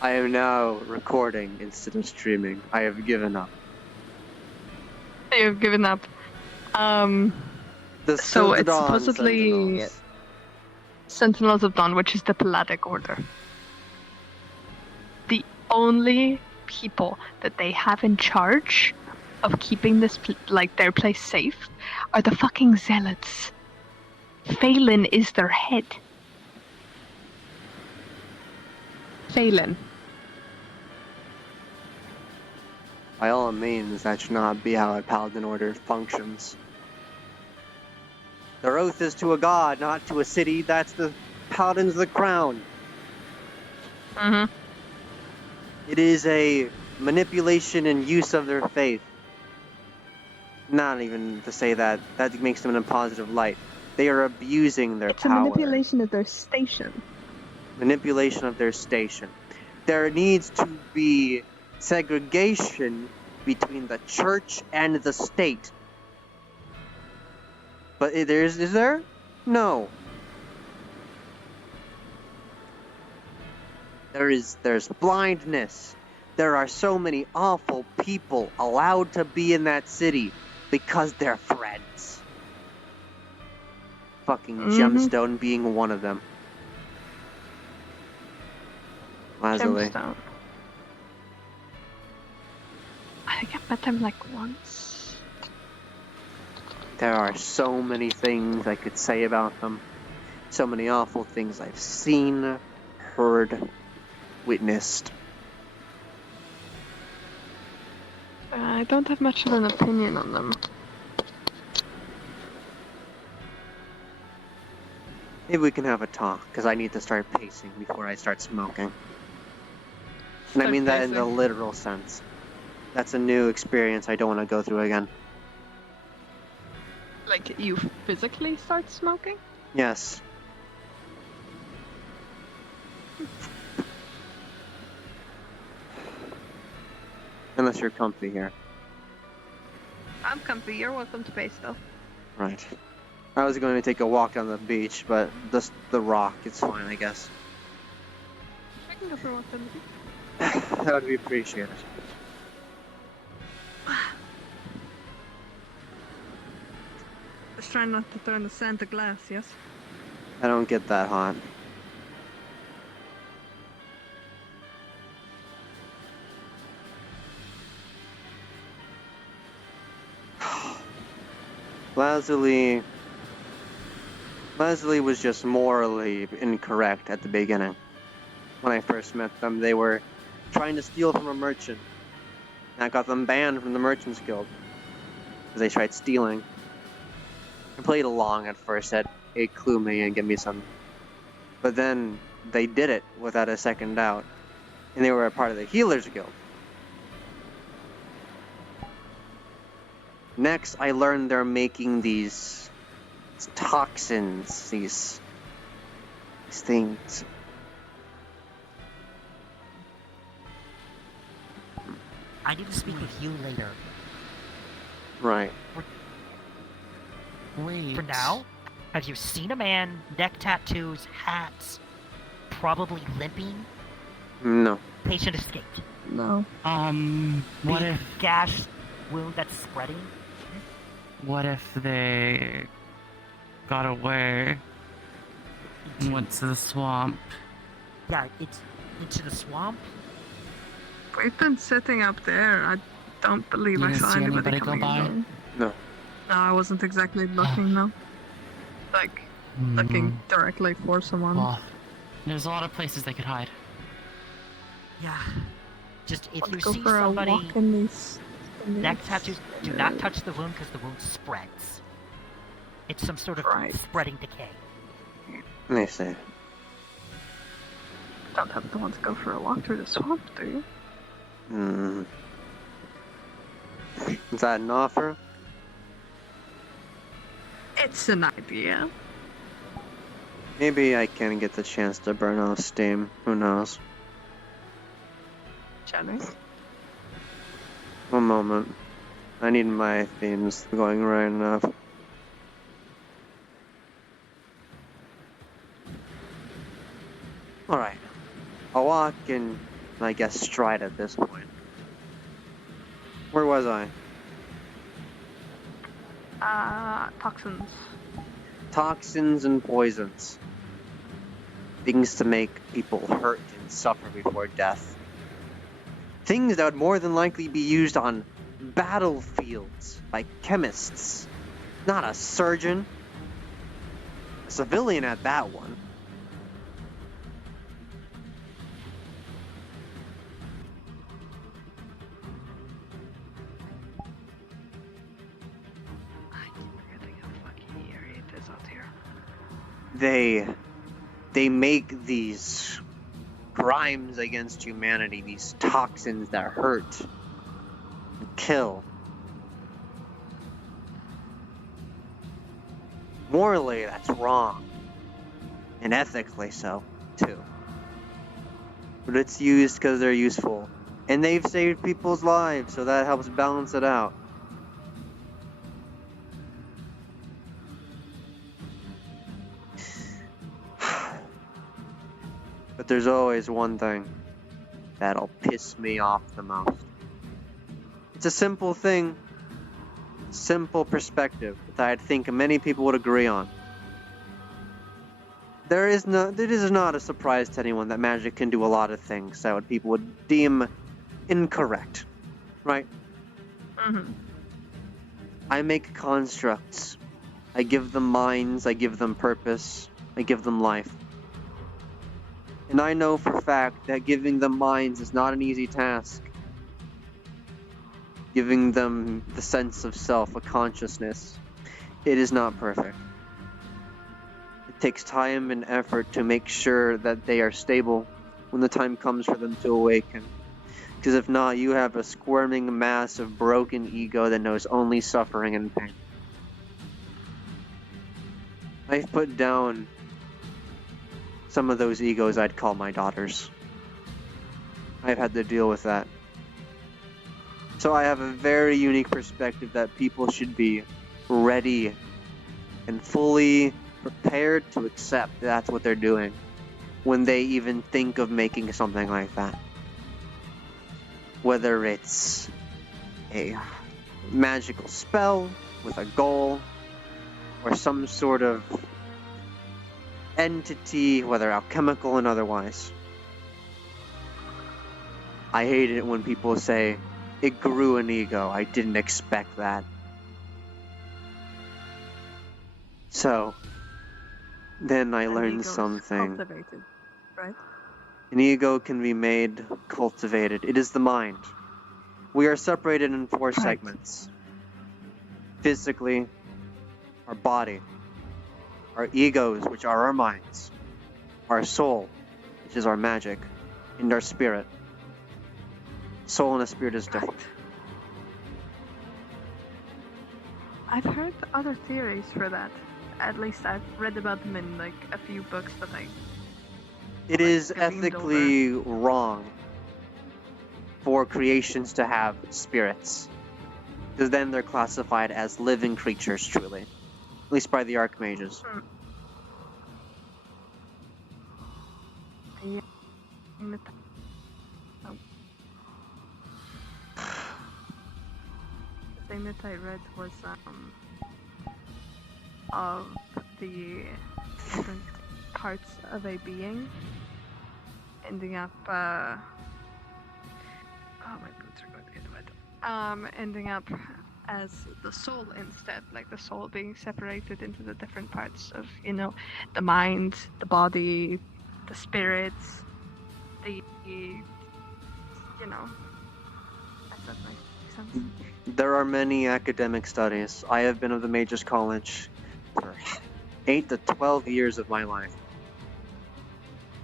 I am now recording instead of streaming. I have given up. You've given up. So it's Dawn supposedly Sentinels. Sentinels of Dawn, which is the Palladic Order. The only people that they have in charge of keeping this their place safe are the fucking zealots. Phelan is their head. Phelan. By all means, that should not be how a Paladin Order functions. Their oath is to a god, not to a city. That's the Paladins of the Crown. Mm-hmm. It is a manipulation and use of their faith. Not even to say that makes them in a positive light. They are abusing their power. It's a manipulation of their station. Manipulation of their station. There needs to be segregation between the church and the state. But is there? No. There's blindness. There are so many awful people allowed to be in that city because they're friends. Fucking Gemstone being one of them. Lazuli. Gemstone. I think I met them like once. There are so many things I could say about them. So many awful things I've seen, heard, witnessed. I don't have much of an opinion on them. Maybe we can have a talk, because I need to start pacing before I start smoking. And I mean that in the literal sense. That's a new experience I don't want to go through again. Like, you physically start smoking? Yes. Unless you're comfy here. I'm comfy. You're welcome to pay still. Right. I was going to take a walk on the beach, but the rock, it's fine, I guess. I can go for a walk on the beach. That would be appreciated. Just trying not to turn the sand to glass, yes? I don't get that hot. Lazuli was just morally incorrect at the beginning. When I first met them, they were trying to steal from a merchant. And I got them banned from the Merchants Guild. Because they tried stealing. I played along at first, said, hey, clue me and give me some. But then they did it without a second doubt. And they were a part of the Healers Guild. Next, I learned they're making these toxins, these things. I need to speak with you later. Right. Wait. For now, have you seen a man, neck tattoos, hats, probably limping? No. Patient escaped. No. What Big if gash wound that's spreading? they got away and went to the swamp? Yeah, it's into the swamp. We've been sitting up there. I don't believe You I didn't saw see anybody anybody go coming by? in. No. No, I wasn't exactly looking, no. Like, looking directly for someone. Well, there's a lot of places they could hide. Yeah. Just if Let's you go see for somebody a walk in these neck tattoos, do not touch the wound because the wound spreads. It's some sort of spreading decay. Let me see. Don't have to want to go for a walk through the swamp, do you? Is that an offer? It's an idea. Maybe I can get the chance to burn off steam. Who knows? Jenny? One moment. I need my themes going right enough. Alright. I'll walk and I guess stride at this point. Where was I? Toxins. Toxins and poisons. Things to make people hurt and suffer before death. Things that would more than likely be used on battlefields by chemists. Not a surgeon. A civilian at that one. I keep forgetting how fucking eerie it is out here. They make these crimes against humanity, these toxins that hurt and kill. Morally, that's wrong. And ethically so, too. But it's used because they're useful. And they've saved people's lives, so that helps balance it out. But there's always one thing that'll piss me off the most. It's a simple thing, simple perspective that I think many people would agree on. It is not a surprise to anyone that magic can do a lot of things that people would deem incorrect, right? Mm-hmm. I make constructs. I give them minds, I give them purpose, I give them life. And I know for a fact that giving them minds is not an easy task. Giving them the sense of self, a consciousness, it is not perfect. It takes time and effort to make sure that they are stable when the time comes for them to awaken. Because if not, you have a squirming mass of broken ego that knows only suffering and pain. I've put down some of those egos I'd call my daughters. I've had to deal with that. So I have a very unique perspective that people should be ready and fully prepared to accept that's what they're doing when they even think of making something like that. Whether it's a magical spell with a goal or some sort of entity, whether alchemical and otherwise. I hate it when people say, it grew an ego, I didn't expect that. So, then I learned something. Cultivated, right? An ego can be made, cultivated. It is the mind. We are separated in four segments. Physically, our body, our egos, which are our minds, our soul, which is our magic, and our spirit. Soul and a spirit is different. I've heard other theories for that. At least I've read about them in like a few books that I... It is ethically wrong for creations to have spirits. Because then they're classified as living creatures, truly. At least by the Archmages. Yeah. The thing that I read was of the different parts of a being ending up oh, my boots are going to get wet. Ending up as the soul instead, like the soul being separated into the different parts of, you know, the mind, the body, the spirits, the, you know, if that makes sense. There are many academic studies. I have been at the Mages College for 8 to 12 years of my life.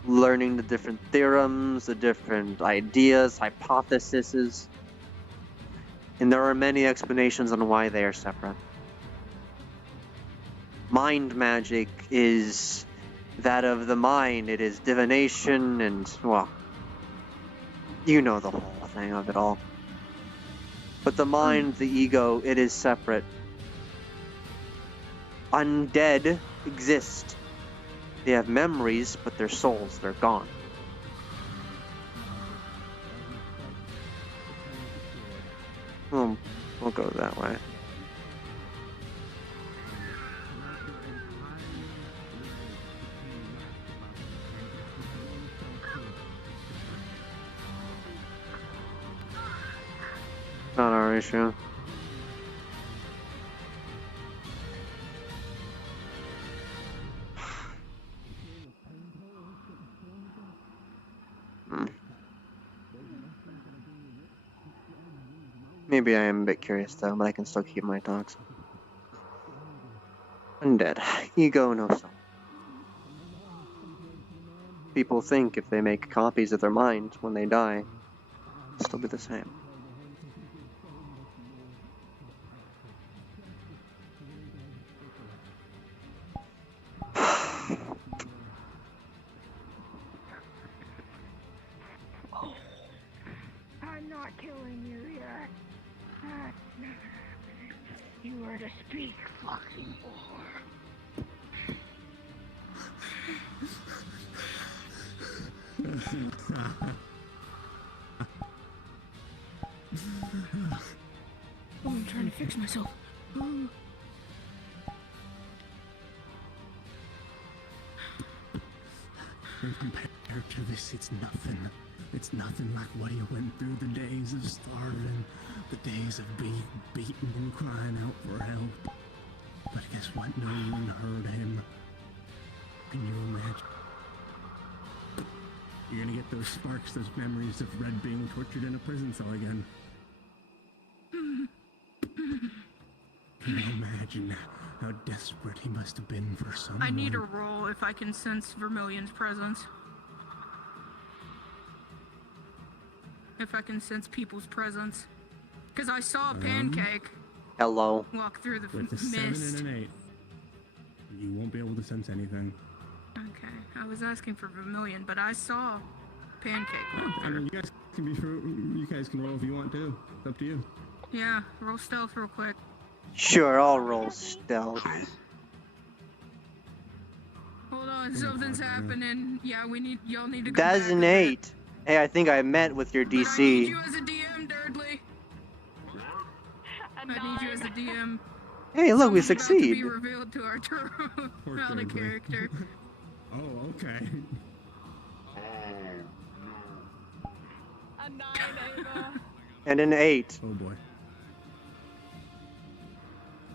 Learning the different theorems, the different ideas, hypotheses. And there are many explanations on why they are separate. Mind magic is that of the mind. It is divination and, well, you know the whole thing of it all. But the mind, the ego, it is separate. Undead exist. They have memories, but their souls, they're gone. We'll go that way. Not our issue. Maybe I am a bit curious though, but I can still keep my dogs. Undead. Ego, no soul. People think if they make copies of their mind when they die, it'll still be the same. I'm not killing you yet. You were to speak fucking more. I'm trying to fix myself. Compared to this, it's nothing. It's nothing like what you went through, the days of starving, the days of being beaten and crying out for help. But guess what? No one heard him. Can you imagine? You're gonna get those sparks, those memories of Red being tortured in a prison cell again. Can you imagine how desperate he must have been for someone? I need a roll if I can sense Vermilion's presence. If I can sense people's presence. Because I saw a pancake Hello. walk through the With a mist. 7 and an 8, you won't be able to sense anything. Okay, I was asking for Vermilion, but I saw pancake walk I through. mean, you guys can roll if you want to. It's up to you. Yeah, roll stealth real quick. Sure, I'll roll stealth. Hold on, something's happening. Yeah, y'all need to go That's back an a bit. 8. Hey, I think I met with your But I need you DC. as a DM, Durdley. I need you as a DM. Hey, look, we Something's about to succeed. be revealed to our Poor out of Durdley. character. Oh, okay. A 9, Ava. And an 8. Oh boy.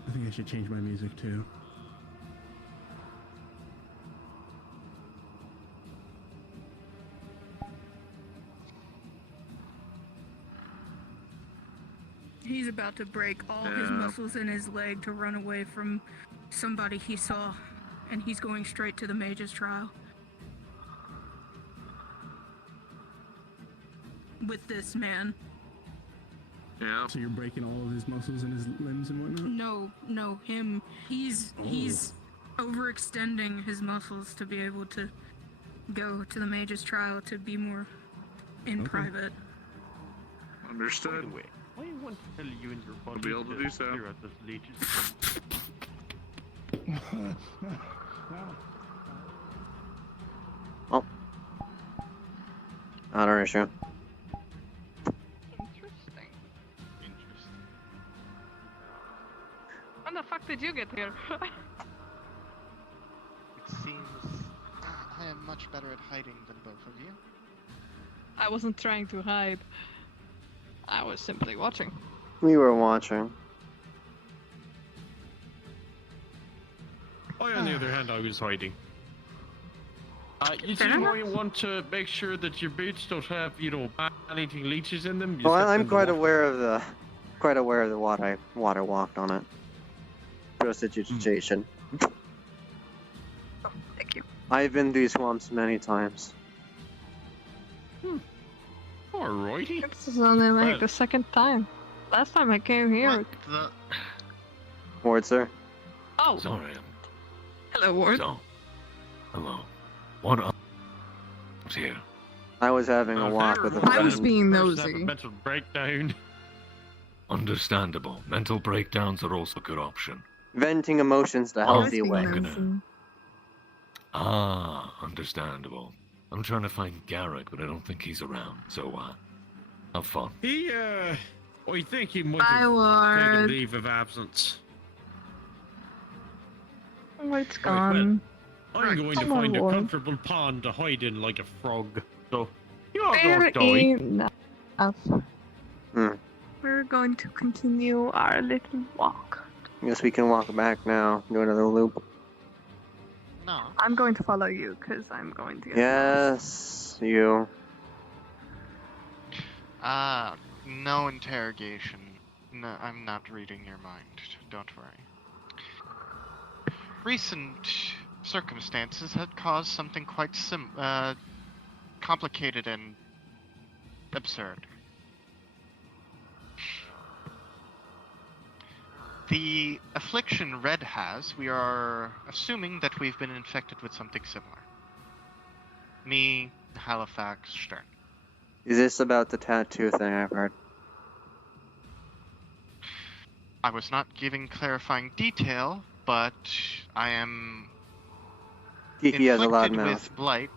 I think I should change my music too. He's about to break all his muscles in his leg to run away from somebody he saw, and he's going straight to the mage's trial. With this man. Yeah. So you're breaking all of his muscles in his limbs and whatnot? No, him. He's overextending his muscles to be able to go to the mage's trial to be more in private. Understood. Why do you want to tell you and your body be able to do so. clear out those leeches? Oh. Not our issue. Interesting. When the fuck did you get here? It seems I am much better at hiding than both of you. I wasn't trying to hide. I was simply watching. We were watching. I, on the other hand, I was hiding. You Fair do enough. might want to make sure that your boots don't have, anything leeches in them. You Well, set I'm them to quite water. aware of the water walked on it. Prestidigitation. Thank you. I've been through swamps many times. Alrighty. This is only like Well- the second time. Last time I came here. What the? Ward, sir. Oh, Sorry, hello, Ward. so. Hello. What up here? I was having a walk with a I was friend. being First have a nosy. mental breakdown. Understandable. Mental breakdowns are also a good option. Venting emotions the I was healthy being way. nosy. Ah, understandable. I'm trying to find Garrick, but I don't think he's around, so, have fun. He I think he might I have taken would. leave of absence. Oh, it's Right, well, gone. I'm going to Someone find a would. comfortable pond to hide in like a frog. So, you all Fair don't die. enough. Hmm. We're going to continue our little walk. Guess we can walk back now. Do another loop. No. I'm going to follow you because I'm going to get lost. Yes, you. No interrogation. No, I'm not reading your mind. Don't worry. Recent circumstances had caused something quite complicated and absurd. The affliction Red has, we are assuming that we've been infected with something similar. Me, Halifax, Stern. Is this about the tattoo thing I've heard? I was not giving clarifying detail, but I am Geeky has a loud inflicted mouth. with blight.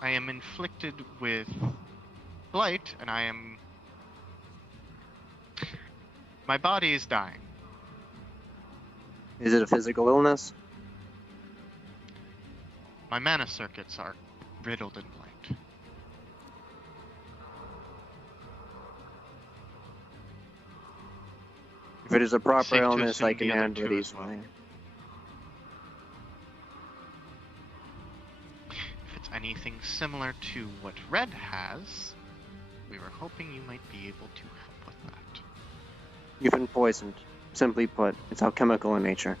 I am inflicted with blight, and I am... My body is dying. Is it a physical illness? My mana circuits are riddled in blight. If it is a proper Safe to illness, I assume can the other handle it two as well. easily. If it's anything similar to what Red has, we were hoping you might be able to help with that. You've been poisoned. Simply put, it's alchemical in nature.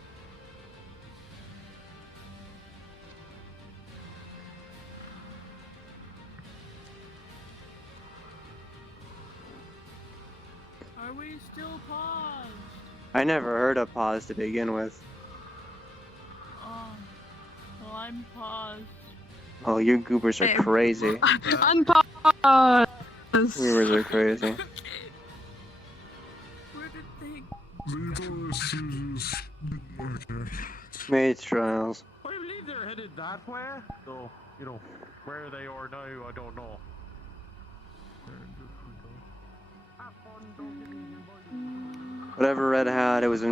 Are we still paused? I never heard of pause to begin with. Oh, well, I'm paused. Oh, you goobers are Hey. crazy. Unpause! Goobers are crazy. Where did they... Mage trials. I believe they're headed that way. So, you know, where they are now, I don't know. Whatever Red had, it was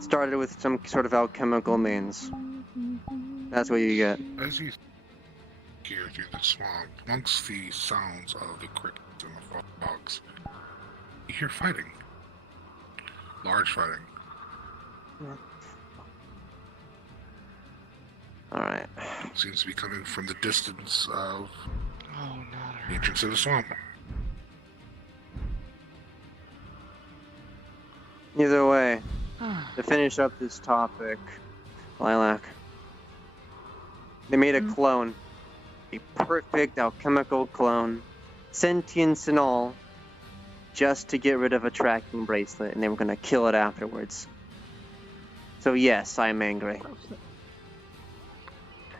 started with some sort of alchemical means. That's what you get. As you hear through the swamp, amongst the sounds of the crickets and the frogs, you hear fighting. Large fighting. Alright. Seems to be coming from the distance of Oh, not the entrance of the swamp. Either way, to finish up this topic, Lilac, they made a clone. A perfect alchemical clone. Sentience and all. Just to get rid of a tracking bracelet, and they were going to kill it afterwards. So yes, I'm angry.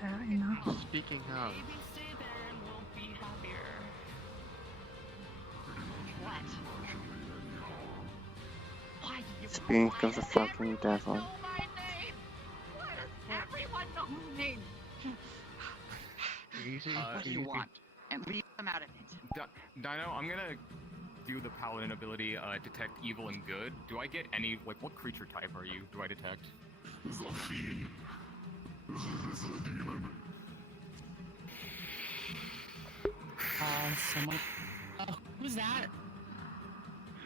Fair enough. Speaking of, Maybe stay there and we'll be happier. What? Why do you Speak of the fucking devil. know my name? Why does everyone know my name? What do you want? And leave them out of it. Dino, I'm gonna do the paladin ability, detect evil and good. Do I get any, like, what creature type are you? Do I detect? Someone... Oh, who's that?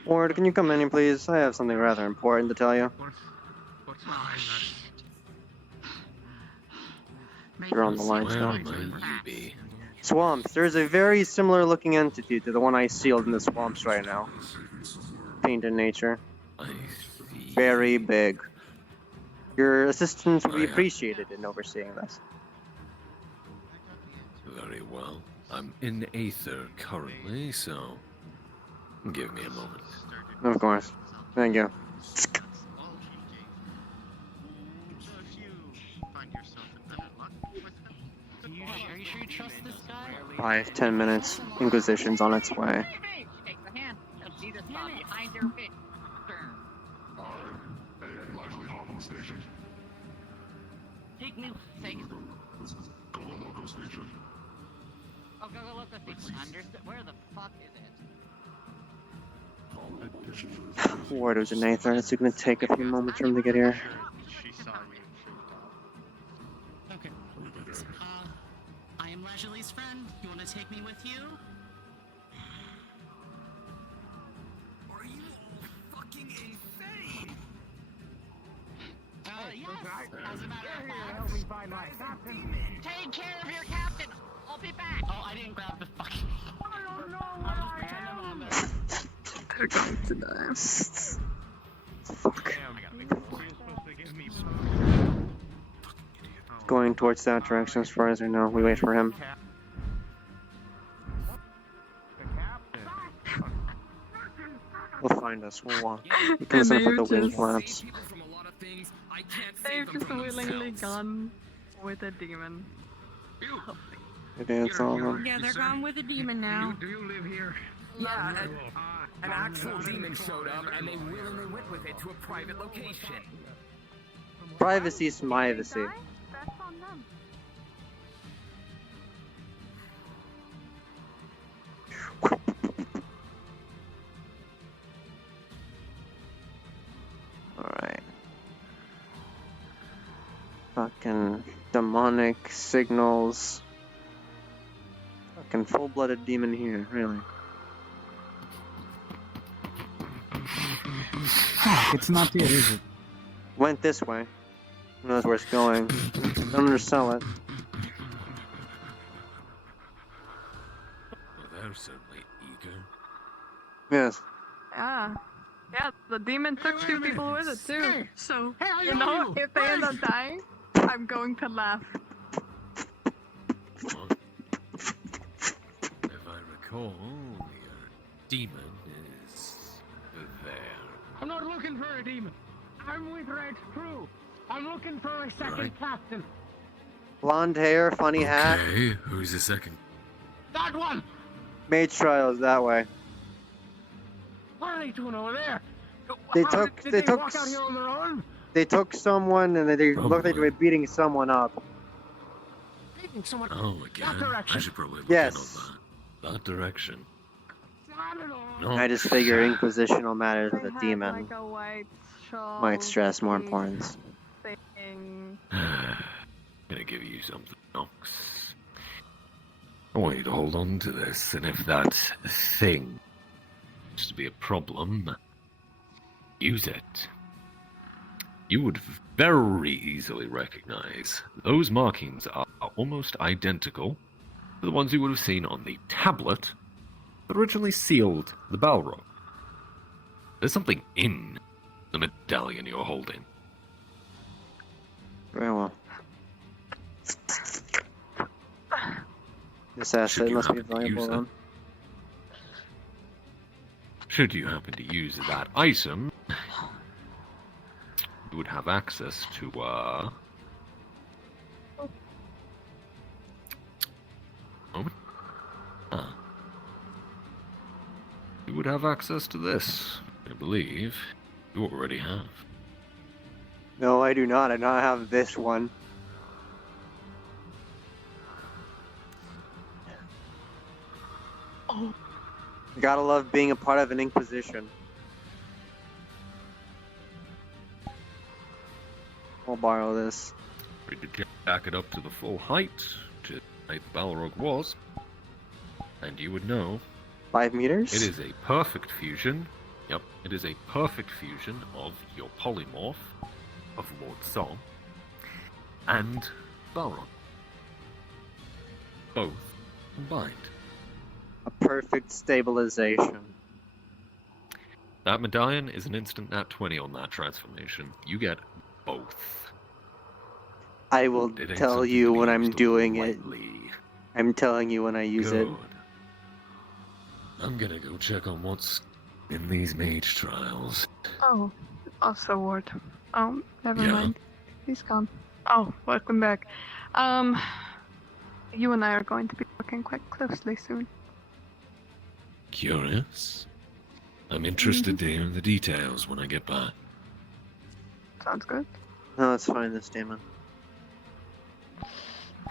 Ward, can you come in, please? I have something rather important to tell you. What's behind us? You're on the line Where still. might you be? Swamps. There's a very similar looking entity to the one I sealed in the swamps right now. Paint in nature. I see. Very big. Your assistance would be appreciated in overseeing this. Very well. I'm in Aether currently, so give me a moment. Of course. Thank you. so if you find yourself in better luck with them, Are you sure you trust this guy? 5-10 minutes. Inquisition's on its way. She takes the hand. You'll see the spot behind your bitch. Turn. Take me. Take. Oh, go local station. Understood. Where the fuck is it? Warders and Aether, it's gonna take a few moments for him to get here. She saw you and freaked out. Okay. I am Lajali's friend. You want to take me with you? Are you all fucking insane? Yes. As a matter of fact, Help me find my captain. take care of your captain. I'll be back. Oh, I didn't grab the fucking. I don't know where I am. They're going to die. Fuck. Damn, I gotta make a point. You're supposed to give me. Going towards that direction as far as I know. We wait for him. He'll find us. We'll walk. We can listen for the wing flaps. They've just willingly gone with a demon. It is all of them. Yeah, they're gone with a demon now. Do you live here? Yeah, an actual demon showed up and they willingly went with it to a private location. Privacy's privacy. That's on them. Alright. Fucking demonic signals. Fucking full-blooded demon here, really. Fuck, it's not it, is it? Went this way. Who knows where it's going? Don't undersell it. Well, they're certainly eager. Yes. Yeah. Yeah, the demon took two people with it too. Hey, so, You know, if they end up dying, I'm going to laugh. If I recall, your demon is there. I'm not looking for a demon. I'm with Red's crew. I'm looking for a second Right. captain. Blonde hair, funny hat. Okay, who's the second? That one! Mage trials that way. What are they doing over there? They How took- did they they took walk out here on their own? They took someone and they looked like they were beating someone up. Taking someone Oh, that again. I direction. should probably look Yes. in on that. That direction. Not at all. No. I just figure inquisitional matters with They a had demon like a white shawl might stress more thing. importance. Gonna give you something else. I want you to hold on to this, and if that thing is to be a problem, use it. You would very easily recognize those markings are almost identical to the ones you would have seen on the tablet that originally sealed the Balrog. There's something in the medallion you're holding. Very well. This asset must be valuable then. Should you happen to use that item, you would have access to, moment. You would have access to this, I believe. You already have. No, I do not. I do not have this one. Oh. Gotta love being a part of an inquisition. I'll borrow this. Ready to jack it up to the full height, which is the height the Balrog was. And you would know 5 meters? it is a perfect fusion. Yep, it is a perfect fusion of your polymorph, of Lord Song, and Balrog. Both combined. A perfect stabilization. That medallion is an instant nat 20 on that transformation. You get both. I will It ain't tell something you to be when I'm used doing it. lightly. I'm telling you when I use it. Good. I'm gonna go check on what's in these mage trials. Oh, also Ward. Oh, never Yeah. mind. He's gone. Oh, welcome back. You and I are going to be working quite closely soon. Curious? I'm interested to hear the details when I get back. Sounds good. No, it's fine, this demon.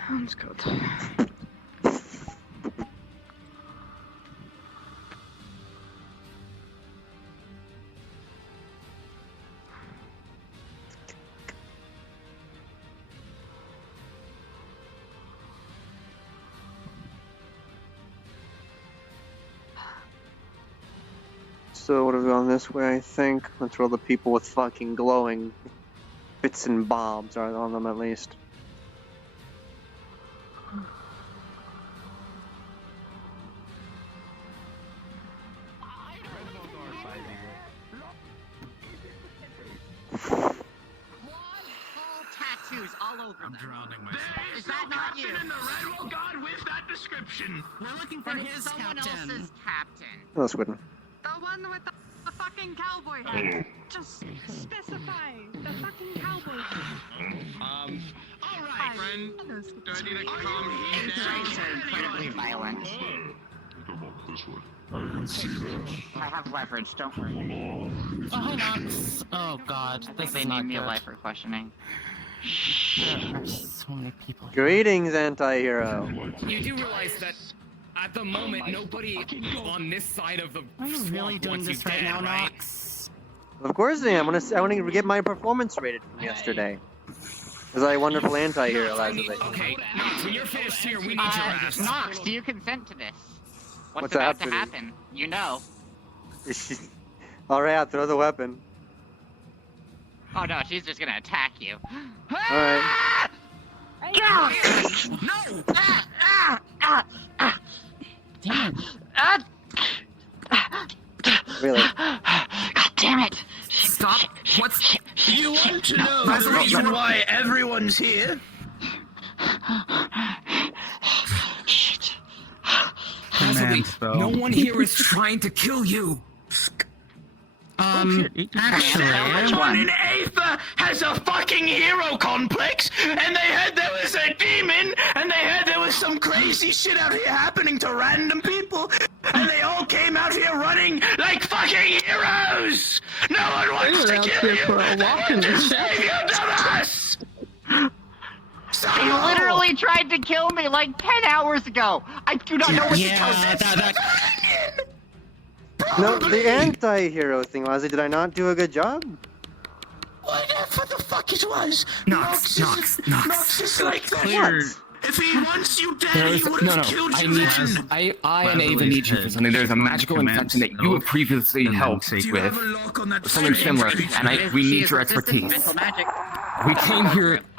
Sounds good. So what have we gone this way, I think? That's where all the people with fucking glowing bits and bobs are on them, at least. Tattoos all over them. Drowning Is that not you? In the red will guard with that description. We're looking for Then it's his someone captain. else's captain. Oh, that's good. The one with the fucking cowboy hat. Just specify the fucking cowboy hat. All right, friend. Do I need to calm you And down? strikes are incredibly violent. Come on this way. I can see that. I have leverage, don't worry. Oh, Nox. Oh, God. I This think they is need not me good. alive for questioning. There are so many people. Greetings, anti-hero. You do realize that at the moment, nobody on this side of the Are you swamp really doing wants you this right dead, now, right? Nox? Of course I am. I want to get my performance rated from yesterday. Was I a wonderful anti-hero last week? Okay, Nox, when you're finished here, we need your ass. Nox, do you consent to this? What's about to happening? happen? You know. Alright, I'll throw the weapon. Oh no, she's just gonna attack you. Alright. No! Damn. Really? God damn it! Stop! What's... You want to know the reason why everyone's here? Possibly, no one here is trying to kill you. Actually, Everyone in Aether has a fucking hero complex, and they heard there was a demon, and they heard there was some crazy shit out here happening to random people, and they all came out here running like fucking heroes! No one wants to kill you! They want to save you, dumbass! He literally tried to kill me like 10 hours ago! I do not know what to tell you! No, the anti-hero thing, Leslie, did I not do a good job? Whatever the fuck it was! Nox. Nox is like that! Clear. If he wants you dead, he would have killed I you need then! you. I and Ava need you for something. There's a magical infection that you have previously helped Do you with. have a lock on that Something similar, and we need your Resistant to expertise. mental magic.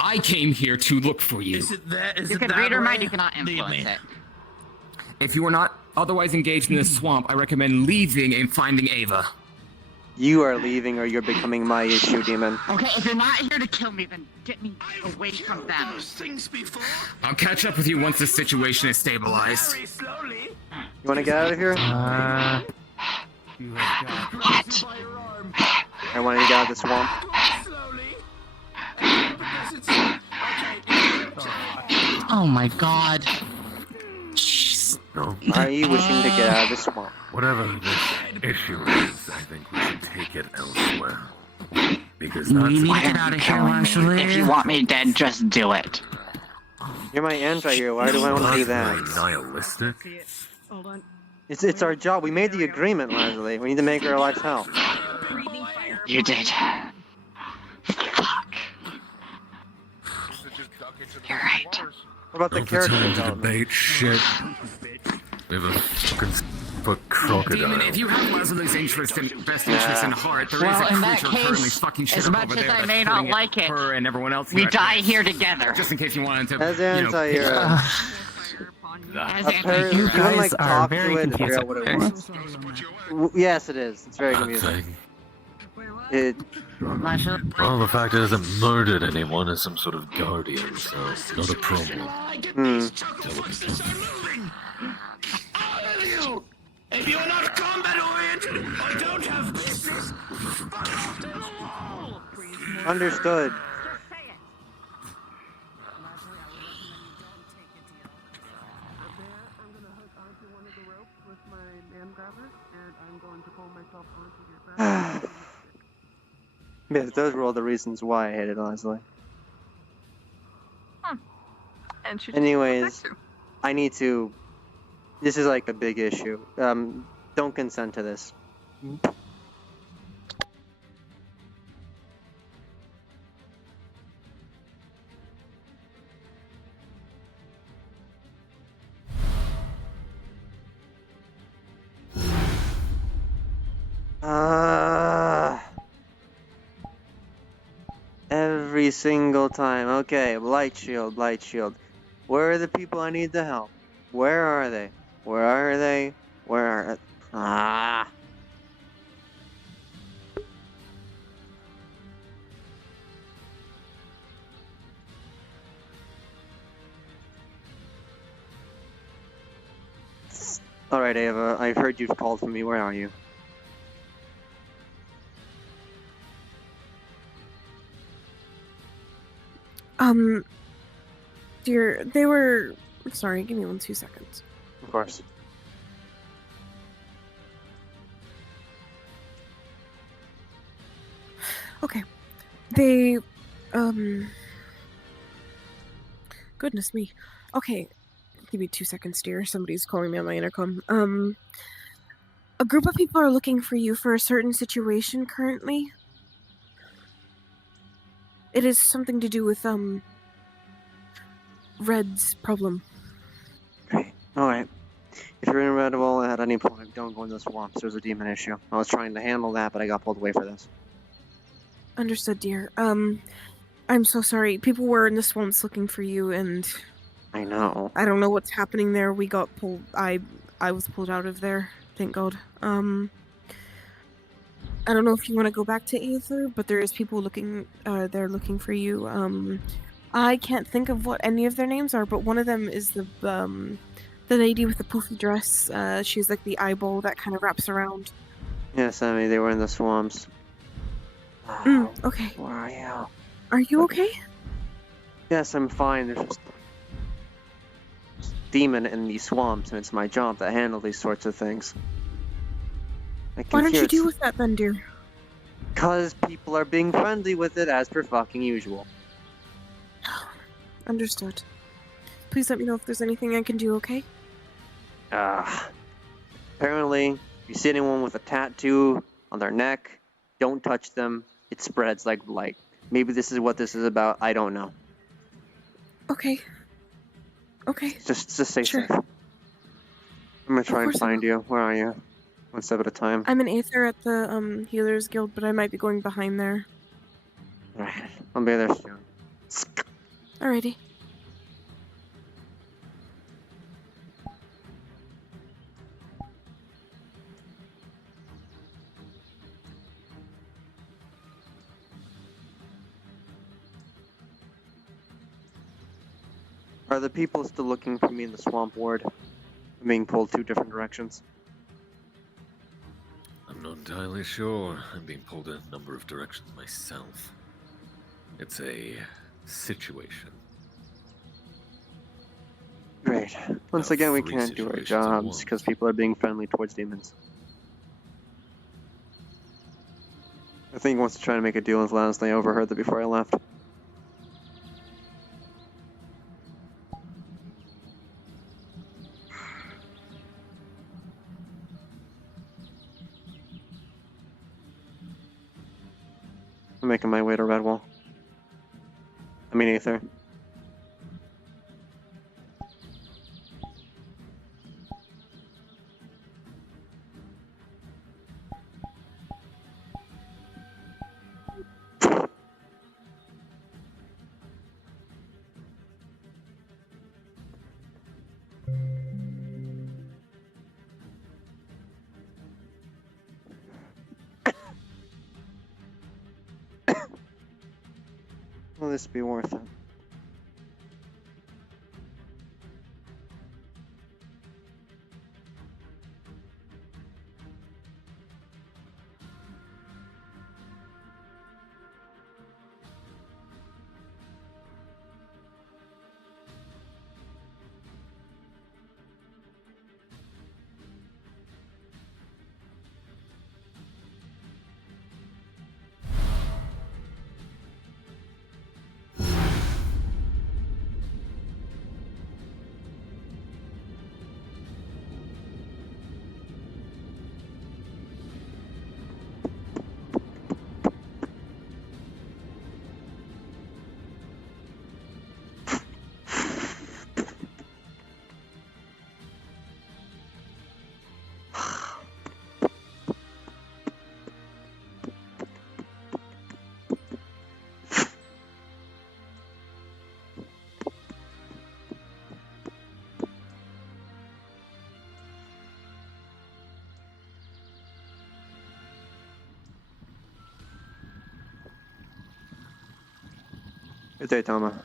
I came here to look for you. Is it there? Is You it can that read her way? mind, you cannot Lead influence me. it. If you are not otherwise engaged in this swamp, I recommend leaving and finding Ava. You are leaving or you're becoming my issue, demon. Okay, if you're not here to kill me, then get me away from them. Those things before? I'll catch up with you once this situation is stabilized. Very slowly. You want to get out of here? What? I want to get out of the swamp. Slowly. oh my God. No. Are you wishing to get out of the swamp? Whatever this issue is, I think we should take it elsewhere. Because We that's need to Why get are out you of here, killing me? Leslie. If you want me dead, just do it. You're my anti-hero. Why do I want to do very that? nihilistic. Hold on. It's our job. We made the agreement, Leslie. We need to make our lives hell. You did. Fuck. You're right. What about the Don't character pretend to development? debate shit. We have a fucking foot crocodile. Demon, if you have Leslie's best interest in heart, there is Well, a in that creature currently case, fucking shit as up much over as there I that's may not putting like it, her and everyone else. we at die risk. here together. Just in case you wanted to. As you know, anti-hero. As Apparently, you can like guys are talk very to it and figure out what it wants. Yes, it is. It's very That confusing. thing. It. Well, the fact is, it hasn't murdered anyone as some sort of guardian, so it's not a problem. If you're not combat oriented or don't have business, fuck off to the wall! Understood. Yes, those were all the reasons why I hated Leslie. And she Anyways, I need to. This is like a big issue. Don't consent to this. Every single time. Okay, Blight Shield, Blight Shield. Where are the people I need to help? Where are they? Where are they? Where are... Ah! Alright, Ava, I've heard you've called for me. Where are you? Dear, they were... Sorry, give me 2 seconds. Of course. Okay. They, Goodness me. Okay, give me 2 seconds, dear. Somebody's calling me on my intercom. A group of people are looking for you for a certain situation currently. It is something to do with, Red's problem. Alright. If you're in Red Wall at any point, don't go in the swamps. There's a demon issue. I was trying to handle that, but I got pulled away for this. Understood, dear. I'm so sorry. People were in the swamps looking for you, and... I know. I don't know what's happening there. We got pulled... I was pulled out of there. Thank God. I don't know if you want to go back to Aether, but there is people looking... they're looking for you. I can't think of what any of their names are, but one of them is the lady with the poofy dress. She's like the eyeball that kind of wraps around. Yes, I mean, they were in the swamps. Okay. Where are you? Are you okay? Yes, I'm fine. There's just demon in these swamps, and it's my job to handle these sorts of things. Why don't you deal with that then, dear? Because people are being friendly with it as per fucking usual. Understood. Please let me know if there's anything I can do, okay? Apparently, if you see anyone with a tattoo on their neck, don't touch them. It spreads like blight. Maybe this is what this is about. I don't know. Okay. Okay. Just stay safe. I'm gonna try and find you. Where are you? One step at a time. I'm an Aether at the Healers Guild, but I might be going behind there. Alright, I'll be there soon. Alrighty. Are the people still looking for me in the swamp ward? I'm being pulled 2 different directions. I'm not entirely sure. I'm being pulled a number of directions myself. It's a situation. Great. Once again, we can't do our jobs because people are being friendly towards demons. I think he wants to try to make a deal with Lance, and I overheard that before I left. I'm making my way to Redwall. I mean Aether. Will this be worth it? Good day, Tama.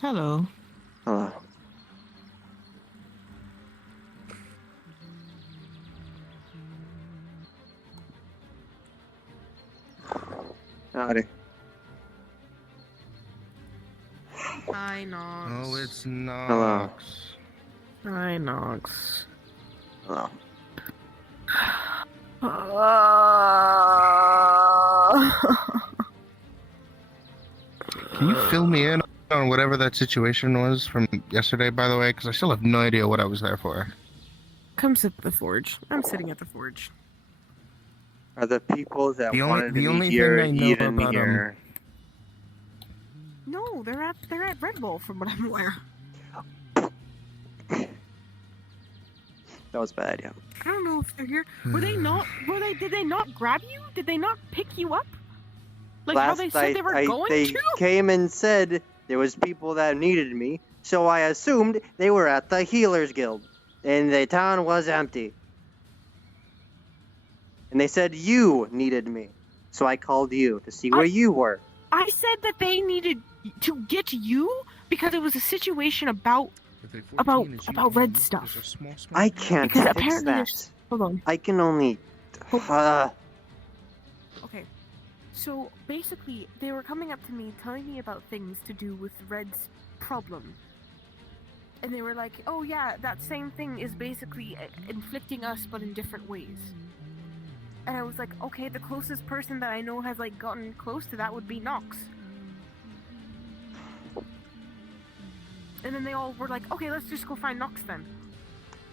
Hello. Hello. Howdy. Hi, Nox. Oh, it's Nox. Hello. Hi, Nox. Hello. Can you fill me in on whatever that situation was from yesterday, by the way? Because I still have no idea what I was there for. Come sit at the forge. I'm sitting at the forge. Are the people that The wanted only me here thing I know even about here? No, they're at Red Bull from what I'm aware. That was bad, yeah. I don't know if they're here. Were they not? Did they not grab you? Did they not pick you up? Like how they said they were going they to? came and said there was people that needed me, so I assumed they were at the Healers Guild, and the town was empty. And they said you needed me, so I called you to see where you were. I said that they needed to get you because it was a situation about red stuff. I can't Because fix apparently that. there's. Hold on. I can only. Okay. So basically, they were coming up to me telling me about things to do with Red's problem. And they were like, oh yeah, that same thing is basically inflicting us but in different ways. And I was like, okay, the closest person that I know has like gotten close to that would be Nox. And then they all were like, okay, let's just go find Nox then.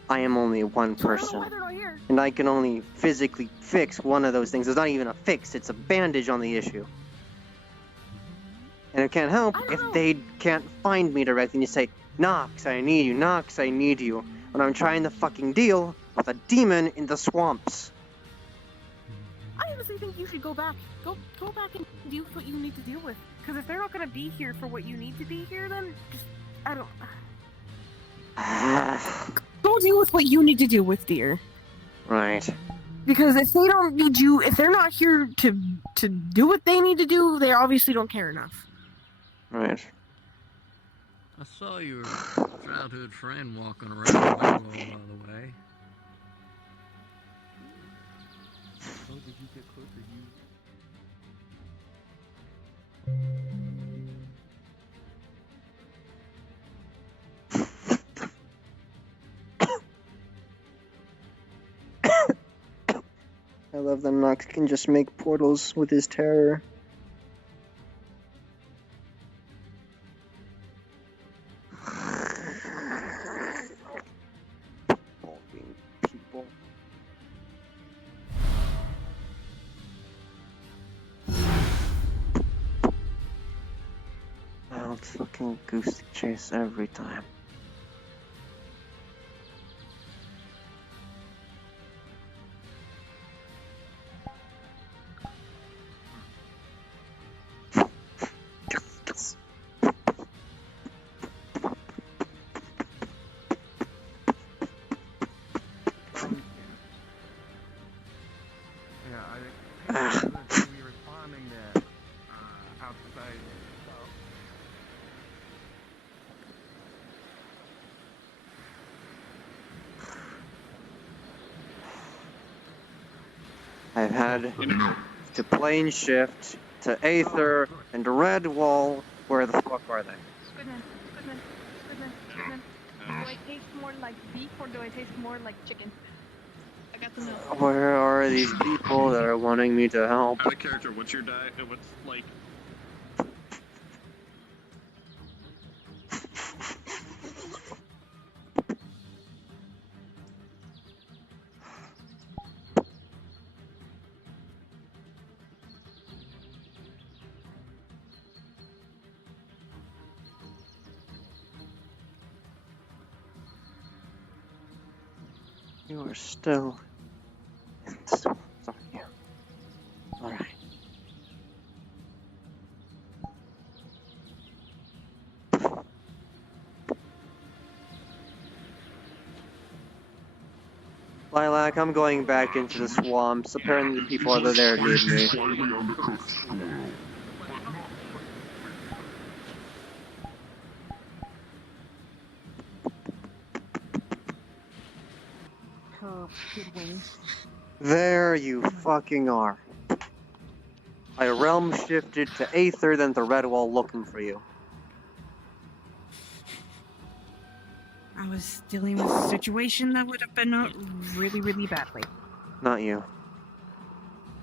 I am only one So I don't know person, why they're not here. and I can only physically fix one of those things. It's not even a fix; it's a bandage on the issue. And it can't help if they can't find me directly and you say, Nox, I need you, Nox, I need you, when I'm trying to fucking deal with a demon in the swamps. I honestly think you should go back. Go back and deal with what you need to deal with. Because if they're not going to be here for what you need to be here, then just, I don't... Go deal with what you need to deal with, dear. Right. Because if they don't need you, if they're not here to do what they need to do, they obviously don't care enough. Right. I saw your childhood friend walking around the railroad, by the way. Oh, did you get closer? I love that Nox can just make portals with his terror. People. I'll fucking goose chase every time. I've had to plane shift to Aether and to Red Wall. Where the fuck are they? Goodman. Do I taste more like beef or do I taste more like chicken? I got to know. Where are these people that are wanting me to help? Out of character, what's your diet? What's like? You are still in the swamps, aren't you? Alright. Lilac, I'm going back into the swamps. Apparently the people that are there need me. There you fucking are. I realm shifted to Aether, then to Redwall looking for you. I was dealing with a situation that would have been really, really badly. Not you.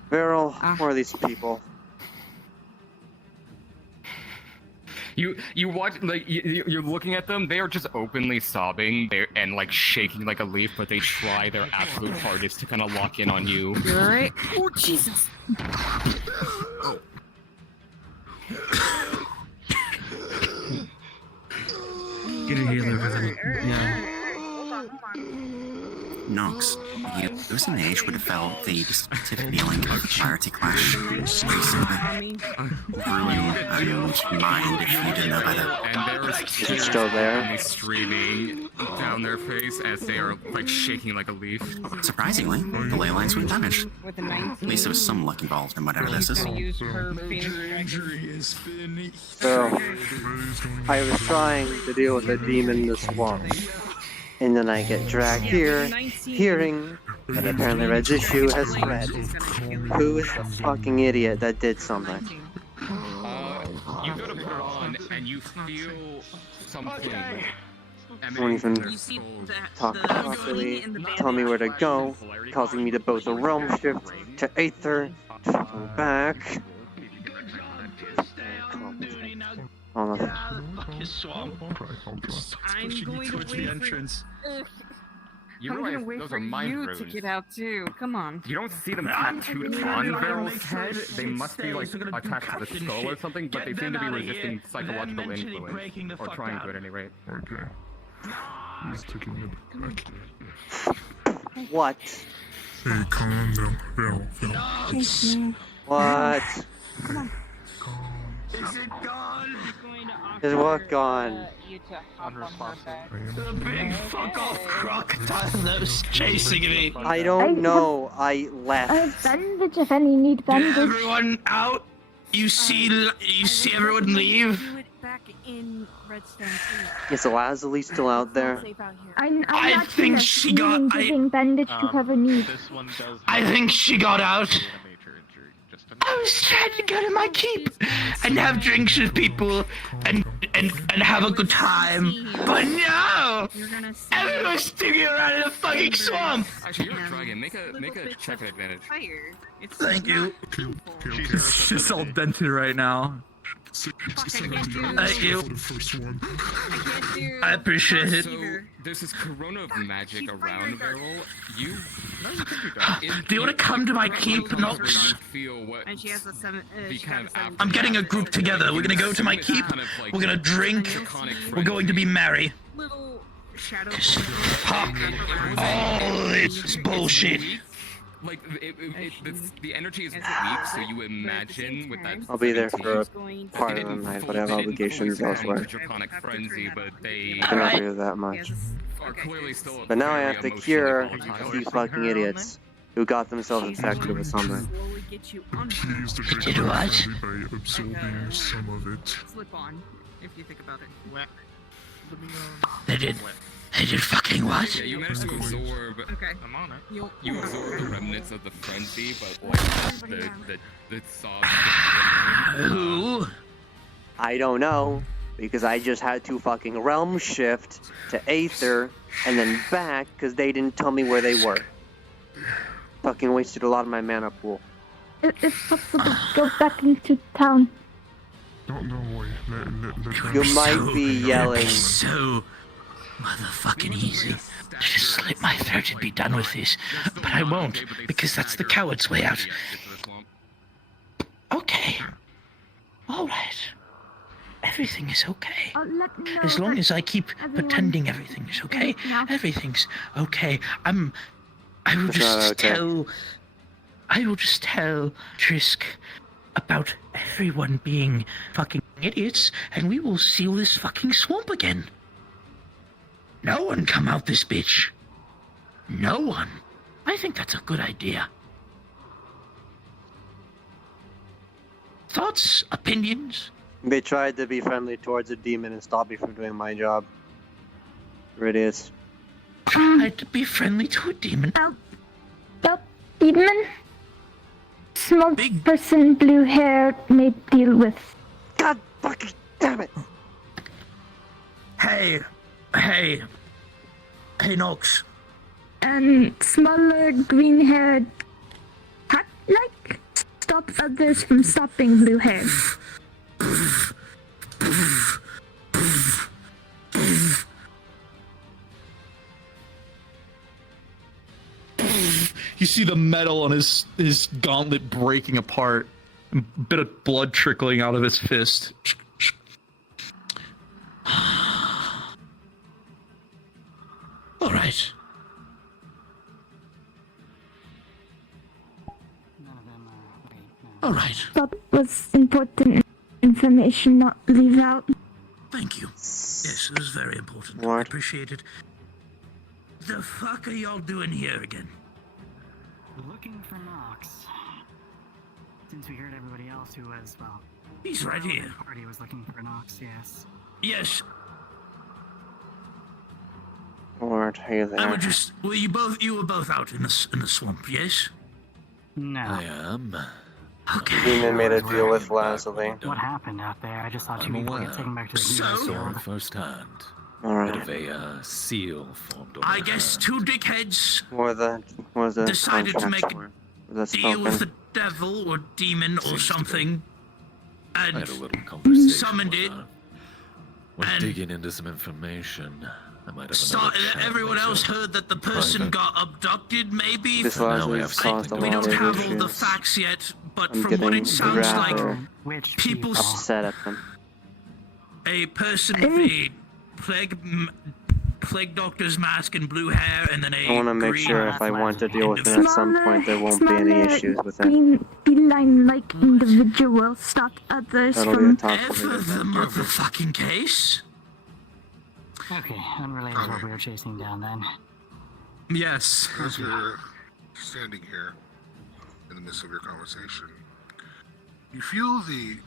Beryl, who are these people? You watch, like, you're looking at them, they are just openly sobbing and like shaking like a leaf, but they try their absolute hardest to kind of lock in on you. You alright? Oh, Jesus. Get a healer for them. Yeah. Nox, you was an age would have felt the distinctive feeling of clarity clash recently. Ruin your mind if you didn't know better. And there is tears still there? only streaming down their face as they are like shaking like a leaf. Surprisingly, the ley lines weren't damaged. At least there was some luck involved in whatever this is. So, I was trying to deal with a demon in the swamp. And then I get dragged here, hearing that apparently Red's issue has spread. Who is the fucking idiot that did something? You go to put it on and you feel something. Won't even talk properly, tell me where to go, causing me to both a realm shift to Aether, to fucking back. Hold on. I'm going to wait the entrance. You I'm gonna realize wait those for are mind you runes. to get out too. Come on. You don't see them tattooed on Beryl's head. They must be like attached to the skull or something, but they seem to be resisting psychological influence, or trying to at any rate. Okay. He's taking it back. What? Hey, calm down. Beryl. What? Is it gone? Is what gone? The big fuck off crocodile that was chasing me. I don't know. I left. I have bandage if any need bandage. Everyone out? You see everyone leave? Is Lazuli still out there? I'm I not think she got. giving bandage to cover need. I think she got out. I was trying to go to my keep and have drinks with people and have a good time, but no! Everyone's sticking around in the fucking swamp. Actually, you're a dragon. Make a check at advantage. Thank you. She's all dented right now. Thank you. I appreciate it. So there's this corona of magic around Beryl. You Do you want to come to my keep, Nox? And she has a 7. I'm getting a group together. We're gonna go to my keep. We're gonna drink. We're going to be merry. Little shadow. Oh, it's bullshit. Like, the energy is weak, so you imagine with that. I'll be there for part of the night, but I have obligations elsewhere. Draconic frenzy, but they I don't do that much. are clearly still. But now I have to cure a few fucking idiots who got themselves infected with something. Did what? By absorbing some of it. Slip on, if you think about it. They did fucking what? Yeah, you managed to absorb. Okay. I'm on it. You absorb the remnants of the frenzy, but like the sobs. Who? I don't know, because I just had to fucking realm shift to Aether and then back because they didn't tell me where they were. Fucking wasted a lot of my mana pool. If possible, go back into town. Don't worry. Let You might be yelling. So motherfucking easy to just slit my throat and be done with this, but I won't because that's the coward's way out. Okay. All right. Everything is okay. As long as I keep pretending everything is okay, everything's okay. I will just tell Trisk about everyone being fucking idiots, and we will seal this fucking swamp again. No one come out this bitch. No one. I think that's a good idea. Thoughts? Opinions? They tried to be friendly towards a demon and stop me from doing my job. Here it is. Tried to be friendly to a demon? Demon? Small person, blue hair, may deal with. God fucking damn it! Hey, Nox. Smaller, green-haired, cat-like? Stop others from stopping blue hair. You see the metal on his gauntlet breaking apart, and a bit of blood trickling out of his fist. All right. All right. That was important information not leave out. Thank you. Yes, it was very important. I appreciate it. The fuck are y'all doing here again? Looking for Nox. Since we heard everybody else who was, well... He's right here. The party was looking for Nox, yes. Yes. Lord, hey there. I would just... Well, you were both out in the swamp, yes? No. I am. Okay. Demon made a deal with Lazuli. What happened out there? I just thought you people get taken back to the I saw field. it firsthand. Alright. Bit of a seal formed on I her guess hand. two dickheads Was the decided to make contract a deal with the devil or demon or something, I and had a little conversation summoned with it. her. Was and digging into some information. I might have everyone else heard that the person got abducted, maybe? This Lazuli has caused a We lot don't of have all the issues. facts yet, but I'm from what getting it sounds rather like, people upset at them. a person with a plague doctor's mask and blue hair, and then I want to make green sure if I want to deal with it at some point, there won't be any issues with it. Green, beeline-like individual stop others That'll be from. a top Ever the motherfucking case? Okay, unrelated to what we were chasing down then. Yes. As you're standing here in the midst of your conversation, you feel the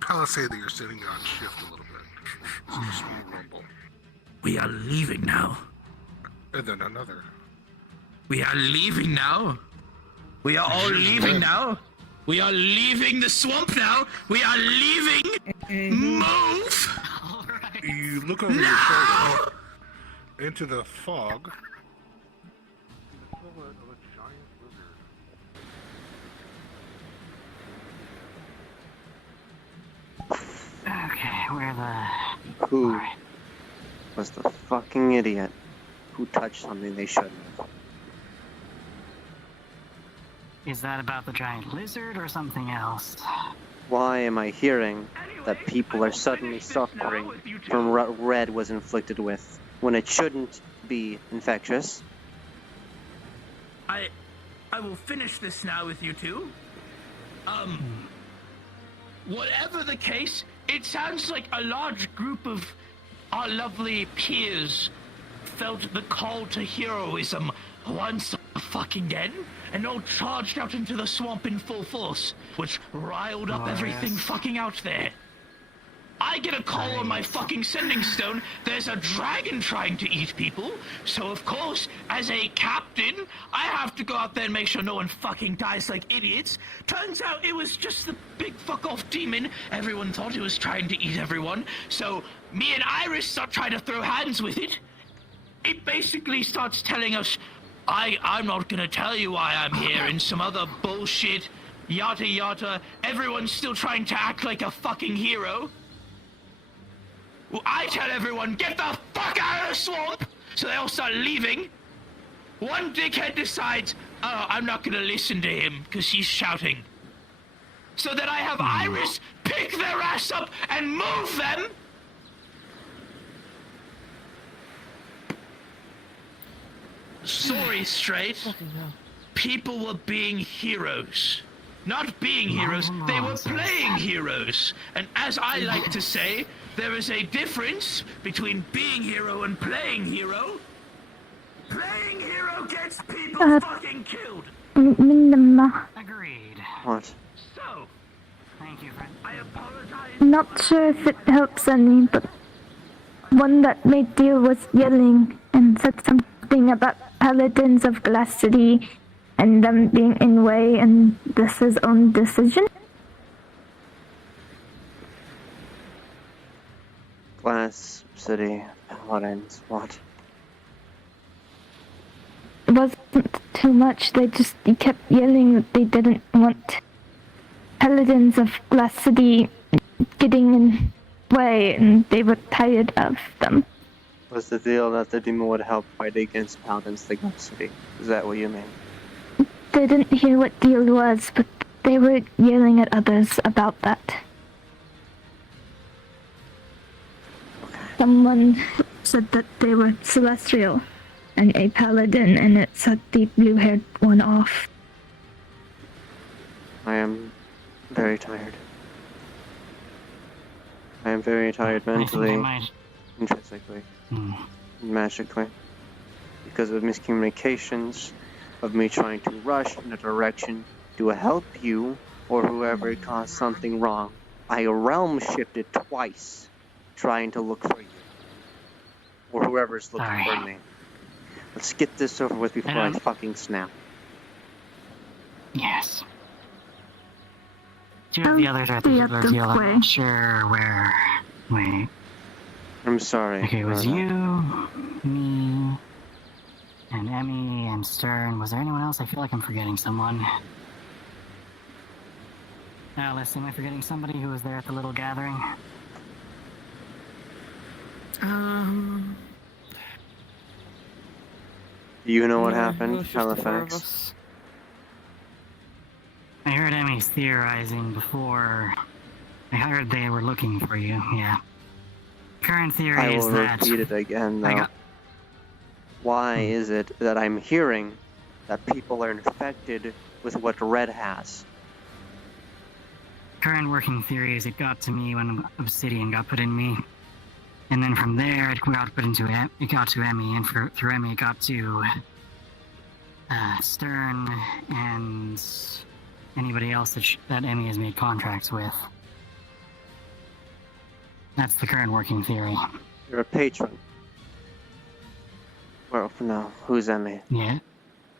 palisade that you're sitting on shift a little bit. There's a small rumble. We are leaving now. And then another. We are leaving now. We are all leaving now. We are leaving the swamp now. We are leaving. Move. You look over your shoulder into the fog. Okay, where the... Who was the fucking idiot who touched something they shouldn't have? Is that about the giant lizard or something else? Why am I hearing that people are suddenly suffering from what Red was inflicted with, when it shouldn't be infectious? I will finish this now with you two. Whatever the case, it sounds like a large group of our lovely peers felt the call to heroism once fucking again, and all charged out into the swamp in full force, which riled up everything fucking out there. I get a call on my fucking sending stone, there's a dragon trying to eat people, so of course, as a captain, I have to go out there and make sure no one fucking dies like idiots. Turns out it was just the big fuck-off demon. Everyone thought it was trying to eat everyone, so me and Iris start trying to throw hands with it. It basically starts telling us, I'm not gonna tell you why I'm here, and some other bullshit, yada yada. Everyone's still trying to act like a fucking hero. Well, I tell everyone, get the fuck out of the swamp! So they all start leaving. One dickhead decides, oh, I'm not gonna listen to him, because he's shouting. So then I have Iris pick their ass up and move them! Sorry, straight. People were being heroes. Not being heroes, they were playing heroes. And as I like to say, there is a difference between being hero and playing hero. Playing hero gets people fucking killed. Agreed. What? So, thank you, friend. I apologize. Not sure if it helps any, but one that made deal was yelling and said something about paladins of Glass City and them being in way, and this his own decision. Glass City Paladins. What? It wasn't too much. They kept yelling that they didn't want paladins of Glass City getting in way, and they were tired of them. Was the deal that the demon would help fight against Paladins of Glass City? Is that what you mean? They didn't hear what deal was, but they were yelling at others about that. Someone said that they were celestial and a paladin, and it set the blue-haired one off. I am very tired. I am very tired mentally, intrinsically, magically, because of miscommunications, of me trying to rush in a direction to help you or whoever caused something wrong. I realm shifted twice, trying to look for you, or whoever's looking for me. Let's get this over with before I fucking snap. Yes. Two of the others are at the deal. I'm not sure where. Wait. I'm sorry. Okay, it was you, me, and Emmy, and Stern. Was there anyone else? I feel like I'm forgetting someone. Alice, am I forgetting somebody who was there at the little gathering? Do you know what happened, Halifax? I heard Emmy's theorizing before. I heard they were looking for you, yeah. Current theory is that... I will repeat it again, though. Why is it that I'm hearing that people are infected with what Red has? Current working theory is it got to me when Obsidian got put in me. And then from there, it got put into it got to Emmy, and through Emmy, it got to Stern and anybody else that Emmy has made contracts with. That's the current working theory. You're a patron. Well, no. Who's Emmy? Yeah.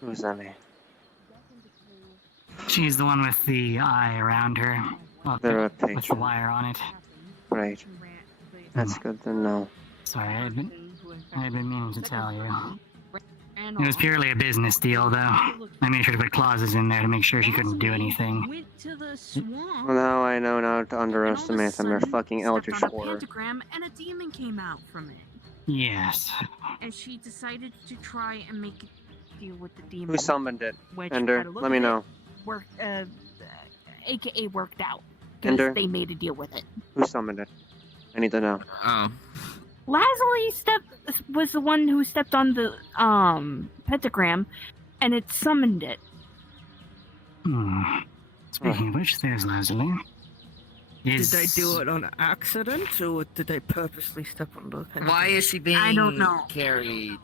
Who's Emmy? She's the one with the eye around her. Well, They're a with the patron. wire on it. Right. That's good to know. Sorry, I had been meaning to tell you. It was purely a business deal, though. I made sure to put clauses in there to make sure she couldn't do anything. Well, now I know not to underestimate them. They're fucking eldritch horror. Pentagram, and a demon came out from it. Yes. And she decided to try and make a deal with the demon. Who summoned it? Which, Ender, by the look let me of it, know. AKA worked out. Ender? They made a deal with it. Who summoned it? I need to know. Lazuli was the one who stepped on the pentagram, and it summoned it. Speaking of which, there's Lazuli. Did they do it on accident, or did they purposely step on the pentagram? Why is she being I don't know. carried?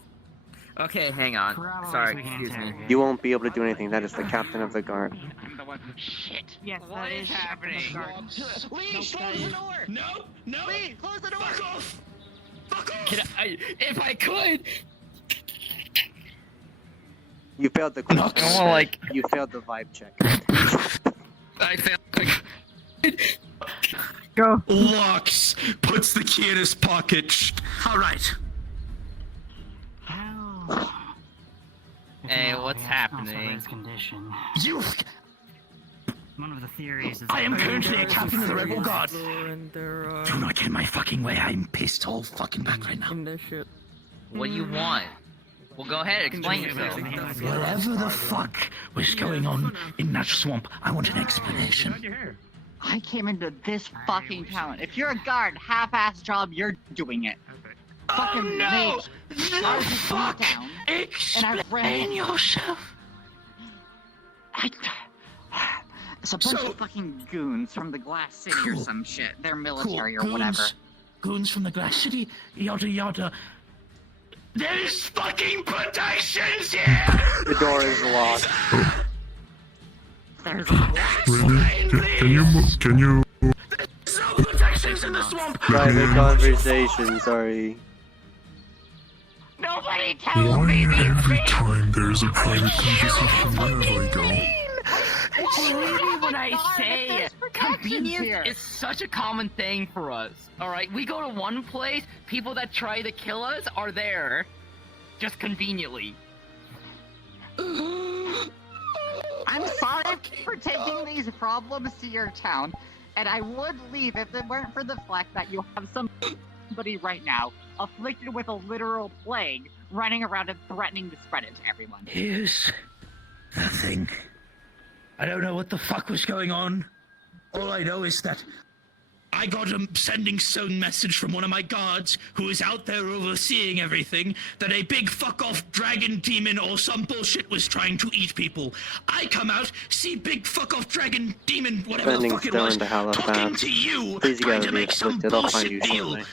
Okay, hang on. Sorry, excuse me. You won't be able to do anything. That is the captain of the guard. Shit. Yes, What is happening? Lee, close the door! No! No! Lee, close the door! Fuck off! Fuck off! If I could! You failed the question. more like- You failed the vibe check. I failed. Go. Locks. Puts the key in his pocket. All right. Hey, what's happening? Condition. You. One of the theories is I am that- currently a captain of the Rebel Guard. Do not get in my fucking way. I'm pissed all fucking back right now. What do you want? Well, go ahead, explain yourself. Whatever the fuck was going on in that swamp, I want an explanation. I came into this fucking town. If you're a guard, half-ass job, you're doing it. Fucking no! I was just in town, and I ran yourself. It's a bunch of fucking goons from the Glass City or some shit. They're military or whatever. Goons from the Glass City, yada yada. There's fucking protections here! The door is locked. Can you There's no protections in the swamp! Private conversation, sorry. Nobody tells me every time there's a private conversation wherever I go? Believe me when I say convenience is such a common thing for us. Alright, we go to one place, people that try to kill us are there. Just conveniently. I'm sorry for taking these problems to your town, and I would leave if it weren't for the fact that you have somebody right now afflicted with a literal plague running around and threatening to spread it to everyone. Here's the thing. I don't know what the fuck was going on. All I know is that I got a sending stone message from one of my guards who is out there overseeing everything that a big fuck-off dragon demon or some bullshit was trying to eat people. I come out, see big fuck-off dragon demon, whatever Sending the fuck it stone was, to Halifax. talking to you, Please, you trying gotta to be make some afflicted. I'll find bullshit you deal. shortly.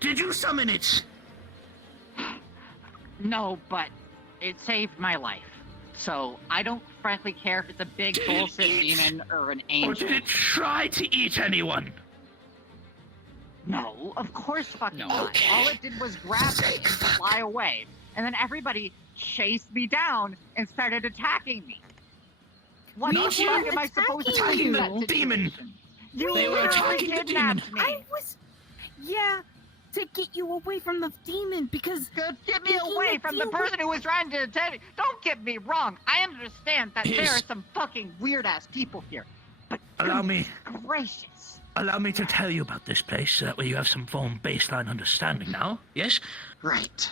Did you summon it? No, but it saved my life. So I don't frankly care if it's a big bullshit demon or an angel. Or did it try to eat anyone? No, of course fucking No. not. Okay. All it did was grab me and fly away. And then everybody chased me down and started attacking me. What the fuck am I supposed to do attacking in the that demon? situation? They were attacking the demon. kidnapped me. I was, yeah, to get you away from the demon because Get me away from the person who was trying to attack me. Don't get me wrong. I understand that there are some fucking weird ass people here. But Allow me. gracious. Allow me to tell you about this place so that way you have some form of baseline understanding now, yes? Right.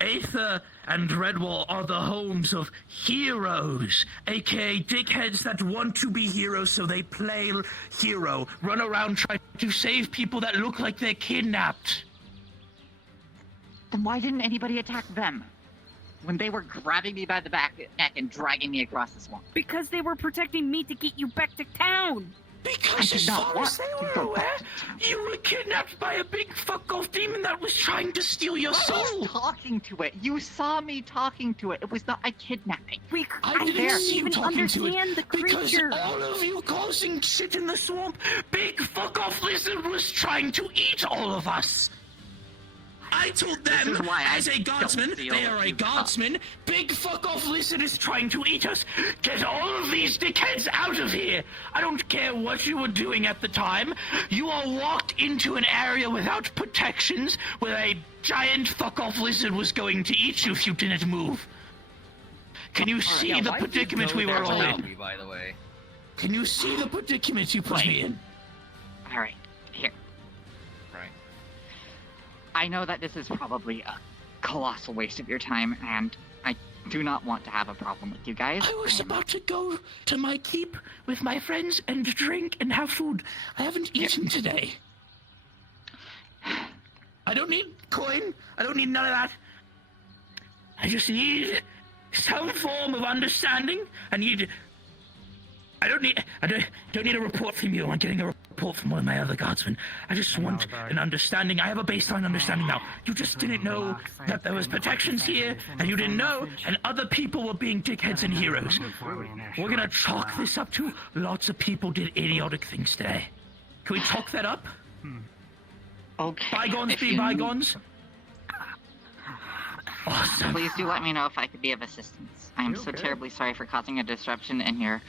Aether and Redwall are the homes of heroes, aka dickheads that want to be heroes so they play hero, run around trying to save people that look like they're kidnapped. Then why didn't anybody attack them? When they were grabbing me by the neck and dragging me across the swamp. because they were protecting me to get you back to town. Because as far as they were aware, you were kidnapped by a big fuck-off demon that was trying to steal your I soul. was talking to it. You saw me talking to it. It was not a kidnapping. I didn't see you talking to it understand the because creature. all of you causing shit in the swamp. Big fuck-off lizard was trying to eat all of us. I told them, is why I as a guardsman, don't deal they with are a you. guardsman, big fuck-off lizard is trying to eat us. Get all of these dickheads out of here. I don't care what you were doing at the time. You all walked into an area without protections where a giant fuck-off lizard was going to eat you if you didn't move. Can you see the predicament we were all in? By the way. Can you see the predicament you put me in? Alright, here. Right. I know that this is probably a colossal waste of your time, and I do not want to have a problem with you guys. I was about to go to my keep with my friends and drink and have food. I haven't eaten today. I don't need coin. I don't need none of that. I just need some form of understanding. I don't need a report from you. I'm getting a report from one of my other guardsmen. I just want an understanding. I have a baseline understanding now. You just didn't know that there was protections here, and you didn't know, and other people were being dickheads and heroes. We're gonna chalk this up to lots of people did idiotic things today. Can we chalk that up? Okay. Bygones be bygones. Awesome. Please do let me know if I could be of assistance. I am so terribly sorry for causing a disruption in your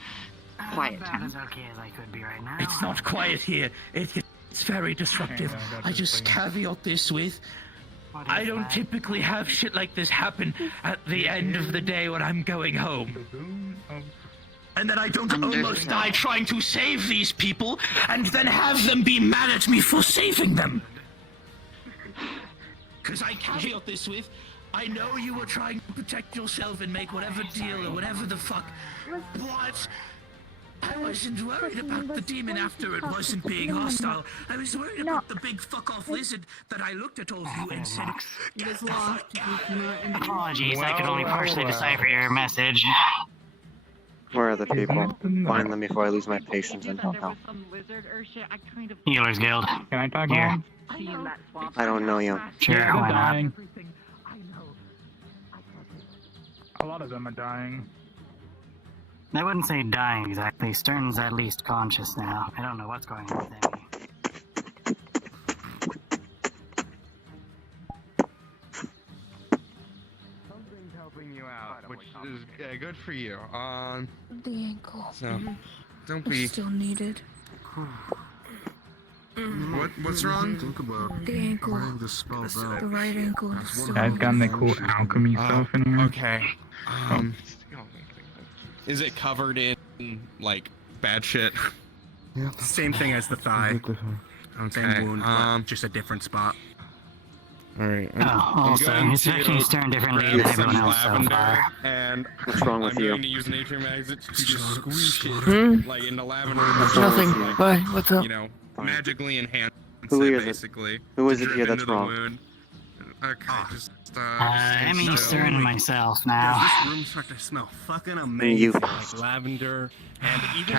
quiet time. As okay as I could be right now. It's not quiet here. It's very disruptive. I just caveat this with, I don't typically have shit like this happen at the end of the day when I'm going home. And then I don't almost die trying to save these people and then have them be mad at me for saving them. Because I caveat this with, I know you were trying to protect yourself and make whatever deal or whatever the fuck, but I wasn't worried about the demon after it wasn't being hostile. I was worried about the big fuck-off lizard that I looked at all of you and said, "Get the fuck out." Apologies, I could only partially decipher your message. Where are the people? Find them before I lose my patience and don't help. Healers Guild. Can I talk Here. I don't know you. Sure, why not? A lot of them are dying. I wouldn't say dying exactly. Stern's at least conscious now. I don't know what's going on with him. Something's helping you out, which is good for you. The ankle. So, don't be. Still needed. What's wrong? Think about The ankle. the spell The right ankle is still I've gotten the cool alchemy stuff in here. Okay. Is it covered in like bad shit? Same thing as the thigh. Okay. Same wound, but just a different spot. All right. Also, his actions turn differently than everyone else so far. And what's wrong with I'm you? going to use nature magic to just squeeze it like into lavender. Nothing. Why? What's up? You know, magically enhance Who it is basically. it? Who is it here Drip that's into the wrong? wound. Okay, just I mean, Stern and myself now. This room starts to smell fucking You. amazing. Like lavender and even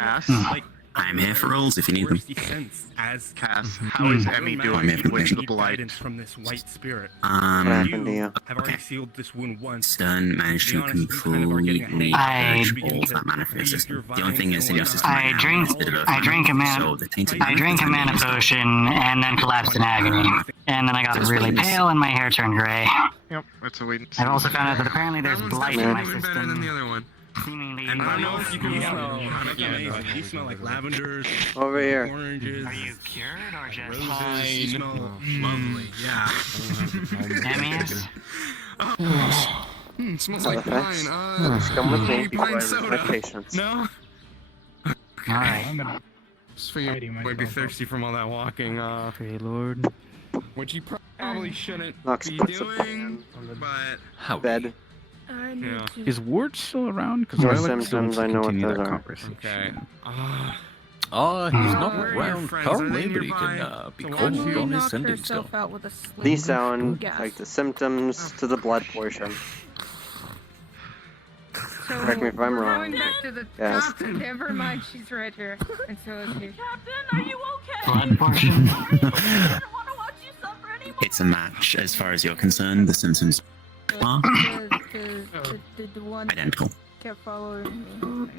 like I'm here for rolls if you need them. sense as Cass, how is Emmy doing with the blight? guidance from this white spirit. What happened to you? Have already sealed this wound once. Stern managed to completely I- all that mana from your system. The only thing is in your system right now drink is a bit of a I drank a so mana the tainted I drank a mana potion and then collapsed in agony. And then I got really pale and my hair turned gray. Yep, that's a wait and see. I've also found out that apparently there's blight in my better than the system. other one. Seemingly And I don't know if you can smell amazing. You smell like lavenders, Over here. oranges, Are you cured or just roses. You smell lovely. Yeah. Emmys? Smells Side like effects? wine. Come with me. Wine Have soda. patience. No. Alright. Just figure you might be thirsty from all that walking. Lord. Which you probably shouldn't Knox be puts a doing, but Bed. I need yeah. to. Is Ward still around? Because No I like to symptoms, I know what continue those that are. conversation. Okay. He's not where are your around friends? Are currently, they but he can nearby be to called watch you? on his Knocked sending herself stone. out with a sling. These sound Gas. like the symptoms to the blood portion. So Correct me if I'm we're wrong. Going back to the Yes. top. Never mind, she's right here, and so is he. Captain, are you okay? Blood portion? I don't want to watch you suffer anymore. It's a match as far as you're concerned. The symptoms are The one identical. kept following me.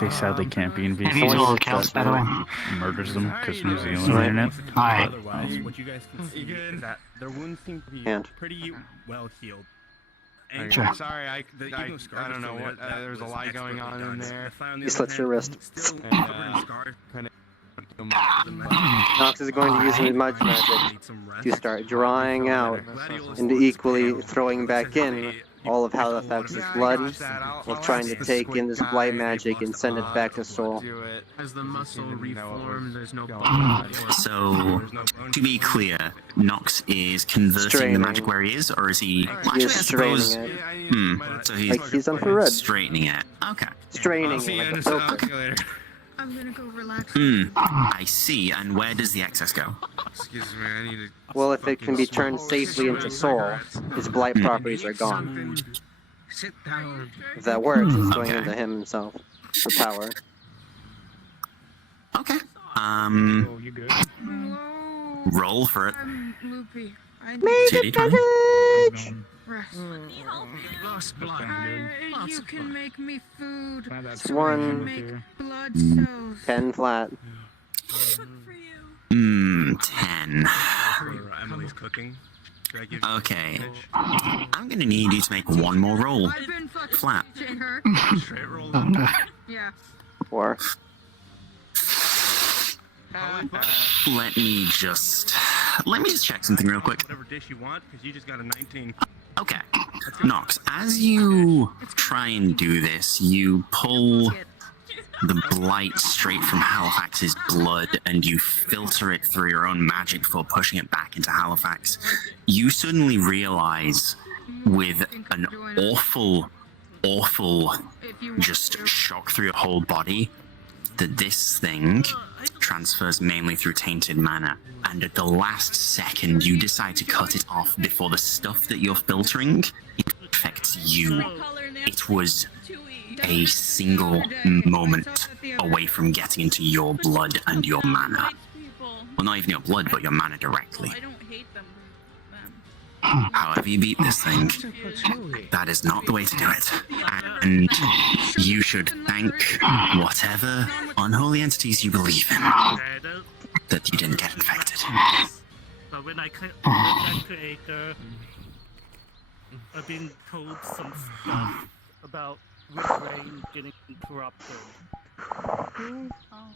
They sadly can't be invasive. Have you told Kels, by the way? Murders them because New Zealand Right. internet. Alright. Otherwise, what you guys can see is that their wounds seem to be And. pretty well healed. Sure. Sorry, I don't know what. There's a lot going on in there. He slits your wrist. And, kind of. Nox is going to use his much magic to start drawing out and equally throwing back in all of Halifax's blood while trying to take in this blight magic and send it back to Soul. As the muscle reformed, there's no So, to be clear, Nox is converting Straining. the magic where he is, or is he? He Actually, is I suppose. straining it. So he's Like he's infrared. straightening it. Okay. Straining it like a filter. I'm gonna go relax. I see. And where does the excess go? Excuse me, I need to. Well, if it can be turned safely into Soul, his blight properties are gone. Sit down. If that works, it's going into him himself for power. Okay. Oh, you good? Roll for it. I'm loopy. I Titty time. rest. Lost blood. You can make me food. It's so I can one. make blood cells. 10 flat. 10. For Emily's cooking. Should I give Okay. I'm gonna need you to make one more roll. I've been fucking Flat. teaching her. straight roll? Yeah. 4. Let me just check something real quick. Whatever dish you want, because you just got a 19. Okay. Nox, as you try and do this, you pull the blight straight from Halifax's blood and you filter it through your own magic before pushing it back into Halifax. You suddenly realize with an awful just shock through your whole body that this thing transfers mainly through tainted mana, and at the last second you decide to cut it off before the stuff that you're filtering affects you. It was a single moment away from getting into your blood and your mana. Well, not even your blood, but your mana directly. I don't hate them. However you beat this thing, that is not the way to do it. And you should thank whatever unholy entities you believe in that you didn't get infected. But when I went back to Aether, I've been told some stuff about Red Rain getting corrupted. Oh.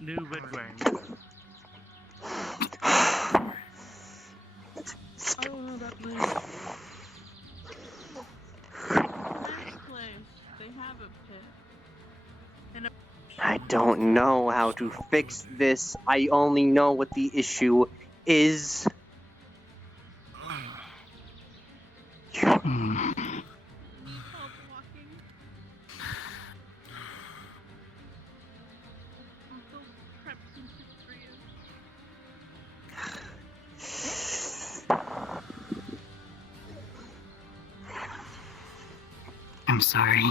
New Red Rain. Oh, that place. They have a pit. And I don't know how to fix this. I only know what the issue is. I'm sorry.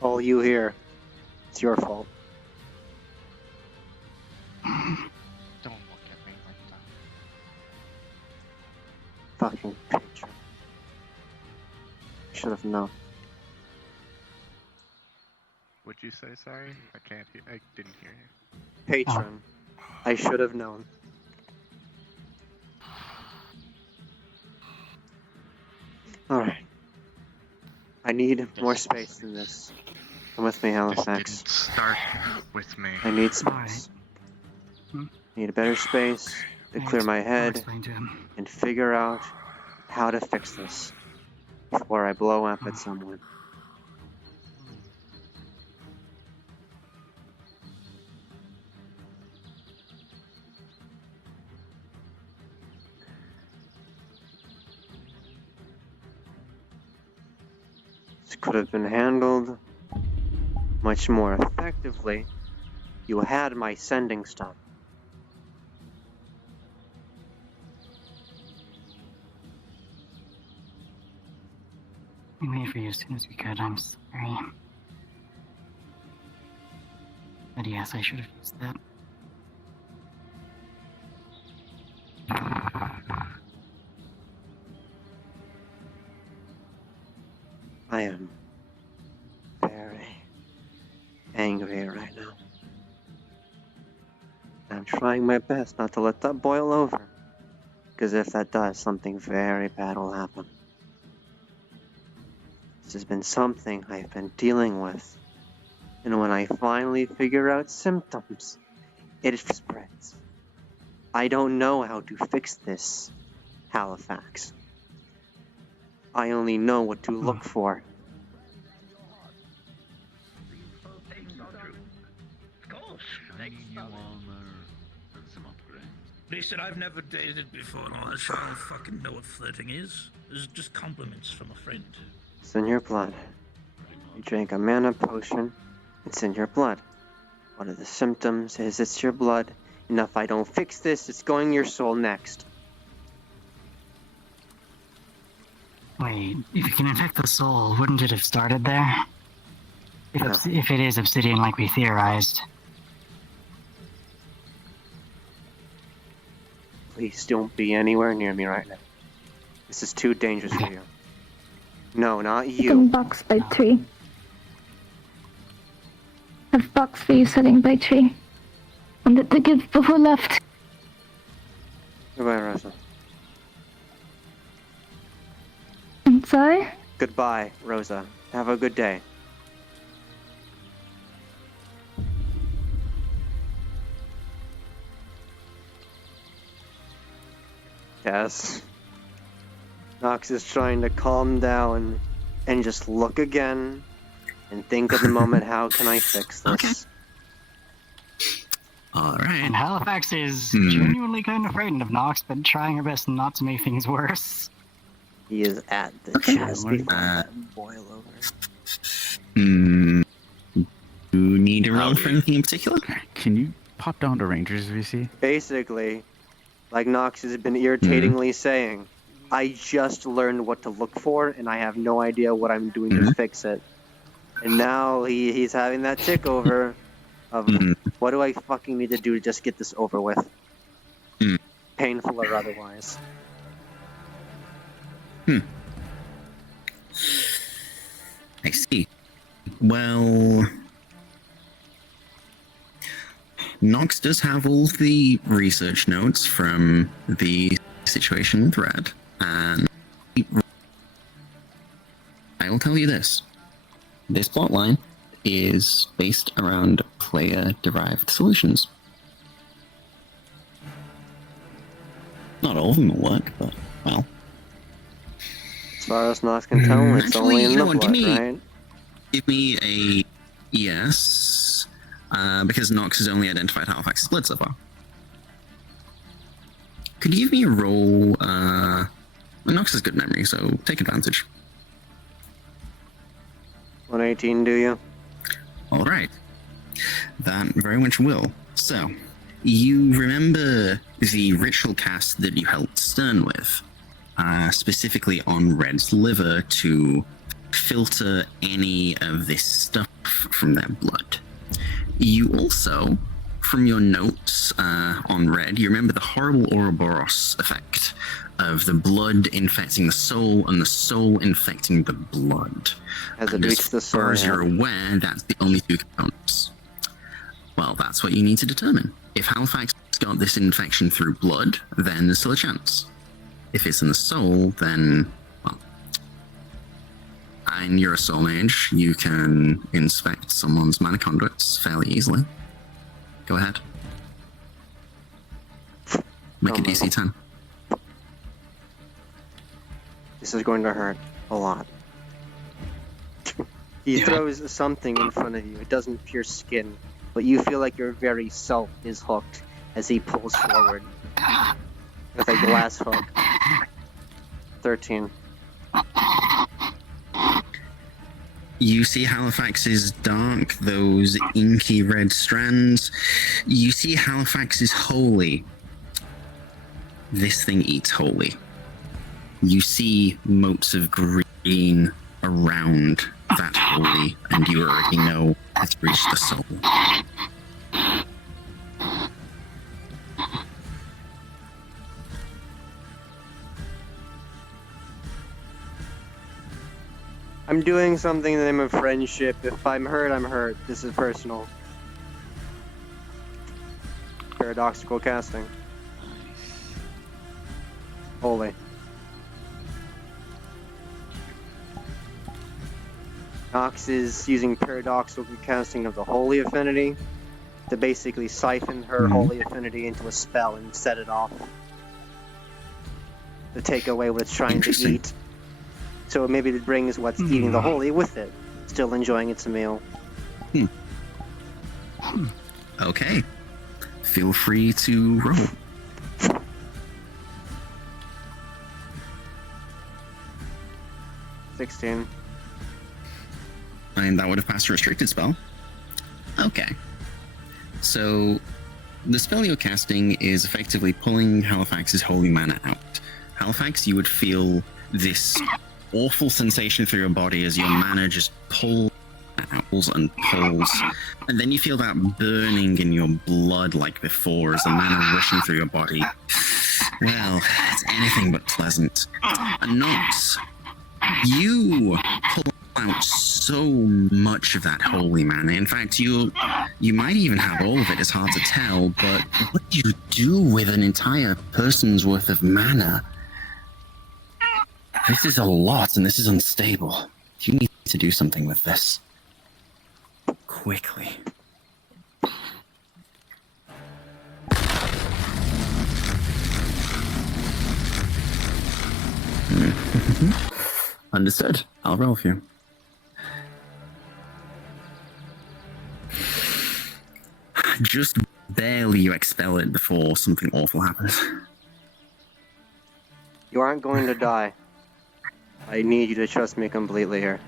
All you hear, it's your fault. Don't look at me like that. Fucking patron. Should have known. What'd you say? Sorry, I can't hear. I didn't hear you. Patron. I should have known. Alright. I need more space than this. Come with me, Halifax. Didn't start with me. I need space. Need a better space to clear my head and figure out how to fix this before I blow up at someone. This could have been handled much more effectively. You had my sending stone. We waited for you as soon as we could. I'm sorry. But yes, I should have used that. I am very angry right now. I'm trying my best not to let that boil over, because if that does, something very bad will happen. This has been something I've been dealing with, and when I finally figure out symptoms, it spreads. I don't know how to fix this, Halifax. I only know what to look for. Listen, I've never dated before, and all that shit. I don't fucking know what flirting is. This is just compliments from a friend. It's in your blood. You drank a mana potion. It's in your blood. One of the symptoms is it's your blood, and if I don't fix this, it's going your soul next. Wait, if you can infect the soul, wouldn't it have started there? If it is obsidian like we theorized. Please don't be anywhere near me right now. This is too dangerous for you. No, not you. In box by tree. Have box for you sitting by tree. Wanted to give before left. Goodbye, Rosa. I'm sorry? Goodbye, Rosa. Have a good day. Yes. Nox is trying to calm down and just look again and think of the moment, how can I fix this? Alright. And Halifax is genuinely kind of frightened of Nox, but trying her best not to make things worse. He is at the chest before that boil over. You need a roll for anything in particular? Can you pop down to Rangers VC? Basically, Like Nox has been irritatingly saying, I just learned what to look for, and I have no idea what I'm doing to fix it. And now he's having that tick over of, what do I fucking need to do to just get this over with? Painful or otherwise. I see. Well, Nox does have all the research notes from the situation with Red, and I will tell you this. This plotline is based around player-derived solutions. Not all of them will work, but, well. As far as Nox can tell, it's only in the blood, right? Give me a yes, because Nox has only identified Halifax's blood so far. Could you give me a roll? Nox has good memory, so take advantage. 118, do you? Alright. That very much will. So, you remember the ritual cast that you helped Stern with, specifically on Red's liver to filter any of this stuff from their blood. You also, from your notes on Red, you remember the horrible Ouroboros effect of the blood infecting the soul and the soul infecting the blood. As and it reached the soul, far as you're aware, that's the only two components. Well, that's what you need to determine. If Halifax got this infection through blood, then there's still a chance. If it's in the soul, then, well, and you're a soul mage, you can inspect someone's mana conduits fairly easily. Go ahead. Make a DC 10. This is going to hurt a lot. He throws something in front of you. It doesn't pierce skin, but you feel like your very self is hooked as he pulls forward with a glass hook. 13. You see Halifax's dark, those inky red strands. You see Halifax's holy. This thing eats holy. You see motes of green around that holy, and you already know it's reached the soul. I'm doing something in the name of friendship. If I'm hurt, I'm hurt. This is personal. Paradoxical casting. Holy. Nox is using paradoxical casting of the holy affinity to basically siphon her holy affinity into a spell and set it off. To take away what it's trying to eat. So maybe it brings what's eating the holy with it, still enjoying its meal. Okay. Feel free to roll. $16. And that would have passed a restricted spell. Okay. So, the spell you're casting is effectively pulling Halifax's holy mana out. Halifax, you would feel this awful sensation through your body as your mana just pulls and pulls. And then you feel that burning in your blood like before as the mana rushing through your body. Well, it's anything but pleasant. And Nox, you pull out so much of that holy mana. In fact, you might even have all of it, it's hard to tell, but what do you do with an entire person's worth of mana? This is a lot, and this is unstable. You need to do something with this. Quickly. Understood. I'll roll for you. Just barely you expel it before something awful happens. You aren't going to die. I need you to trust me completely here.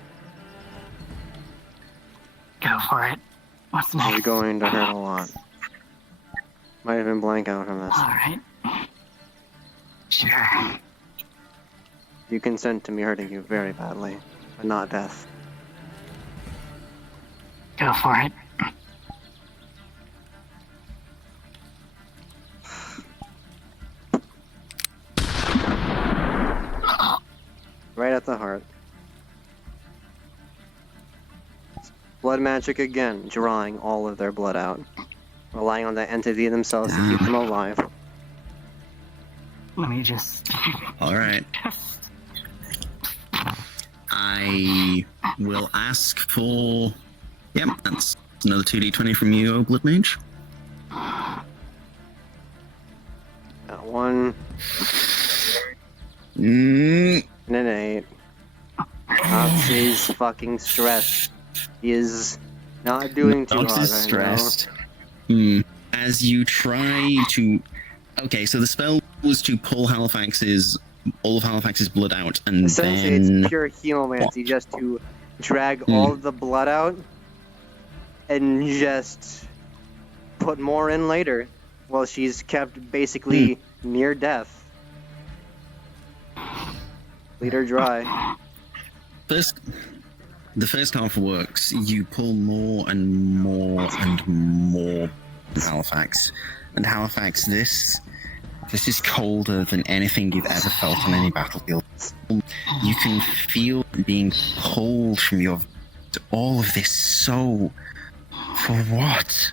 Go for it. What's next? You're going to hurt a lot. Might even blank out from this. Alright. Sure. You consent to me hurting you very badly, but not death. Go for it. Right at the heart. Blood magic again, drawing all of their blood out. Relying on the entity themselves to keep them alive. Let me just... Alright. I will ask for... Yep, that's another 2d20 from you, oh Blood Mage. Got one. Mm. And an 8. Nox is fucking stressed. He is not doing too Nox hard is right stressed. As you try to... Okay, so the spell was to pull all of Halifax's blood out, and essentially, then... it's pure hemomancy, just to drag all of the blood out and just put more in later, while she's kept basically near death. Bleed her dry. The first half works. You pull more and more and more Halifax. And Halifax, this is colder than anything you've ever felt on any battlefield. You can feel being pulled from your... all of this so... for what?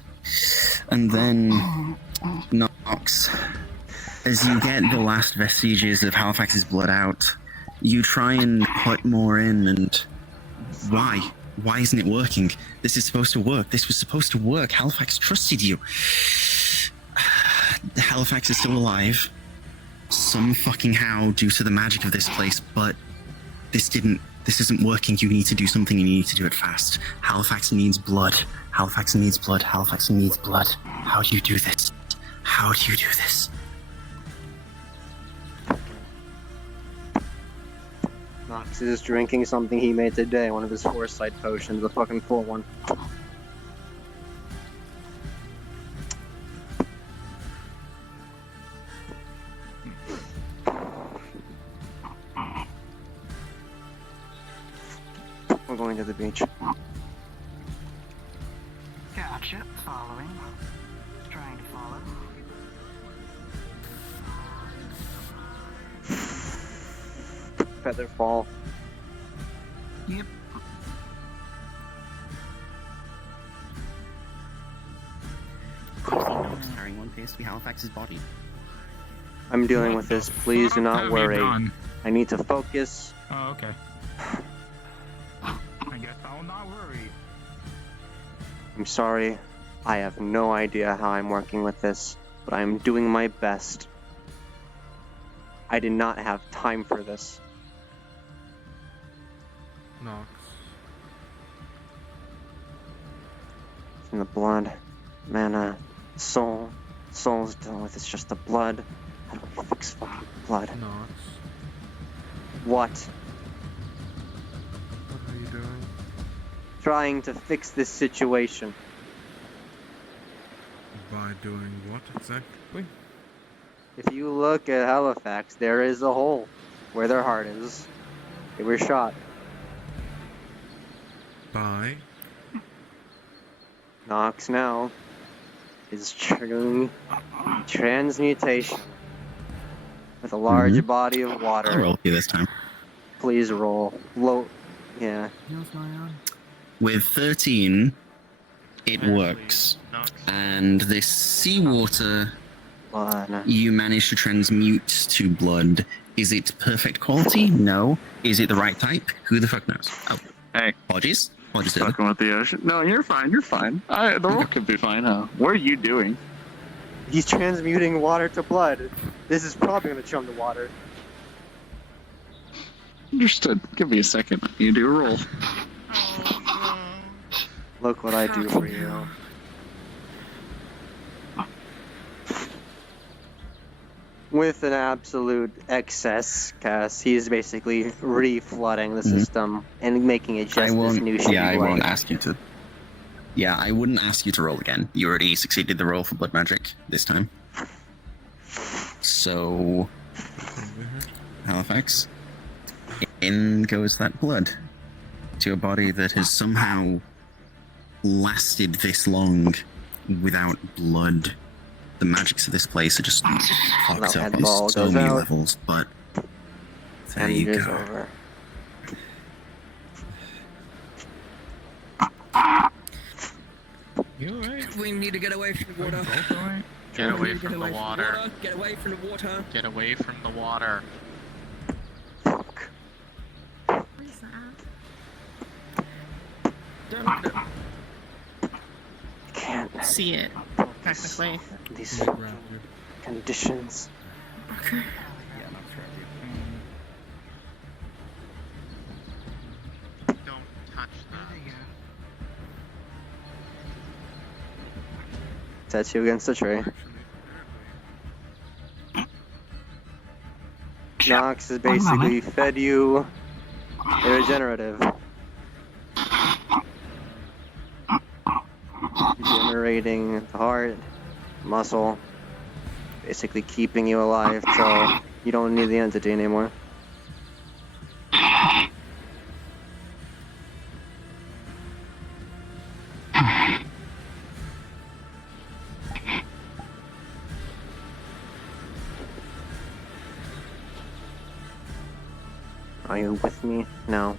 And then... Nox, as you get the last vestiges of Halifax's blood out, you try and put more in, and... Why? Why isn't it working? This is supposed to work. This was supposed to work. Halifax trusted you. Halifax is still alive. Some fucking how due to the magic of this place, but this isn't working. You need to do something, and you need to do it fast. Halifax needs blood. Halifax needs blood. Halifax needs blood. How do you do this? How do you do this? Nox is drinking something he made today, one of his foresight potions, a fucking full one. We're going to the beach. Gotcha. Following. Trying to follow. Feather fall. Yep. Carrying one appears to be Halifax's body. I'm dealing with this. Please do not have you worry. done? I need to focus. Oh, okay. I guess I will not worry. I'm sorry. I have no idea how I'm working with this, but I'm doing my best. I did not have time for this. Nox. In the blood, mana, soul. Soul's dealing with it's just the blood. How do I fix fucking blood? Nox. What? What are you doing? Trying to fix this situation. By doing what exactly? If you look at Halifax, there is a hole where their heart is. They were shot. By? Nox now is triggering transmutation with a large body of water. I'll roll you this time. Please roll. Low. Yeah. With 13, it works. And this seawater you manage to transmute to blood. Is it perfect quality? No. Is it the right type? Who the fuck knows? Oh. Hey. Apologies. Fucking with the ocean. No, you're fine. You're fine. The roll could be fine. What are you doing? He's transmuting water to blood. This is probably going to chum the water. Understood. Give me a second. You do a roll. Look what I do for you. With an absolute excess cast, he's basically re-flooding the system and making it just this new shitty I blood. won't ask you to. Yeah, I wouldn't ask you to roll again. You already succeeded the roll for blood magic this time. So, Halifax. In goes that blood to a body that has somehow lasted this long without blood. The magics of this place are just fucked up on ball so goes many out. levels, but there And you it is go. over. You alright? We need to get away from the water. Get away Get from the away water. Get away from the water. Get away from the water. Don't look at it. Can't see it, technically. These conditions. Okay. Don't touch that. Set you against the tree. Nox has basically fed you a regenerative. Generating the heart, muscle, basically keeping you alive till you don't need the entity anymore. Are you with me? No.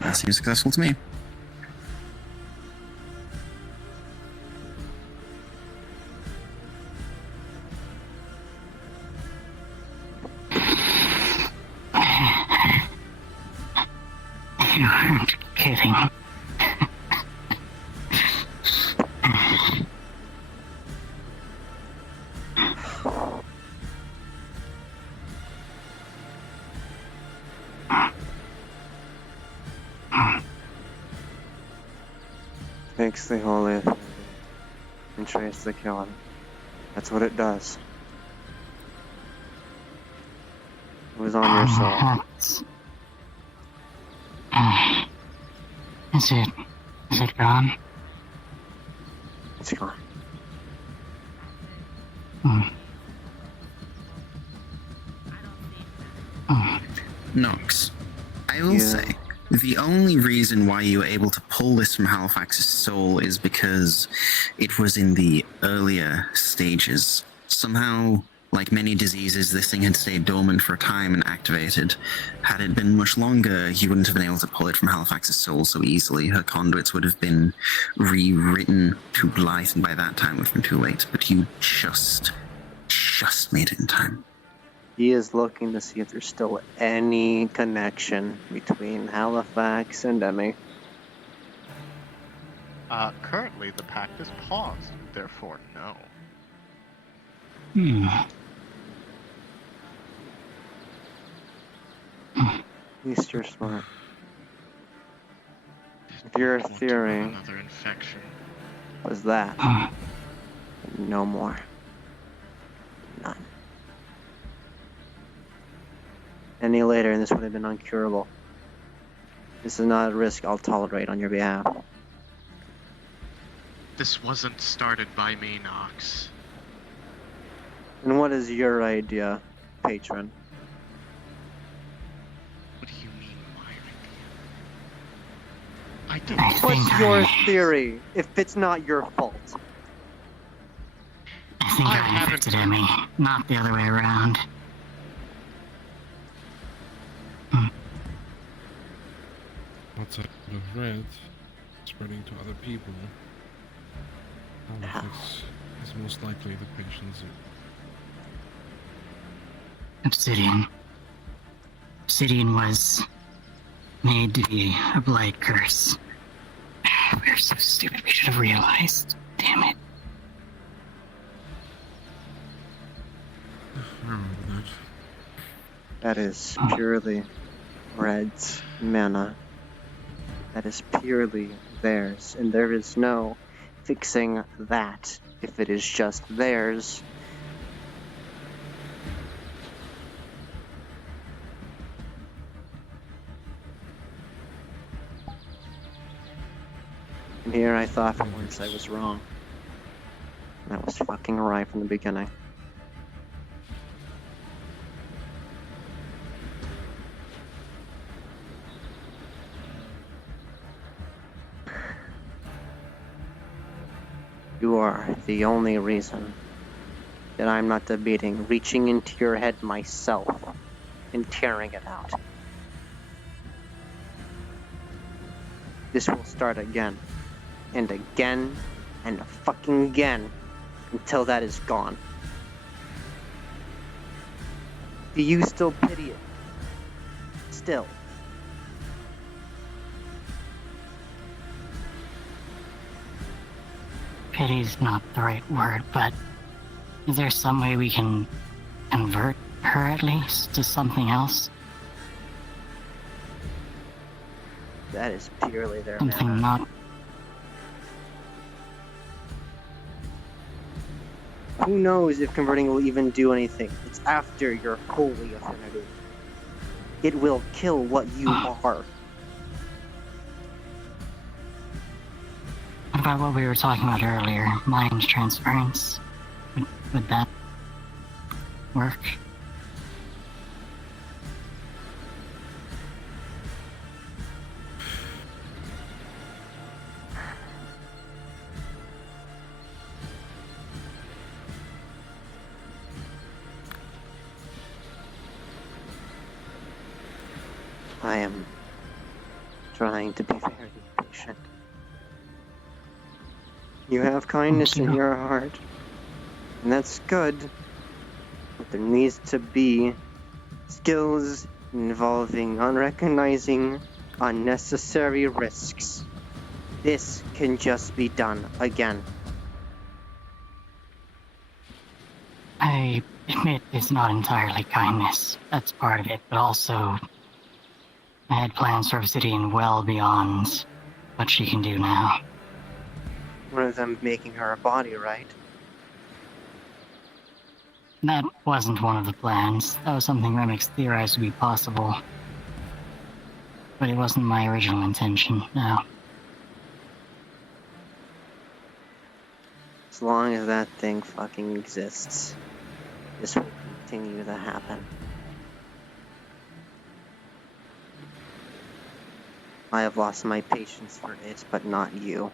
That seems successful to me. You weren't kidding. Takes the holy authority and trace the killer. That's what it does. It was on your soul. Is it gone? It's gone. Nox, I will say, the only reason why you were able to pull this from Halifax's soul is because it was in the earlier stages. Somehow, like many diseases, this thing had stayed dormant for a time and activated. Had it been much longer, you wouldn't have been able to pull it from Halifax's soul so easily. Her conduits would have been rewritten to life, and by that time it would have been too late. But you just made it in time. He is looking to see if there's still any connection between Halifax and Demi. Currently, the pact is paused, therefore, no. At least you're smart. If your theory Another infection. was that, no more. None. Any later, and this would have been uncurable. This is not a risk I'll tolerate on your behalf. This wasn't started by me, Nox. And what is your idea, patron? What do you mean, my idea? I didn't. What's your theory, if it's not your fault? I think I infected Emmy, not the other way around. What's out of red, spreading to other people. Halifax is most likely the patient's. Obsidian. Obsidian was made to be a blight curse. We're so stupid, we should have realized. Damn it. I remember that. That is purely Red's mana. That is purely theirs, and there is no fixing that if it is just theirs. And here I thought for once I was wrong. And I was fucking right from the beginning. You are the only reason that I'm not debating reaching into your head myself and tearing it out. This will start again, and again, and fucking again, until that is gone. Do you still pity it? Still. Pity's not the right word, but is there some way we can convert her at least to something else? That is purely their Something matter. not. Who knows if converting will even do anything? It's after your holy affinity. It will kill what you are. What about what we were talking about earlier? Mind transference? Would that work? I am trying to be very patient. You have kindness in your heart, and that's good, but there needs to be skills involving unrecognizing unnecessary risks. This can just be done again. I admit it's not entirely kindness. That's part of it, but also I had plans for Obsidian well beyond what she can do now. One of them making her a body, right? That wasn't one of the plans. That was something Remix theorized would be possible. But it wasn't my original intention, no. As long as that thing fucking exists, this will continue to happen. I have lost my patience for it, but not you.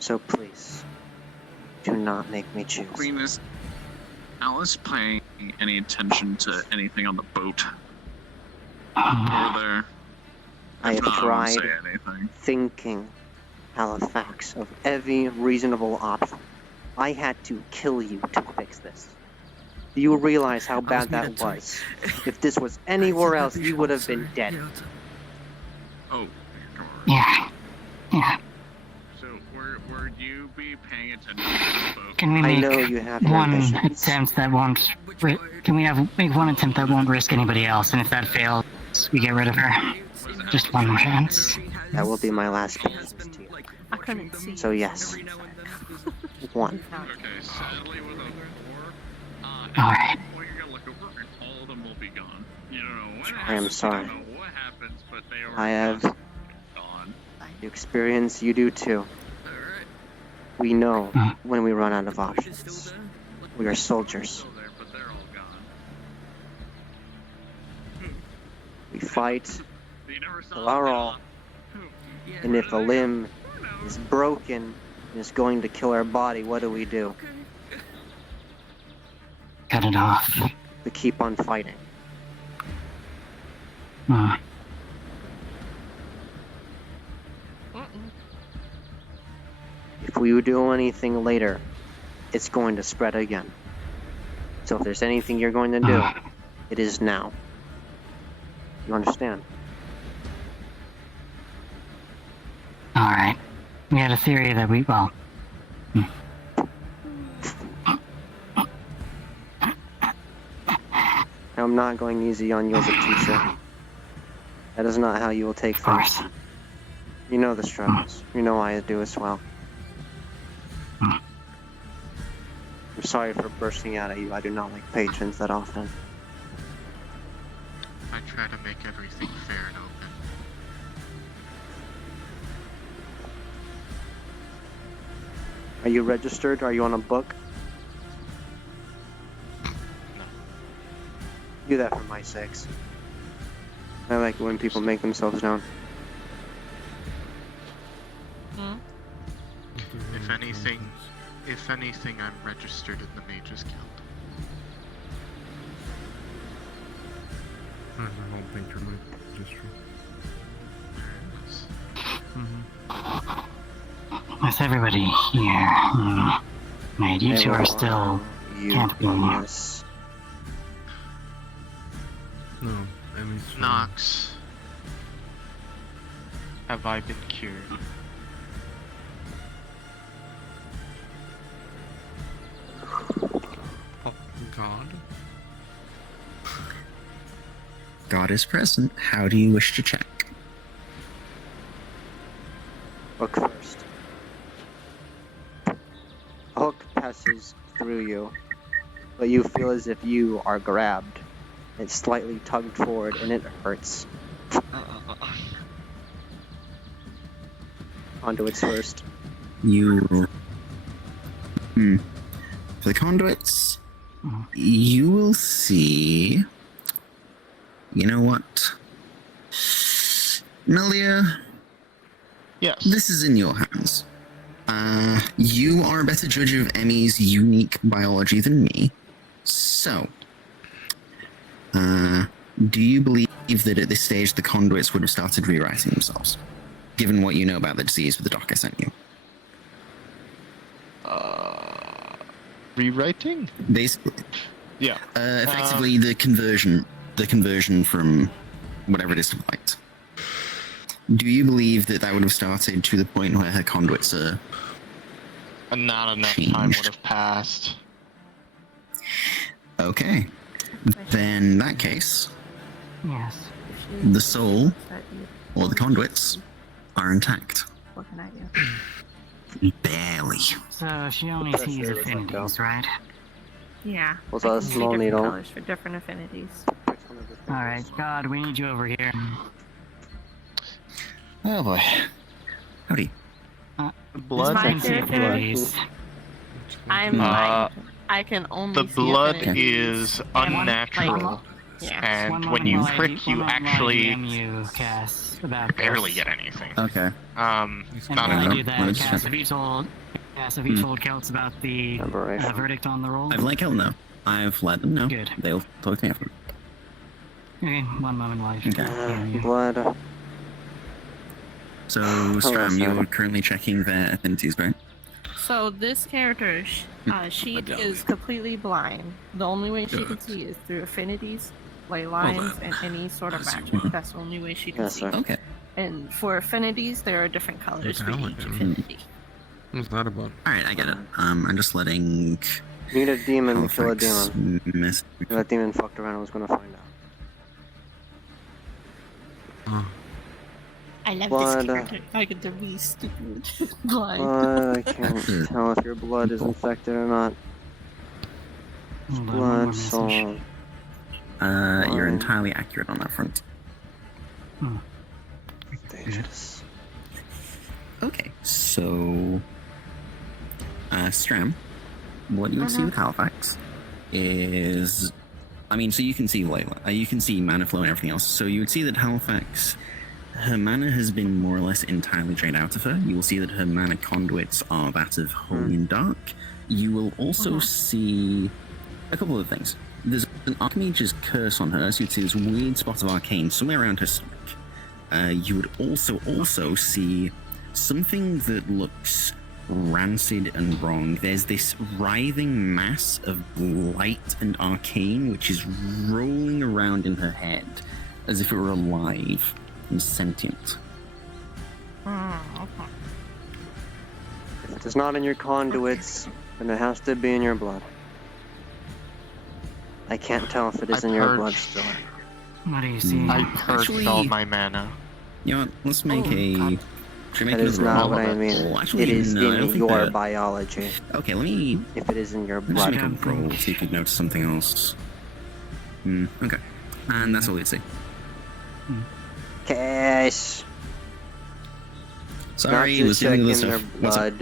So please, do not make me choose. Queen, is Alice paying any attention to anything on the boat? Over there? I have If not, I won't tried say anything. thinking, Halifax, of every reasonable option. I had to kill you to fix this. Do you realize how bad that was? If this was anywhere else, you would have been dead. Oh. Yeah. Yeah. So, were you be paying attention to the boat? Can we I make know you have your one ambitions. attempt that won't... Can we make one attempt that won't risk anybody else, and if that fails, we get rid of her? Just one chance. That will be my last patience to you. I couldn't see. So yes. One. Okay, sadly with a 4, Alright. well, you're gonna look over and all of them will be gone. You don't know when it I am happens, sorry. you don't know what happens, but they are I have gone. the experience you do too. We know when we run out of options. We are soldiers. We fight till our all. And if a limb is broken and is going to kill our body, what do we do? Cut it off. We keep on fighting. If we do anything later, it's going to spread again. So if there's anything you're going to do, it is now. You understand? Alright. We had a theory that we... well... I'm not going easy on you as a teacher. That is not how you will take things. You know the struggles. You know I do as well. I'm sorry for bursting out at you. I do not like patrons that often. I try to make everything fair and open. Are you registered? Are you on a book? No. Do that for my sakes. I like it when people make themselves known. If anything, I'm registered in the Mages Guild. I don't think you're my registry. With everybody here, mate, you two are still can't be. Yes. No, Emmy's fine. Nox, have I been cured? Oh, God. God is present. How do you wish to check? Hook first. Hook passes through you, but you feel as if you are grabbed. It's slightly tugged forward and it hurts. Conduits first. You. For the conduits, you will see. You know what? Melia? Yes. This is in your hands. You are a better judge of Emmy's unique biology than me. So, do you believe that at this stage the conduits would have started rewriting themselves? Given what you know about the disease with the doc I sent you. Rewriting? Basically. Yeah. Effectively, the conversion from whatever it is to light. Do you believe that would have started to the point where her conduits are not enough changed? time would have passed. Okay. Then in that case, Yes. the soul, or the conduits, are intact. What can I do? Barely. So she only sees affinities, right? Yeah. Was I that a can see small different needle? colors for different affinities. Alright, God, we need you over here. Oh boy. Howdy. Blood my and character- affinities. I'm like, I can only the see blood affinities. is unnatural, Yeah. and when you prick, you actually you cast about barely this. get anything. Okay. It's And not when I enough. do that, Cass, have you told Celts about the verdict on the roll? I've let Kel know. I've let them know. Good. They'll talk to me after. Okay, one moment while you Blood. So, Stram, you're currently checking their affinities, right? So this character, she is completely blind. The only way she can see is through affinities, ley lines, and any sort of magic. That's the only way she can see. Okay. And for affinities, there are different colors for each affinity. What's that about? Alright, I get it. I'm just letting... Need a demon to kill a Halifax demon. That demon fucked around and was gonna find out. I love Blood. this character. I get to be stupid. blind. I can't tell if your blood is infected or not. Blood, soul. You're entirely accurate on that front. Dangerous. Okay, so... Stram, what you would see with Halifax is... I mean, so you can see Layla, you can see mana flow and everything else. So you would see that Halifax, her mana has been more or less entirely drained out of her. You will see that her mana conduits are that of Holy and Dark. You will also see a couple of things. There's an Archmage's curse on her, so you'd see this weird spot of arcane somewhere around her stomach. You would also see something that looks rancid and wrong. There's this writhing mass of light and arcane which is rolling around in her head as if it were alive and sentient. If it is not in your conduits, then it has to be in your blood. I can't tell if it is in your blood still. What do you see? I purged all my mana. You know what, let's make a Should I make That is another not roll? what I mean. Oh, actually, It is no, I don't in think your that- biology. Okay, let me. If it is in your Let me blood. just make a roll, see if you can notice something else. Okay. And that's all we see. Cash. Sorry, Not was to dealing check with in stuff. their What's up?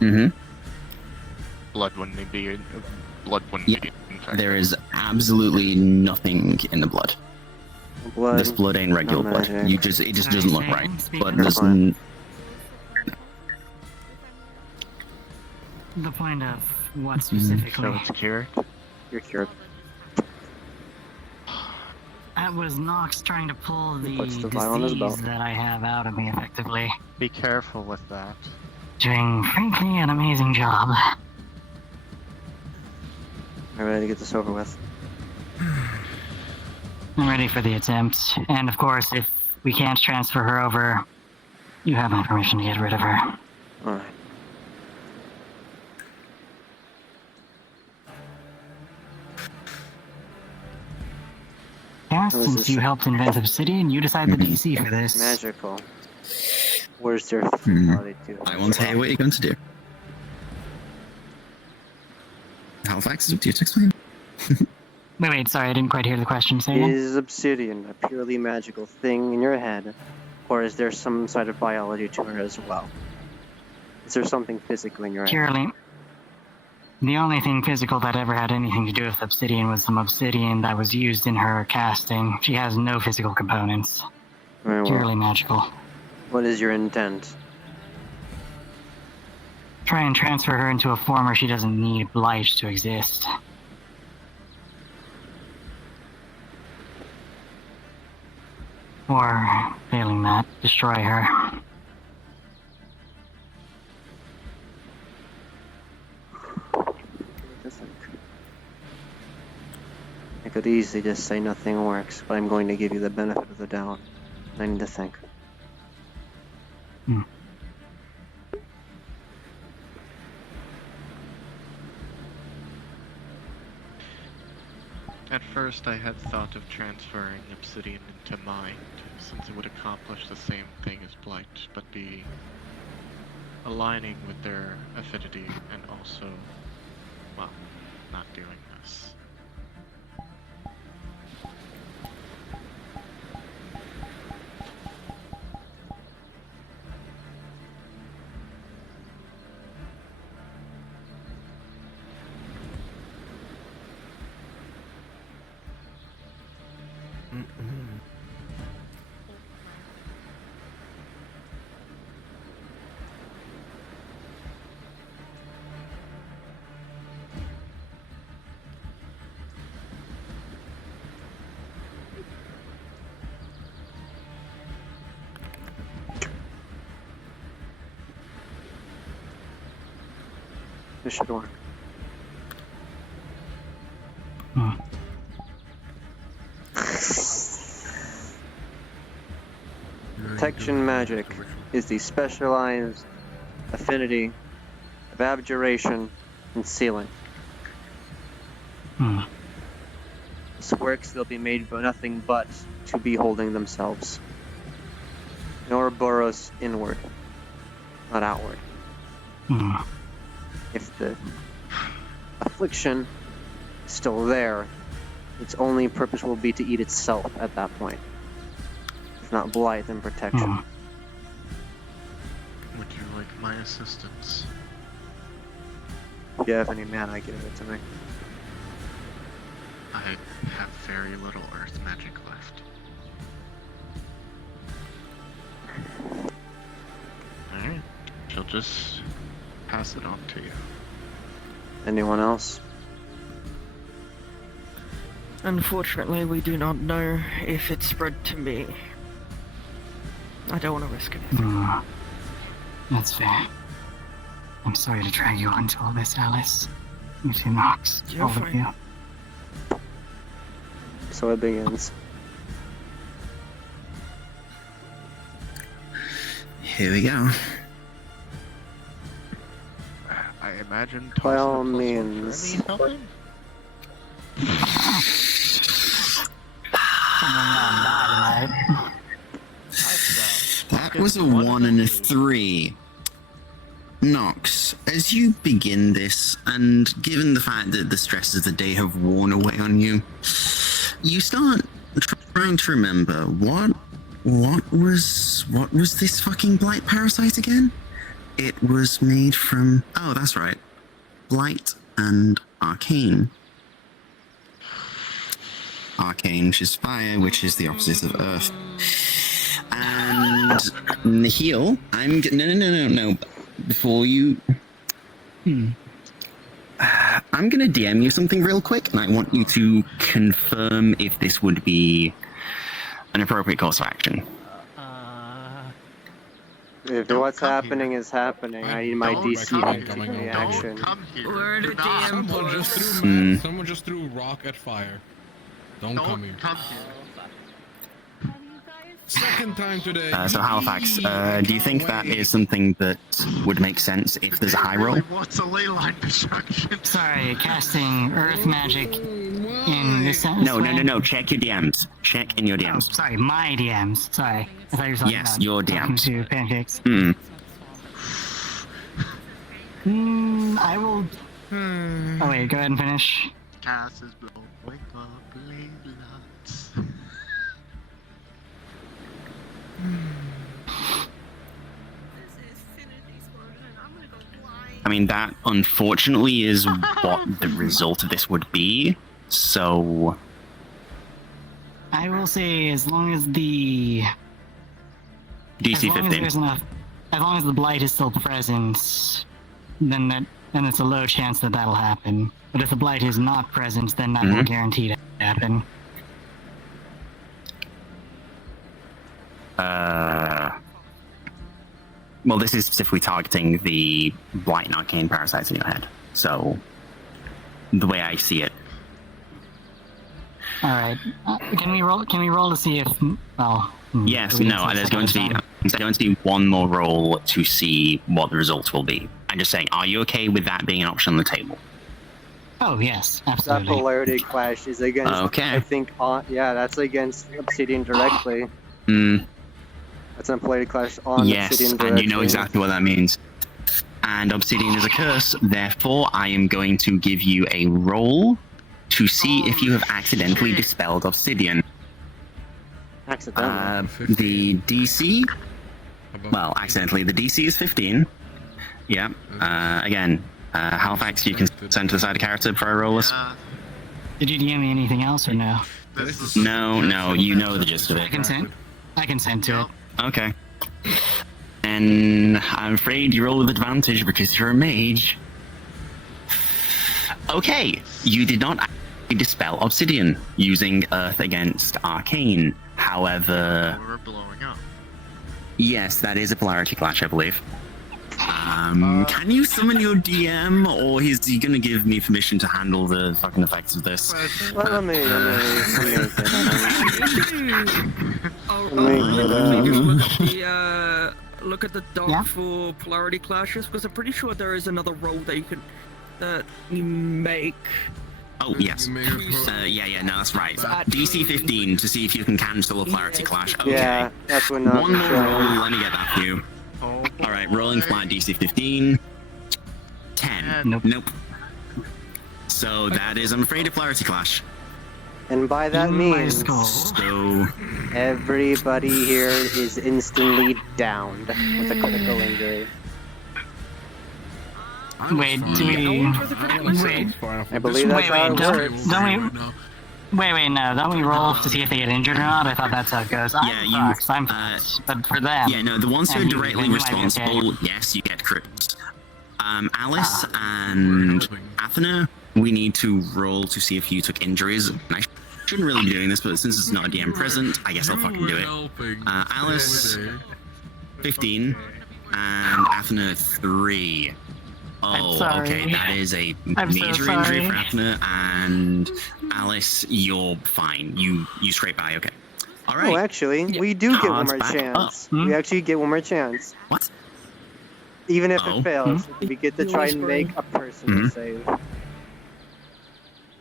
blood. Blood wouldn't be. Blood wouldn't Yeah, be infected. there is absolutely nothing in the blood. Blood. This blood ain't regular no blood. magic. It just doesn't look right. But there's fine. The point of what specifically? So it's cured? You're cured. That was Nox trying to pull the puts the vial in his belt. disease that I have out of me effectively. Be careful with that. Doing, frankly, an amazing job. I'm ready to get this over with. I'm ready for the attempt. And of course, if we can't transfer her over, you have my permission to get rid of her. Alright. Yeah, How is since this? you helped invent Obsidian, you decide the DC for this. Magical. Where's their physicality to? I won't tell you what you're going to do. Halifax is up to you to explain. Wait, sorry, I didn't quite hear the question. Say again? Is obsidian a purely magical thing in your head, or is there some side of biology to her as well? Is there something physical in your head? Purely. The only thing physical that ever had anything to do with obsidian was some obsidian that was used in her casting. She has no physical components. Very well. Purely magical. What is your intent? Try and transfer her into a form where she doesn't need blight to exist. Or, failing that, destroy her. I could easily just say nothing works, but I'm going to give you the benefit of the doubt. I need to think. At first, I had thought of transferring obsidian into mind, since it would accomplish the same thing as blight, but be aligning with their affinity and also, well, not doing this. This should work. Protection magic is the specialized affinity of abjuration and sealing. This works, they'll be made for nothing but to be holding themselves. Nor burrows inward, not outward. If the affliction is still there, its only purpose will be to eat itself at that point. If not blight, then protection. Would you like my assistance? If you have any mana, give it to me. I have very little earth magic left. Alright, she'll just pass it on to you. Anyone else? Unfortunately, we do not know if it spread to me. I don't want to risk anything. That's fair. I'm sorry to drag you onto all this, Alice. You two Nox, You're all of fine. you. So it begins. Here we go. I imagine By tossing all a +1 means. for any helping? Someone gonna die tonight. That It was a 1 and a 3. Nox, as you begin this, and given the fact that the stresses of the day have worn away on you, you start trying to remember what was this fucking blight parasite again? It was made from, oh, that's right, blight and arcane. Arcane, which is fire, which is the opposite of earth. And Nihil, no. Before you... I'm gonna DM you something real quick, and I want you to confirm if this would be an appropriate course of action. If what's happening is happening, I need my DC reaction. Someone just threw rock at fire. Don't come here. Second time today. So Halifax, do you think that is something that would make sense if there's a high roll? What's a ley line destruction? Sorry, casting earth magic in this sentence. No. Check your DMs. Check in your DMs. Oh, sorry, my DMs. Sorry. I thought you were talking yes, about your talking DMs. to pancakes. I will. Oh wait, go ahead and finish. Cass is blowing up lads. I mean, that unfortunately is what the result of this would be. So I will say, as long as the DC 15. As long as the blight is still present, then it's a low chance that that'll happen. But if the blight is not present, then that will guarantee to happen. Well, this is specifically targeting the blight and arcane parasites in your head. So, the way I see it. All right. Can we roll? Can we roll to see if? Well. Yes. No. There's going to be one more roll to see what the results will be. I'm just saying. Are you okay with that being an option on the table? Oh yes, That absolutely. polarity clash is against. Okay. I think. Yeah, that's against Obsidian directly. That's a polarity clash on Yes, Obsidian and directly. you know exactly what that means. And Obsidian is a curse, therefore I am going to give you a roll to see if you have accidentally dispelled Obsidian. Accidentally? The DC... Well, accidentally, the DC is 15. Yeah. Again, Halifax, you can send to the side of character before I roll this. Did you DM me anything else or no? No, you know the gist of it. I can send to it. Okay. And I'm afraid you roll with advantage because you're a mage. Okay, you did not actually dispel Obsidian using Earth against Arcane. However... We're blowing up. Yes, that is a polarity clash, I believe. Can you summon your DM, or is he gonna give me permission to handle the fucking effects of this? Let me look at the doc for polarity clashes, because I'm pretty sure there is another roll that you make. Oh, yes. No, that's right. DC 15 to see if you can cancel a polarity clash. Okay. Yeah, that's what not One more roll, let me get that for you. Alright, rolling flat DC 15. 10. Nope. So that is, I'm afraid, a polarity clash. And by that means, so everybody here is instantly downed with a critical injury. Wait, do we? Wait. I believe that's how it works. Don't we roll to see if they get injured or not? I thought that's how it goes. I'm fucked, but for them... Yeah, no, the ones who are directly they might be responsible, okay. yes, you get crit. Alice and Athena, we need to roll to see if you took injuries. I shouldn't really be doing this, but since it's not a DM present, I guess I'll fucking do it. Alice, 15, and Athena, 3. Oh, okay, that is a major injury for Athena, and Alice, you're fine. You scrape by, okay. Alright. Oh, actually, we do get one Cards more back chance. up. We actually get one more chance. What? Even if it fails, we get to try and make a personal save.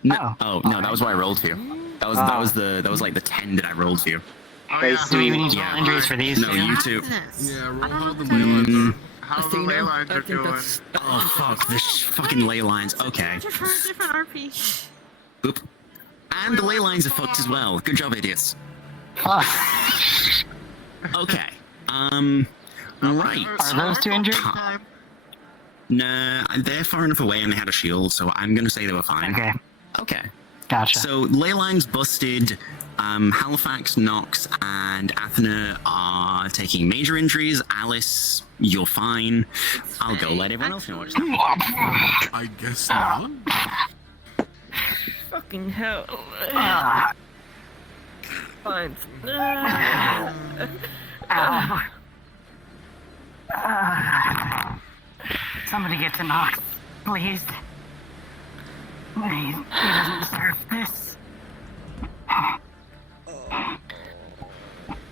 No, no, that was what I rolled for you. That was like the 10 that I rolled for you. they Do we even need see. to roll injuries for these No, two? you two. Yeah, roll how the ley lines are. How the ley lines are doing. Oh fuck, the fucking ley lines. Okay. Different RP. Oop. And the ley lines are fucked as well. Good job, idiots. Okay. Right. Are those two injured? Nah, they're far enough away and they had a shield, so I'm gonna say they were fine. Okay. Okay. Gotcha. So ley lines busted. Halifax, Nox, and Athena are taking major injuries. Alice, you're fine. I'll go let everyone else know what's happening. I guess not. Fucking hell. Fine. Somebody get to Nox, please. He doesn't deserve this.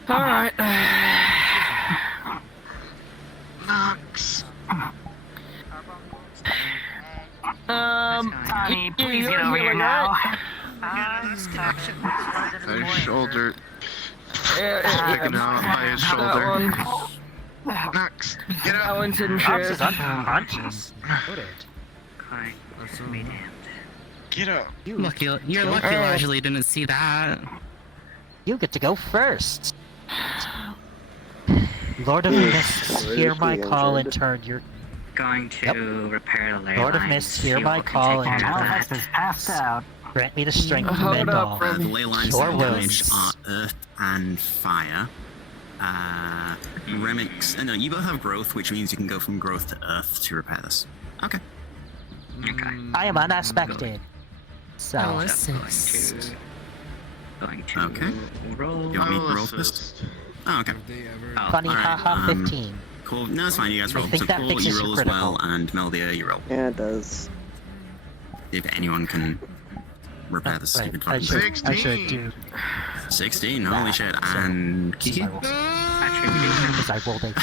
Alright. Nox. Tony, please get over here now. His shoulder. Sticking out by his shoulder. Nox, get up. That one's injured. Get up. You're lucky largely didn't see that. You get to go first. Lord of Mists, hear my call and turn your... Going to repair the ley Lord of lines. Mists, hear You my all can call take and care of turn that. Is passed out. Grant me the strength to Hold mend up, all. The ley lines Your that damage wounds. are earth and fire. Remix. No, you both have growth, which means you can go from growth to earth to repair this. Okay. I am unaspected. So... Oh, assist. Going to Okay. roll. You want me to roll first? Oh, okay. Funny, Alright, haha, 15. Cool. No, it's fine. You guys I roll. think So that cool, fixes you your roll as well, critical. and Meldia, you roll. Yeah, it does. If anyone can repair the stupid I fucking... should do. 16, holy shit. And Kiki? Because I rolled a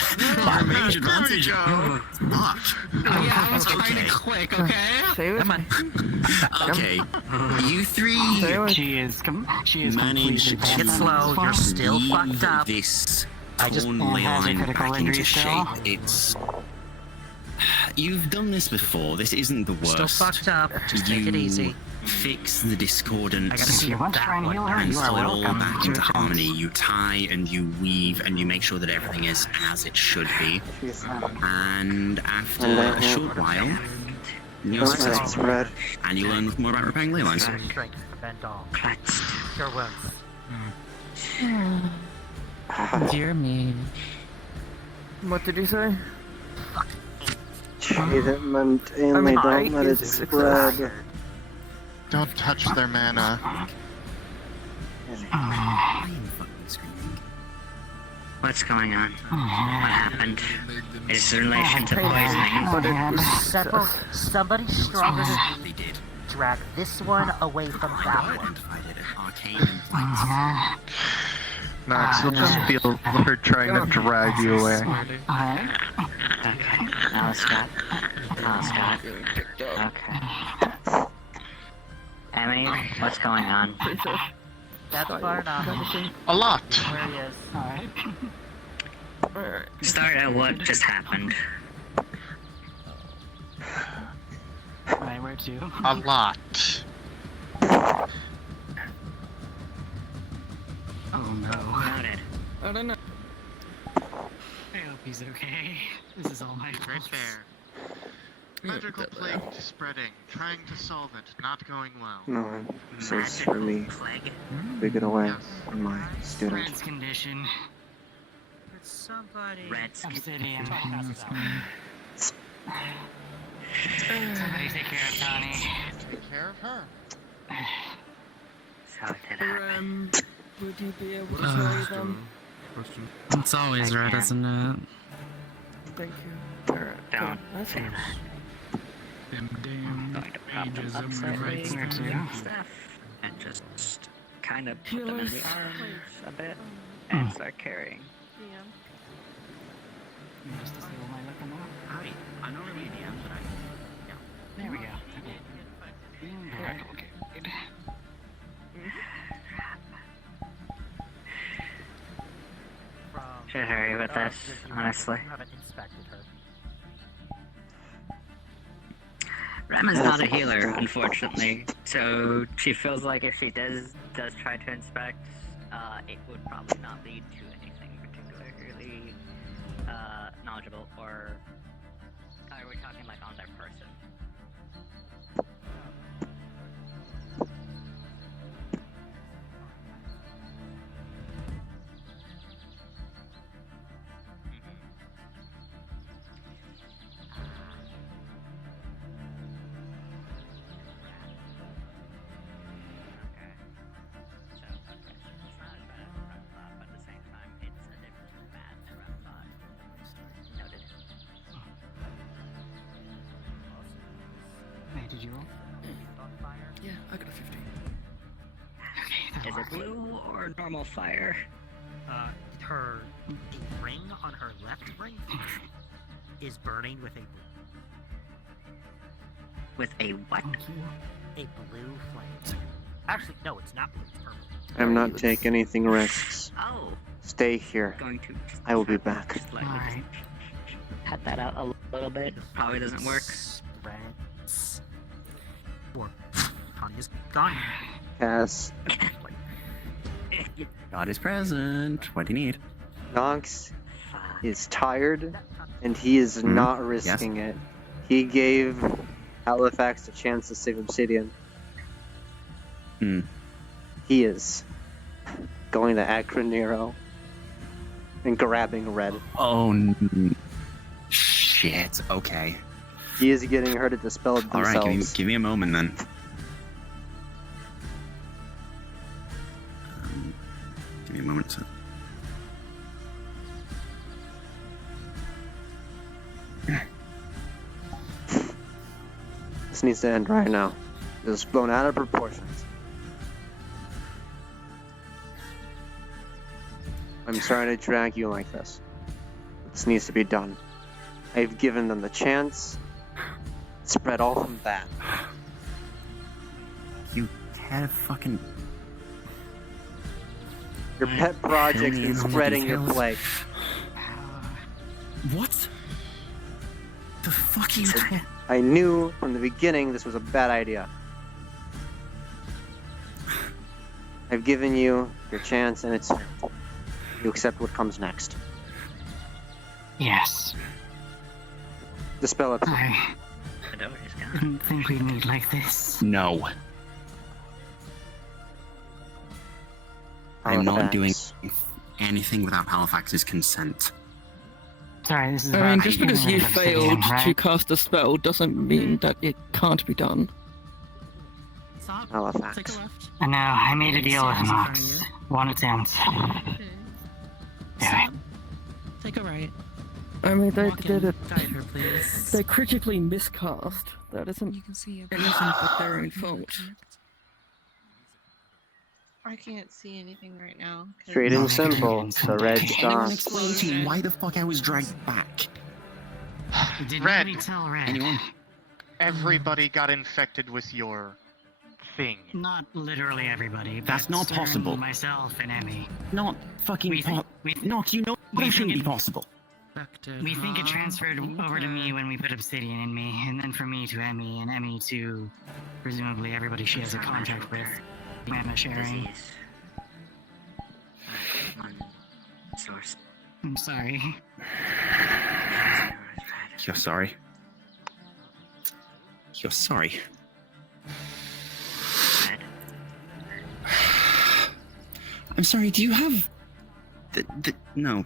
Range advantage. Fuck. Yeah, I was trying to click, okay? Come on. Okay. You three She is manage completely to Get slow, you're still weave fucked up. this I just torn only ley has a line critical back injury into still. shape. It's... You've done this before. This isn't the worst. Still fucked up. Just take it easy. Fix the discordance. I gotta see if try and heal her, and you are sew it all welcome. back Give into it a chance. harmony. You tie and you weave and you make sure that everything is as it should be. And after a short while, you're successful. Red. And you learn more about repairing ley lines. Strength to mend all. Your wounds. Dear me. What did you say? Treatment and I mean, they I don't let it use it, spread. Don't touch their mana. What's going on? What happened? Is it in relation to poisoning? Somebody stronger than me drag this one away from that one. Nox, you'll just feel her trying to drag you away. Okay. Now, Scott. Okay. Emmy, what's going on? That's far enough. A lot. Where he is. Start at what just happened. Right, where to? A lot. Oh no. Noted. I don't know. I hope he's okay. This is all my fault. Magical plague spreading. Trying to solve it. Not going well. No, this is for me. Big it away from my student. Red's condition. Somebody. Red's Obsidian. Somebody take care of Tony. Take care of her. So it did happen. Would you be able to tell them? It's always red, isn't it? Thank you. Don't That's say that. I'm going to probably upset me and stuff and just kind of put them in the arms a bit and start carrying. Just to see what am I looking at? Howdy. I'm not really DM, but There we go. Okay. Good. should hurry with this, honestly. Rem is not a healer, unfortunately, so she feels like if she does try to inspect, it would probably not lead to anything particularly knowledgeable, or are we talking like on their person? Wait, did you roll? Yeah, I got a 15. Okay, Is it blue or normal fire? Her ring on her left ring is burning with a With a what? blue flame. Actually, no, it's not blue. It's purple. I'm not taking anything risks. Oh. Stay here. Going to I will be back. Alright. Cut that out a little bit. Probably doesn't work. Spreads. Or Tanya's gone. Cass. God is present. What do you need? Nox is tired, and he is not risking it. He gave Halifax a chance to save Obsidian. He is going to Acronero and grabbing Red. Oh, shit. Okay. He is getting her to dispel it themselves. Alright, give me a moment then. Give me a moment to... This needs to end right now. This is blown out of proportions. I'm sorry to drag you like this. This needs to be done. I've given them the chance. Spread all from that. You had a fucking... Your pet project's been spreading your plague. What? The fuck are you talking? I knew from the beginning this was a bad idea. I've given you your chance, and it's you accept what comes next. Yes. Dispel it. I didn't think we'd meet like this. No. I'm not doing anything without Halifax's consent. Sorry, this is I mean, just because you failed to cast a spell doesn't mean that it can't be done. Halifax. I know, I made a deal with Nox. One attempt. Do it. Take a right. I mean, they did it. Guide her, please. They critically miscast. That isn't anything but their own fault. I can't see anything right now. Straight and simple. The red Anyone star. explain to me why the fuck I was dragged back? Red. Tell Red. Anyone? Everybody got infected with your thing. Not literally everybody. That's but not certainly possible. Myself and Emmy. Not fucking Nox, you know that shouldn't be possible. We think it transferred over to me when we put Obsidian in me, and then from me to Emmy, and Emmy to presumably everybody she has a contract with. Mana sharing. Source. I'm sorry. You're sorry. You're sorry. I'm sorry, do you have... No.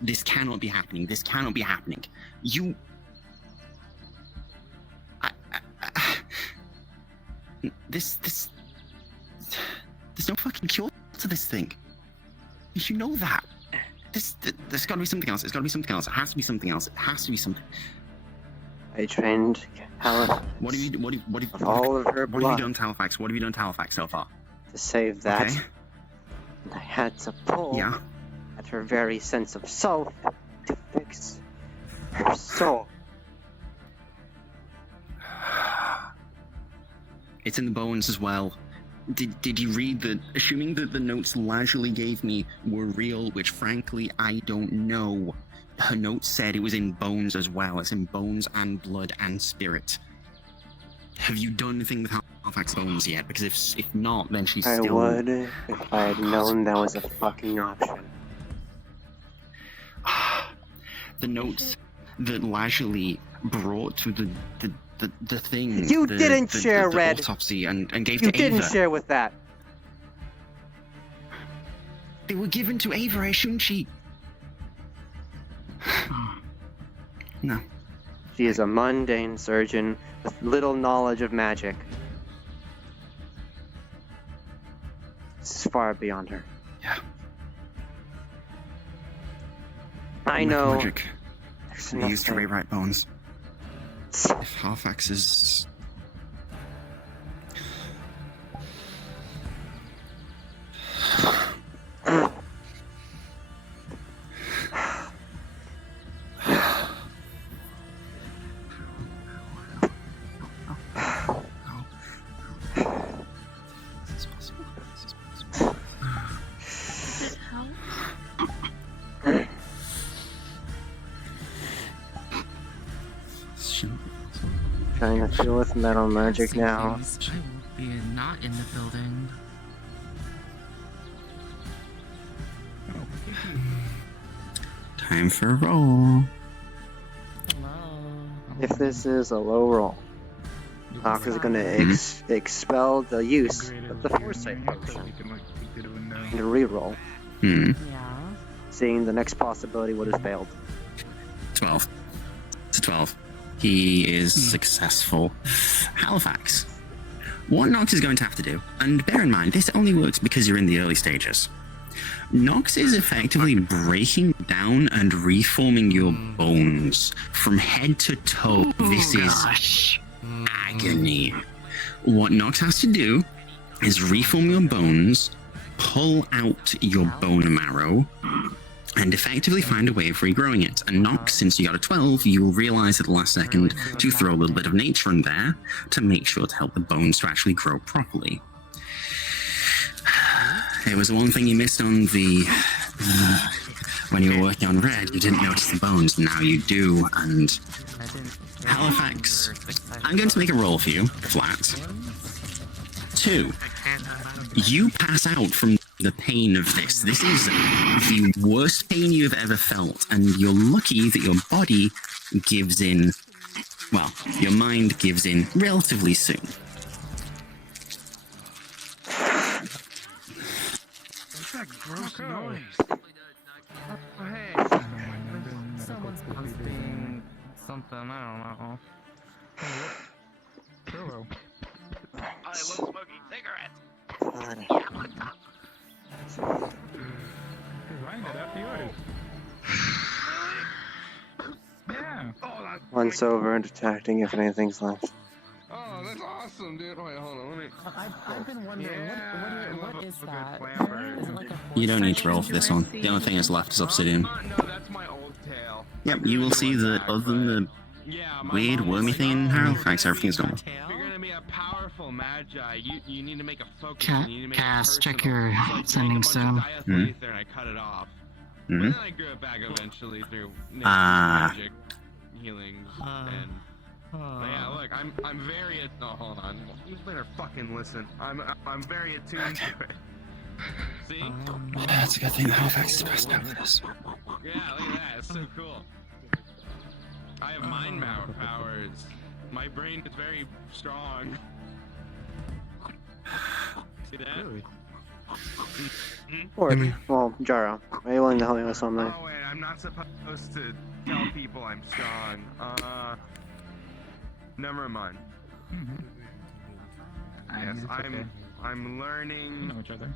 This cannot be happening. This cannot be happening. You... There's no fucking cure to this thing. You know that. There's gotta be something else. It's gotta be something else. It has to be something else. It has to be something. I trained Halifax. What have you all of her What have blood you done to Halifax? What have you done to Halifax so far? to save that. Okay. And I had to pull at her very sense of self to fix her soul. It's in the bones as well. Did you read the... Assuming that the notes Lazuli gave me were real, which frankly I don't know. Her notes said it was in bones as well. It's in bones and blood and spirit. Have you done anything with Halifax bones yet? Because if not, then she's I still... would if I had known that was a fucking option. The notes that Lazuli brought to the thing... You the, didn't the, share, the Red! autopsy and gave You to Ava. didn't share with that! They were given to Ava, I assumed she... No. She is a mundane surgeon with little knowledge of magic. This is far beyond her. Yeah. I know. Magic. They used to rewrite bones. If Halifax is... Trying to deal with metal magic now. I will be not in the building. Time for a roll. If this is a low roll, Nox is going to expel the use of the foresight potion and reroll, seeing the next possibility would have failed. 12. It's a 12. He is successful. Halifax. What Nox is going to have to do, and bear in mind, this only works because you're in the early stages. Nox is effectively breaking down and reforming your bones from head to toe. This is agony. What Nox has to do is reform your bones, pull out your bone marrow, and effectively find a way of regrowing it. And Nox, since you got a 12, you will realize at the last second to throw a little bit of nature in there to make sure to help the bones to actually grow properly. It was the one thing you missed on the... when you were working on Red, you didn't notice the bones, now you do, and... Halifax, I'm going to make a roll for you, flat. 2. You pass out from the pain of this. This is the worst pain you've ever felt, and you're lucky that your body gives in... Well, your mind gives in relatively soon. What's that gross noise? Oh, hey. Someone's posting something, I don't know. Hello. I love smoking cigarettes. Find it after yours. Yeah. Once over and detecting if anything's left. Oh, that's awesome, dude. Wait, hold on, let me... I've been wondering, what is that? Is it like a You don't need to roll for this one. The only thing that's left is obsidian. No, that's my old tail. Yep, you will see that other than the weird wormy thing in Halifax, everything's normal. If you're gonna be a powerful magi, you need to make a focus. Cass, check your sending soon. And I cut it off. But then I grew it back eventually through magic healings and... yeah, look, I'm very no, hold on. You better fucking listen. I'm very attuned to it. See? That's a good thing Halifax is supposed to know this. Yeah, look at that. It's so cool. I have mind powers. My brain is very strong. See that? Really? Or, well, Jaro, are you willing to help me with something? Oh wait, I'm not supposed to tell people I'm strong. Never mind. Yes, I'm learning. We know each other.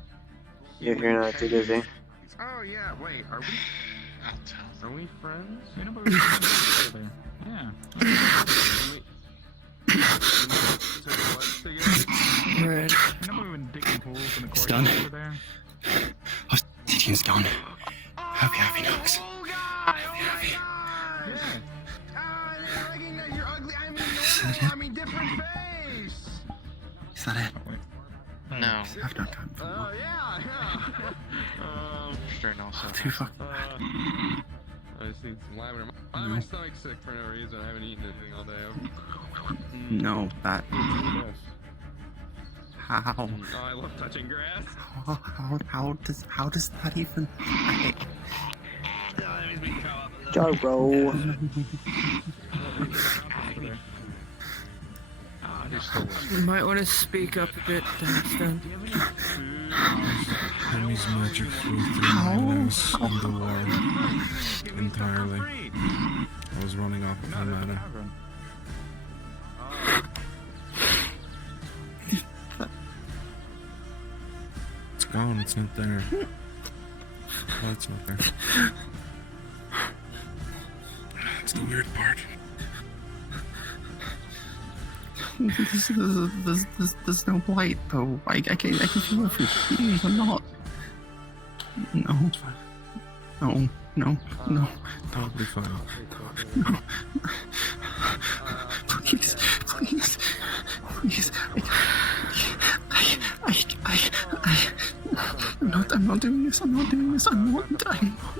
If you're not too busy. Oh yeah, wait, are we friends? You know, but we're each other. Yeah. Red. You know, we've been digging holes in the It's corner done. over there. Obsidian's gone. Happy, Nox. Different face! Is that it? No. have no time for more. Stern also. Too fucking I just need some lavender. My stomach's sick for no reason. I haven't eaten anything all day. No, that. How? Oh, I love touching grass. How does that even? Jaro. You might want to speak up a bit, Dunstan. Emmy's magic flew through my nose on the wall entirely. I was running off of her mana. It's gone, it's not there. Oh, it's not there. It's the weird part. There's no blight though. I can feel if you're eating or not. No. It's fine. No. Totally fine. No. Please. I'm not doing this. I'm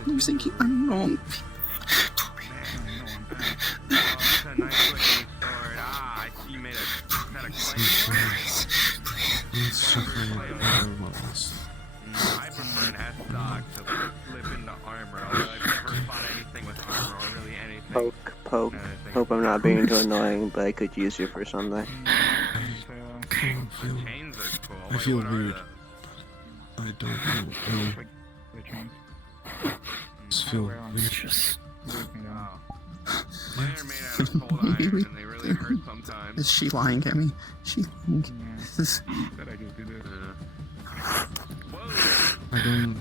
losing it. I'm not. Please suffer loss. I prefer an S-Dog to flip into armor, although I've never fought anything with armor or really anything. Poke. Hope I'm not being too annoying, but I could use you for something. Chains are cool. I feel weird. I don't know. I just feel weird. Mine are made out of cold iron and they really hurt sometimes. Is she lying at me? This is. I don't.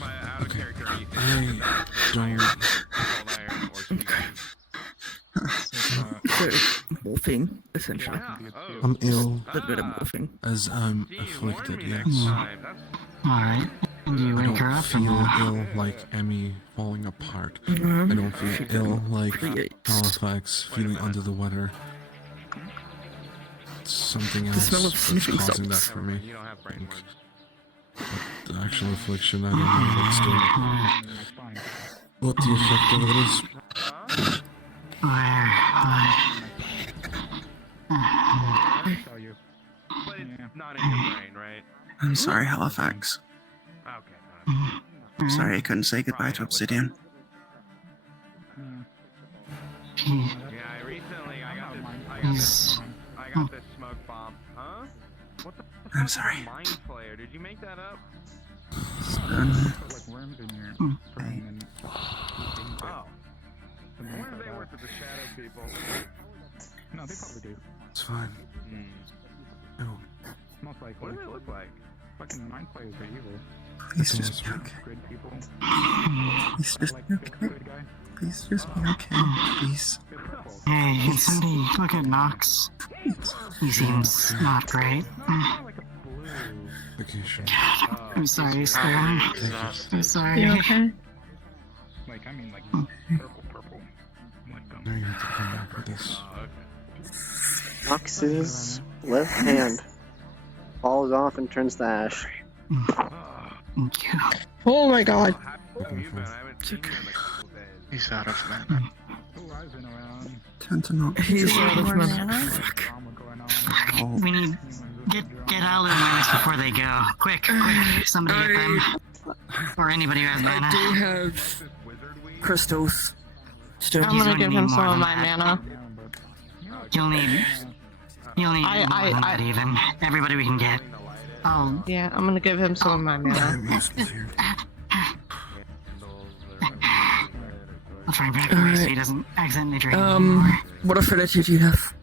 My out of character. I don't. Morphine, essentially. I'm ill. A bit of morphine. As I'm afflicted, yes. Alright. And you I wake her don't up feel and ill like Emmy falling apart. Mhm. I don't feel ill like Halifax feeling under the weather. It's something else smell of that's sniffing causing that salts. for me. You don't have brain work. But the actual affliction, I don't know what's doing. What the effect of it is. But it's not in your brain, right? I'm sorry, Halifax. Okay. I'm sorry I couldn't say goodbye to Obsidian. Yeah, recently I got this smoke bomb. Huh? What the I'm sorry. Mind Flayer? Did you make that up? Oh. I wonder if they work with the shadow people. No, they probably do. It's fine. No. Most likely. What do they look like? Fucking mind players are evil. Please just be Good okay. Good people. Please just be okay. Please just be okay. Please. hey, can somebody look at Nox? He seems not great. Vacation. I'm sorry, Stern. I'm sorry. You okay? Like, I mean, like, purple. Like, Now you have to come back with this. Nox's left hand falls off and turns to ash. Oh my god. He's out of mana. Turn to not. He's out of mana. We need get Alu minus before they go. Quick, somebody get them. Or anybody who has mana. I do have crystals. Still. I'm gonna give him some of my mana. You'll need more than that even. Everybody we can get. Oh. Yeah, I'm gonna give him some of my mana. I'll try and back away so he doesn't accidentally drain anymore. What affinity do you have?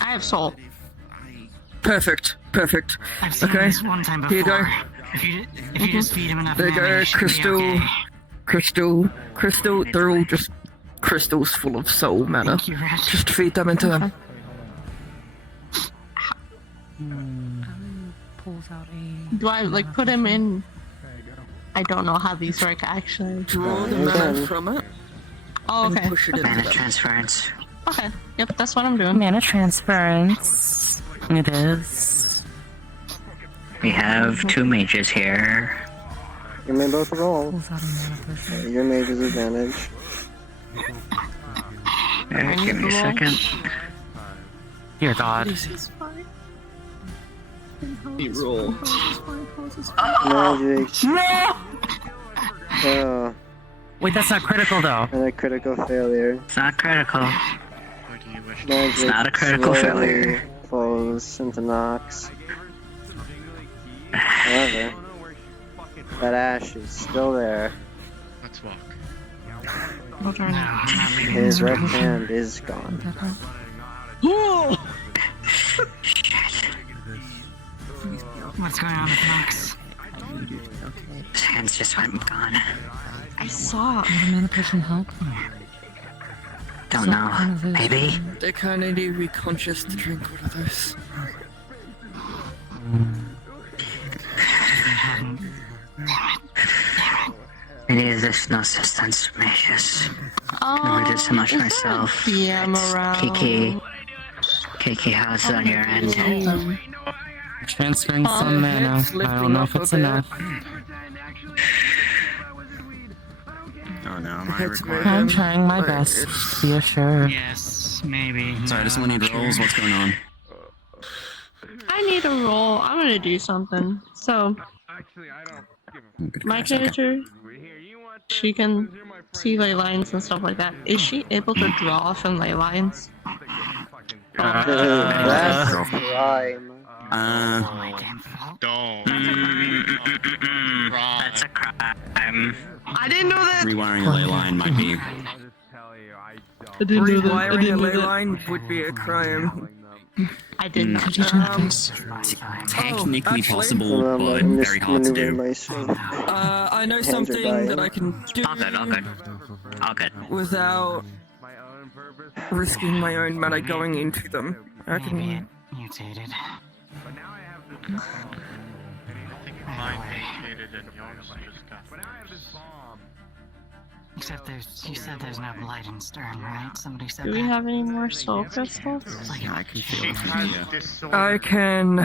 I have soul. Perfect. I've seen Okay. this one time before. Here you go. If you just feed him enough There you mana, go. he should be okay. Crystal. They're all just crystals full of soul mana. Thank you, Red. Just feed them into them. Pulls out a. Do I like put him in? I don't know how these work actually. Draw the mana from it. Oh, okay. And push it into Mana them. transference. Okay. Yep, that's what I'm doing. Mana transference. It is. We have two mages here. You may both roll. Your mage's advantage. Alright, give me a second. Dear God. You roll. Magic. No! Oh. Wait, that's not critical though. And a critical failure. It's not critical. Magic It's not a critical slowly failure. falls into Nox. However, that ash is still there. Let's walk. His right hand is gone. What's going on with Nox? His hand's just went gone. I saw. Would a mana potion help? Don't know. Maybe? They kinda need to be conscious to drink one of those. Any additional assistance from mages? I did so much myself. Yeah, morale. Kiki, how's it on your end? Transferring some mana. I don't know if it's enough. Oh no, am I required? I'm trying my best to be assured. Yes, maybe. Sorry, does someone need rolls? What's going on? I need a roll. I'm gonna do something. So, my character, she can see ley lines and stuff like that. Is she able to draw from ley lines? That's crime. Don't. That's a crime. I didn't know that. Rewiring a ley line might be. Rewiring a ley line would be a crime. I did not. Technically possible, but very hard to do. I know something that I can do. All good. Without risking my own mana going into them. I can. Mutated. Mine vacated and yours just got. Except you said there's no light in Stern, right? Somebody said Do we have any more soul crystals? I can feel it. I can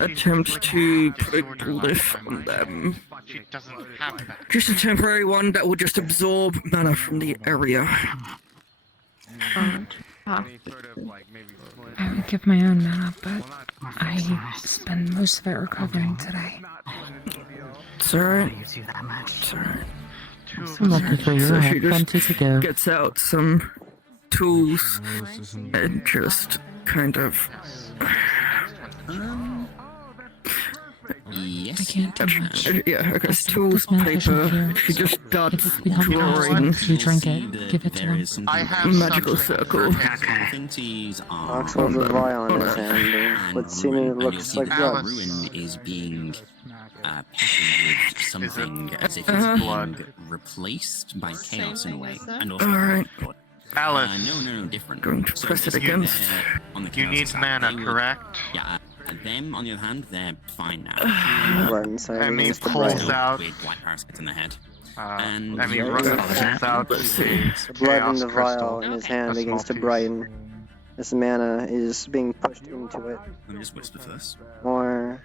attempt to put a glyph on them. She doesn't have that. Just a temporary one that will just absorb mana from the area. I would give my own mana, but I spend most of it recovering today. It's alright. It's alright. I'm lucky for you. I have plenty to go. Gets out some tools and just kind of. Yes. I can't do much. Yeah, I guess tools, This mana paper. potion She just starts We help you drawing. You drink it. Give it to him. I have magical circle. Nox holds a vial in his hand, and what seemingly looks like blood. Ruin is being packaged with something as if it's being replaced by chaos in a way. And also Alright. Alice. No, different. Going to press it against. On the You chaos need side, mana, they would- correct? Yeah. Them, on the other hand, they're fine now. Blood inside I mean, against the pulls brain. out. With white parasites in the head. I mean, you're- Russell pulls out Let's see. The blood in chaos the vial crystal. in his A hand small begins to piece. brighten. This mana is being pushed into it. Let me just whisper first. More.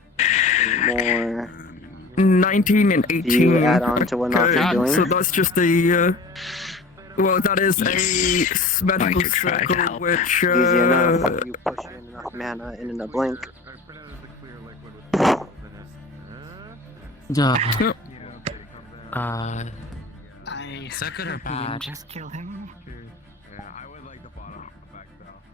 More. 19 and 18. You add on to what Nox is doing? So that's just a. Well, that is a magical circle, which. Easy enough. You push in enough mana in a blink. Is that good or bad? Just kill him. Yeah, I would like the bottom effect though.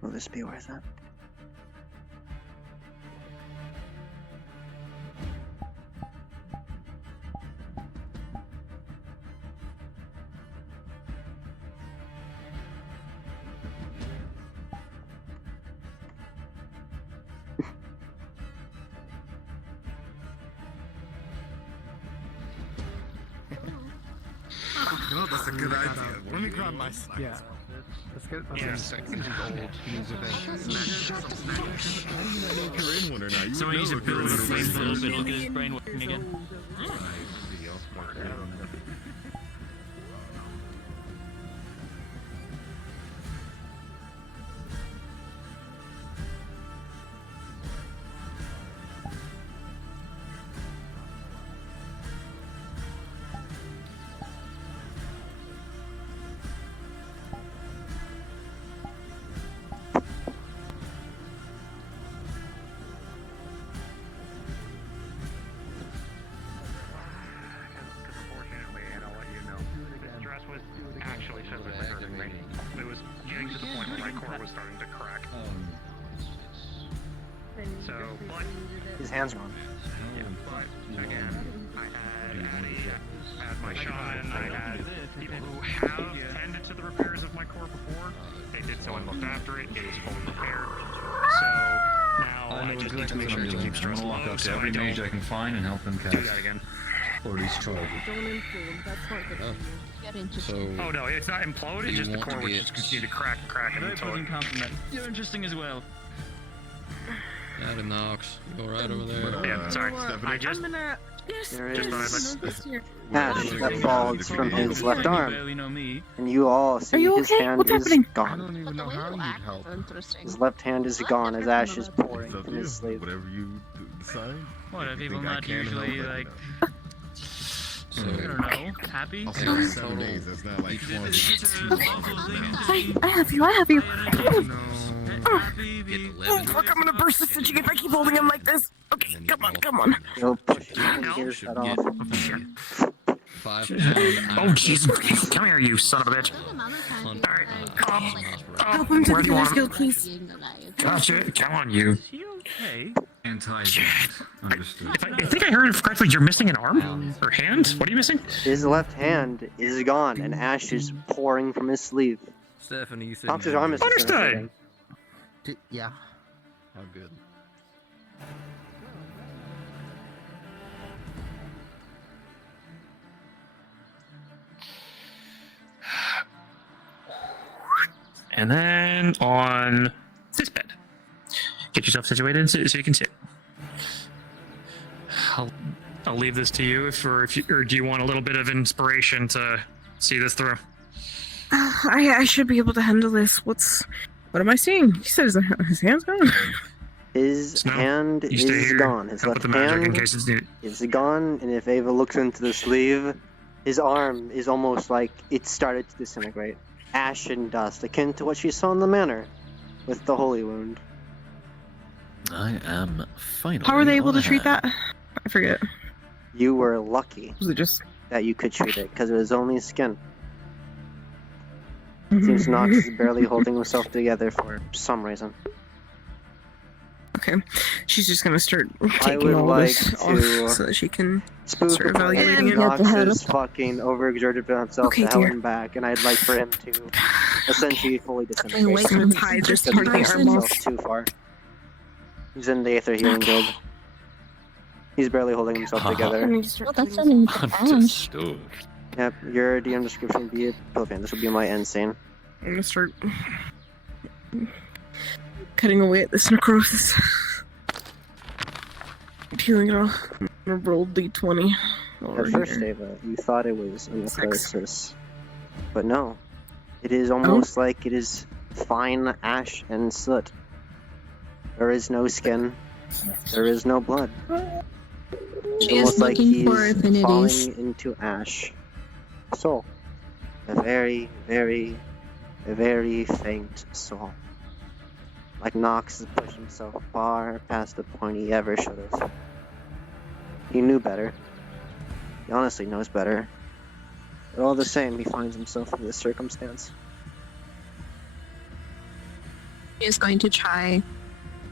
Will this be worth it? You know, that's a good idea. Let me grab my snacks. Yeah. Let's get So we need to build a flame little bit. Look at his brain working again. Actually physically hurting me. It was getting to the point where my core was starting to crack. So, but His hands are on. yeah, but again, I had Addie, I had my shaman, I had people who have tended to the repairs of my core before. They did so and looked after it. It is fully repaired. So now I just need to make sure to keep stress low. Walk up to So every I don't mage I can find and help them cast. do that again. Or destroy. Don't implode. That's not good for you. Get interesting. Oh no, it's not implode, it's just the core would just continue to crack and crack Very until pleasant it... compliment. You're interesting as well. Adam Knox, you alright over there? Yeah, sorry. I just... There is Just ash that falls from his left arm, barely know me. and you all see his hand is gone. I don't even know how you'd help. His left hand is gone as ash is pouring from his sleeve. Whatever you decide. What, are people Think I not can help usually, right like, now. So, I don't know, happy? I'll say like 7 days. That's not like 4 days. I have you. I have you. get the Oh, fuck, I'm gonna burst the stitching if I keep holding him like this. Okay, come on, come on. He'll push his head off. 5 Oh, jeez. Come here, you son of a bitch. Alright. Help him to the killer skill, please. Gotcha. Come on, you. Okay. Understood. I think I heard correctly, you're missing an arm? Or hand? What are you missing? His left hand is gone, and ash is pouring from his sleeve. Stephanie, you said Tox's arm is Understood. Yeah. How good. And then on this bed. Get yourself situated so you can sit. I'll leave this to you, or do you want a little bit of inspiration to see this through? I should be able to handle this. What am I seeing? He said his hand's gone. His hand is gone. His left hand is gone, and if Ava looks into the sleeve, his arm is almost like it started to disintegrate. Ash and dust, akin to what she saw in the manor with the holy wound. I am finally. How were they able on to a treat high. that? I forget. You were lucky Was it just that you could treat it, because it was only skin. Seems Nox is barely holding himself together for some reason. okay? She's just gonna start I taking would all like this to off so that she can spoof start evaluating it. Nox is fucking overexerted himself Okay, to hell dear. and back, and I'd like for him to essentially fully disintegrate. Wait, I'm gonna tie this Because part of he the pushed arm himself off. too far. He's in the Aether Healing Guild. He's barely holding himself together. Well, that's only ash. Yep, your DM description be a Pilfan. This will be my end scene. I'm gonna start cutting away at this necrosis. Healing it off. I'm gonna roll D20 over At first, here. Ava, you thought it was a necrosis. But no. It is almost like it is fine ash and soot. There is no skin. There is no blood. It's She is almost like looking for he's affinities. falling into ash. Soul. A very, very, very faint soul. Like Nox has pushed himself far past the point he ever should have. He knew better. He honestly knows better. But all the same, he finds himself in this circumstance. She is going to try,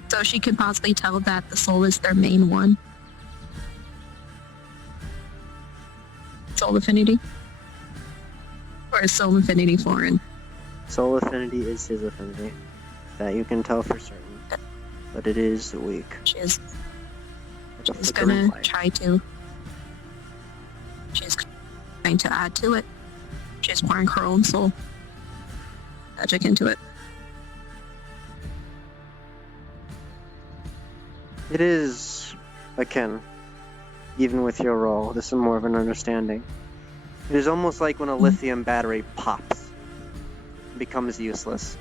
so she could possibly tell that the soul is their main one. Soul affinity? Or is soul affinity foreign? Soul affinity is his affinity. That you can tell for certain. But it is weak. She's Like a She's flickering gonna light. try to. She's trying to add to it. she's pouring her own soul magic into it. It is akin, even with your role. This is more of an understanding. It is almost like when a lithium battery pops, it becomes useless.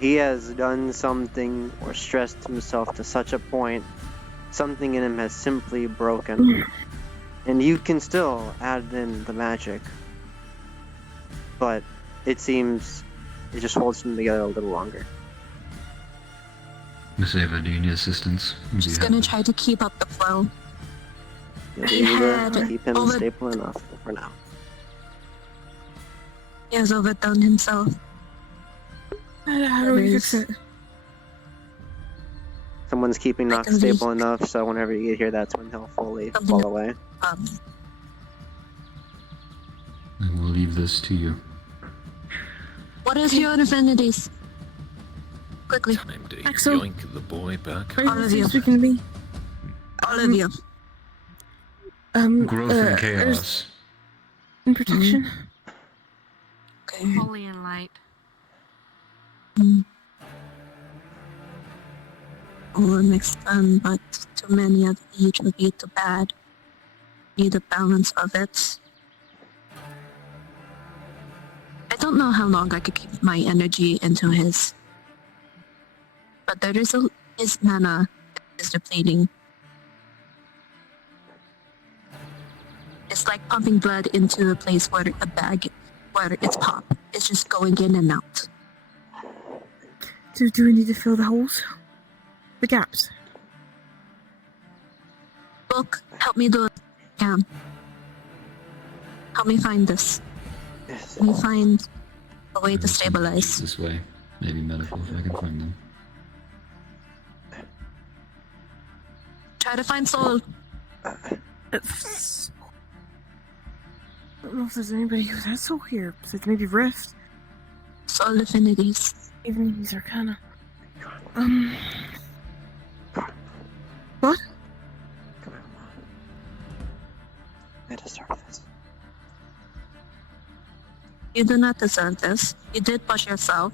He has done something or stressed himself to such a point, something in him has simply broken. And you can still add in the magic, but it seems it just holds them together a little longer. Miss Ava, do you need assistance? She's gonna try to keep up the flow. Maybe you need to keep him stable enough for now. He has overdone himself. How do we fix it? Someone's keeping Nox stable enough, so whenever you get here, that's when he'll fully fall away. I will leave this to you. What is your affinities? Quickly. Time to Axel. yoink the boy back. All of you. Speaking to me. All of you. Growth and chaos. In protection. Okay. Holy and light. Or mixed fun, but too many of each would be too bad. Need a balance of it. I don't know how long I could keep my energy into his. But there is his mana is depleting. It's like pumping blood into a place where a bag, where it's pop. It's just going in and out. Do we need to fill the holes? The gaps? Book, help me do it. Help me find this. Help me find a way to stabilize. This way. Maybe medical if I can find them. Try to find soul. I don't know if there's anybody who has soul here, besides maybe Rift. Soul affinities. Even these are kinda... What? I deserve this. You do not deserve this. You did push yourself,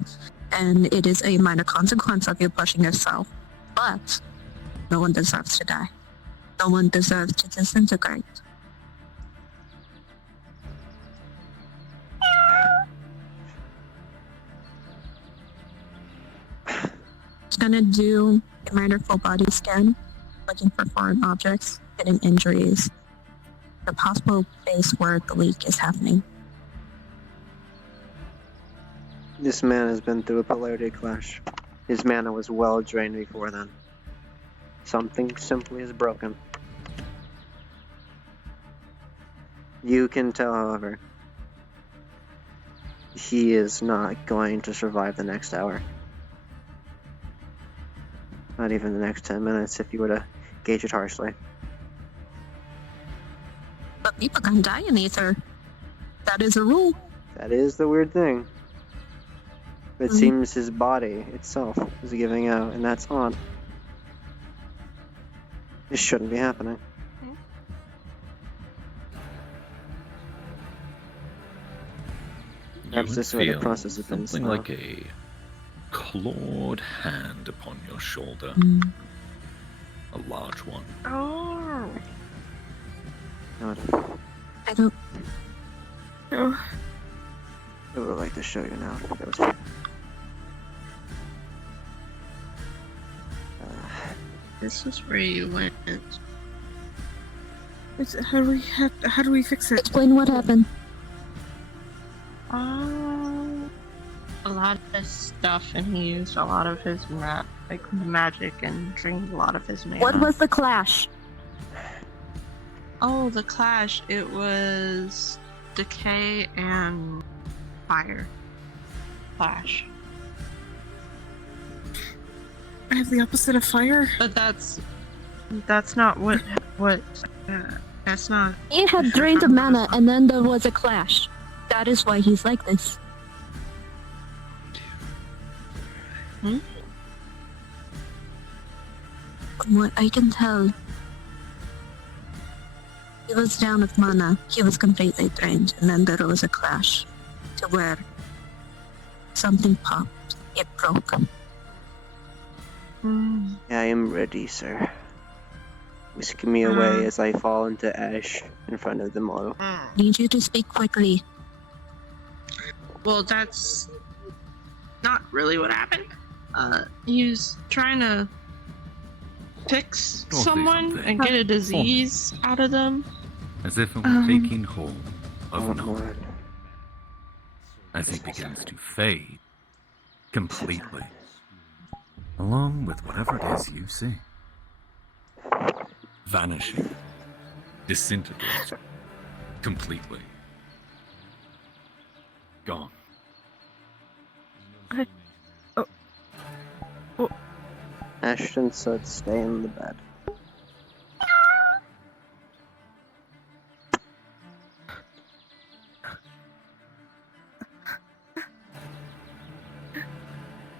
and it is a minor consequence of you pushing yourself. But no one deserves to die. No one deserves to disintegrate. Just gonna do a minor full body scan, looking for foreign objects, hidden injuries, the possible place where the leak is happening. This man has been through a polarity clash. His mana was well drained before then. Something simply is broken. You can tell, however, he is not going to survive the next hour. Not even the next 10 minutes if you were to gauge it harshly. But people can die in Aether. That is a rule. That is the weird thing. But it seems his body itself is giving out, and that's odd. This shouldn't be happening. Perhaps this way the process has been something slow. like a clawed hand upon your shoulder. A large one. Oh. I don't... Oh. I would like to show you now. That was... This is where you went. How do we fix it? Explain what happened. A lot of stuff, and he used a lot of his magic and drained a lot of his mana. What was the clash? Oh, the clash. It was decay and fire. Clash. I have the opposite of fire. But that's not what that's not. He had drained the mana, and then there was a clash. That is why he's like this. From what I can tell, He was down with mana. He was completely drained, and then there was a crash to where something popped. It broke. I am ready, sir. Whisk me away as I fall into ash in front of them all. Need you to speak quickly. Well, that's not really what happened. He was trying to fix Don't say someone something. and get a disease out of them. As if it were taking hold of Nord. As he begins to fade completely. Along with whatever it is you see. Vanishing. Disintegrating. Completely. Gone. Ashton said stay in the bed.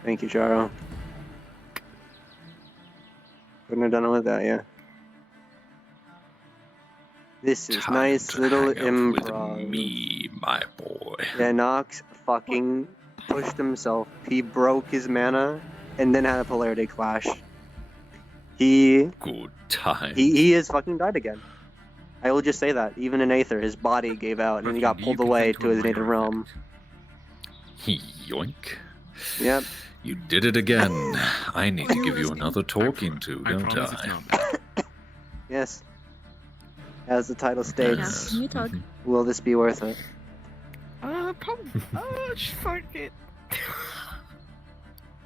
Thank you, Jaro. Couldn't have done it without you. This is nice little improv. Me, my boy. Yeah, Nox fucking pushed himself. He broke his mana and then had a polarity clash. Good time. He has fucking died again. I will just say that. Even in Aether, his body gave out and he got pulled away to his native realm. Yoink. Yep. You did it again. I need to give you another talking to, don't I? Yes. As the title states, You talk. will this be worth it? Probably. Fuck it.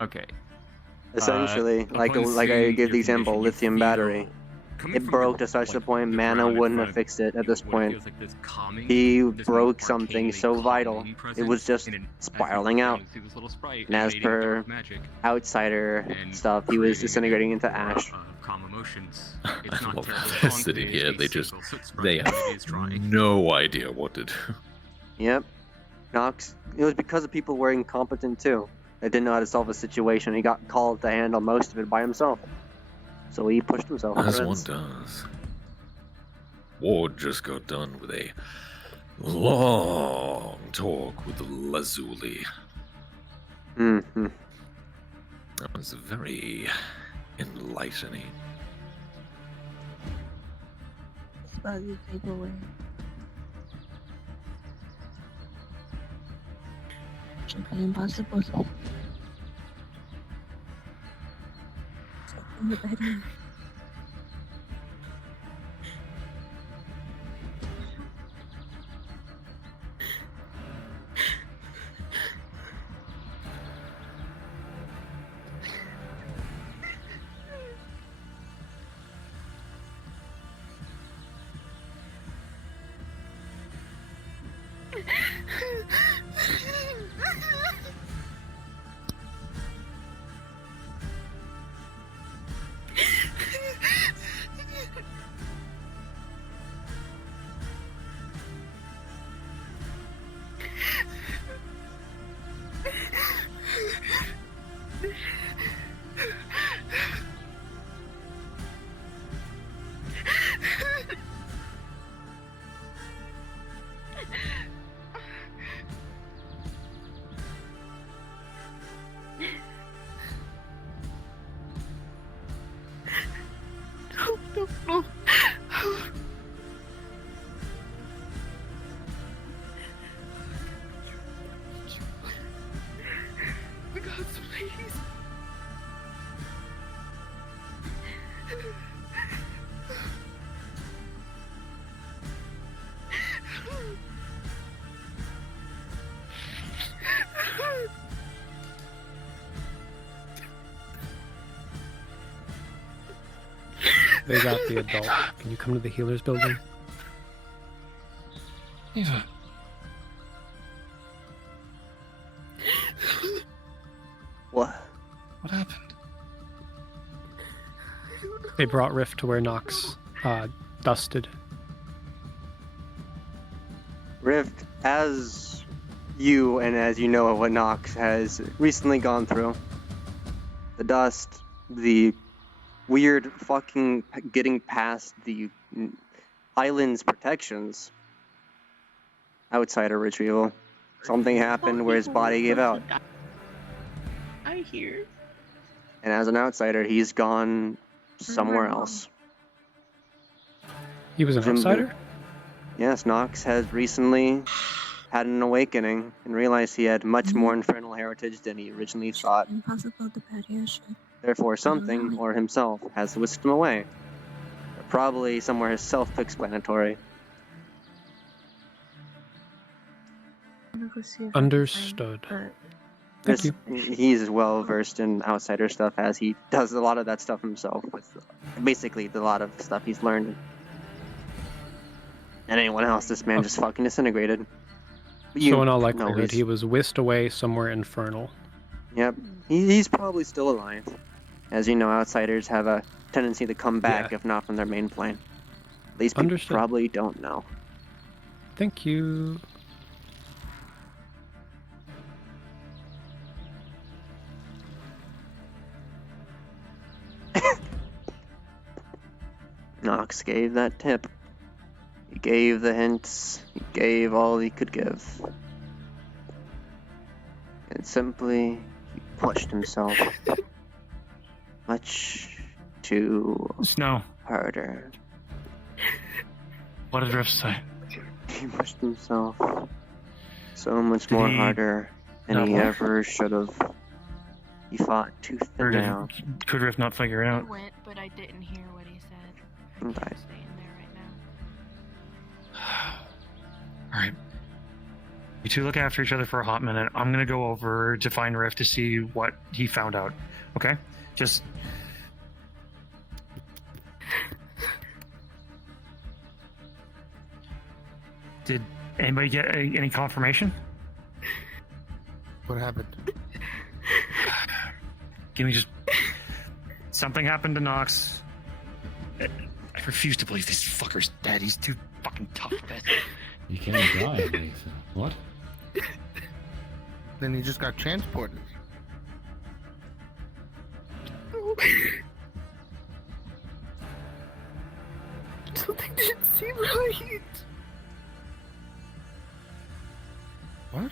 Okay. Essentially, like I gave the example, lithium battery. It broke to such a point mana wouldn't have fixed it at this point. He broke something so vital, it was just spiraling out. And as per outsider stuff, he was disintegrating into ash. I love how they're sitting here, they have no idea what to do. Yep. Nox, it was because of people were incompetent too. They didn't know how to solve a situation. He got called to handle most of it by himself. So he pushed himself. As one does. Ward just got done with a long talk with Lazuli. Mm-hmm. That was very enlightening. You take away. Should be impossible. In the bedroom. No. God, please. They got the adult. Can you come to the healer's building? Eva. What? What happened? They brought Rift to where Nox dusted. Rift, as you and as you know what Nox has recently gone through, the dust, the weird fucking getting past the island's protections. Outsider retrieval. Something happened where his body gave out. I hear. And as an outsider, he's gone somewhere else. He was an outsider? Yes, Nox has recently had an awakening and realized he had much more infernal heritage than he originally thought. Impossible to bet here, shit. Therefore, something, or himself, has whisked him away. Probably somewhere self-explanatory. Understood. Thank you. He's well versed in outsider stuff, as he does a lot of that stuff himself. With basically a lot of stuff he's learned. And anyone else, this man just fucking disintegrated. So in all likelihood, he was whisked away somewhere infernal. Yep, he's probably still alive. As you know, outsiders have a tendency to come back, if not from their main plane. At least people probably don't know. Thank you. Nox gave that tip. He gave the hints. He gave all he could give. And simply, he pushed himself much too harder. What did Rift say? He pushed himself so much more harder than he ever should have. He fought tooth and nail. Could Rift not figure it out? I went, but I didn't hear what he said. And died. Stay in there right now. Alright. You two look after each other for a hot minute. I'm gonna go over to find Rift to see what he found out. Okay? Just... Did anybody get any confirmation? What happened? Give me just... Something happened to Nox. I refuse to believe this fucker's dead. He's too fucking tough for this. You can't die, Nathan. What? Then he just got transported. Something didn't seem right. What?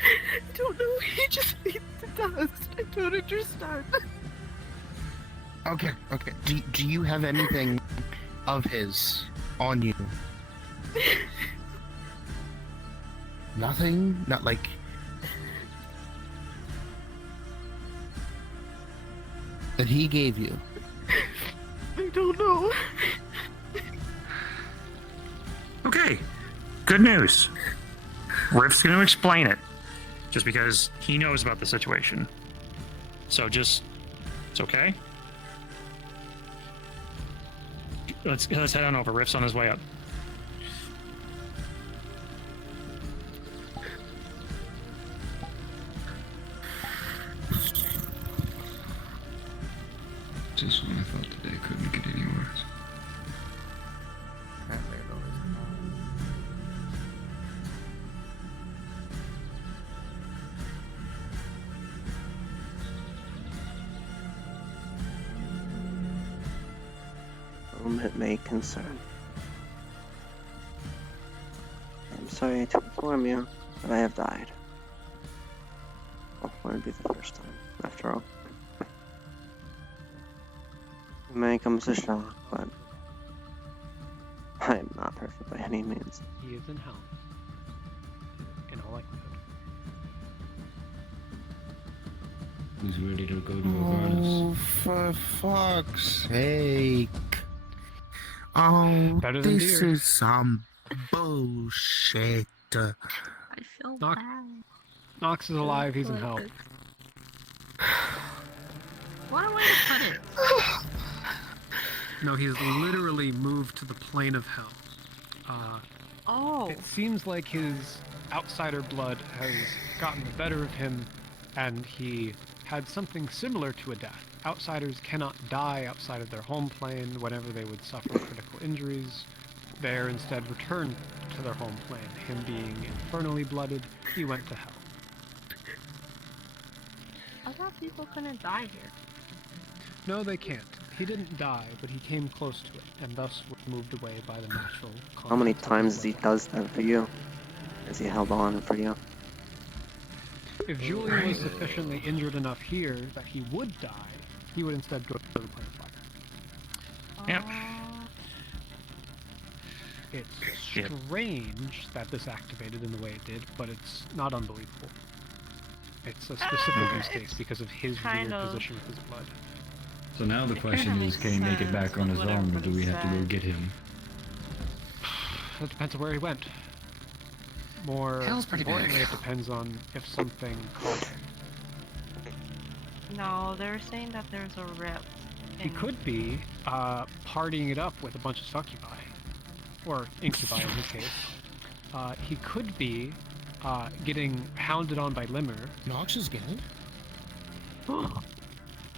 I don't know. He just leaves the dust. I don't understand. Okay. Do you have anything of his on you? Nothing? Not like... that he gave you? I don't know. Okay. Good news. Rift's going to explain it. Just because he knows about the situation. So just... It's okay? Let's head on over. Rift's on his way up. Just when I thought the day couldn't get any worse. It may concern. I'm sorry to inform you that I have died. Well, wouldn't be the first time, after all. It may come as a shock, but I am not perfect by any means. He is in hell. In all likelihood. He's ready to go to regardless. Oh, for fuck's sake. Oh, Better than this beer. is some bullshit. I feel bad. Nox is alive, he's in hell. What a way to put it. No, he's literally moved to the plane of hell. It seems like his outsider blood has gotten the better of him, and he had something similar to a death. Outsiders cannot die outside of their home plane whenever they would suffer critical injuries. They are instead returned to their home plane. Him being infernally blooded, he went to hell. I thought people couldn't die here. No, they can't. He didn't die, but he came close to it, and thus was moved away by the natural. How many conflicts of times his he blood. does that for you? Has he held on for you? If Julian was sufficiently injured enough here that he would die, he would instead go to the plane of fire. Yep. It's strange that this activated in the way it did, but it's not unbelievable. It's a specific use case because of his weird position with his blood. So now the question is, can he make it back on his own, or do we have to go get him? That depends on where he went. More Hell's pretty importantly, big. it depends on if something called him. No, they're saying that there's a rip. He could be partying it up with a bunch of succubi, or incubi in his case. He could be getting hounded on by Limmer. Nox is gang?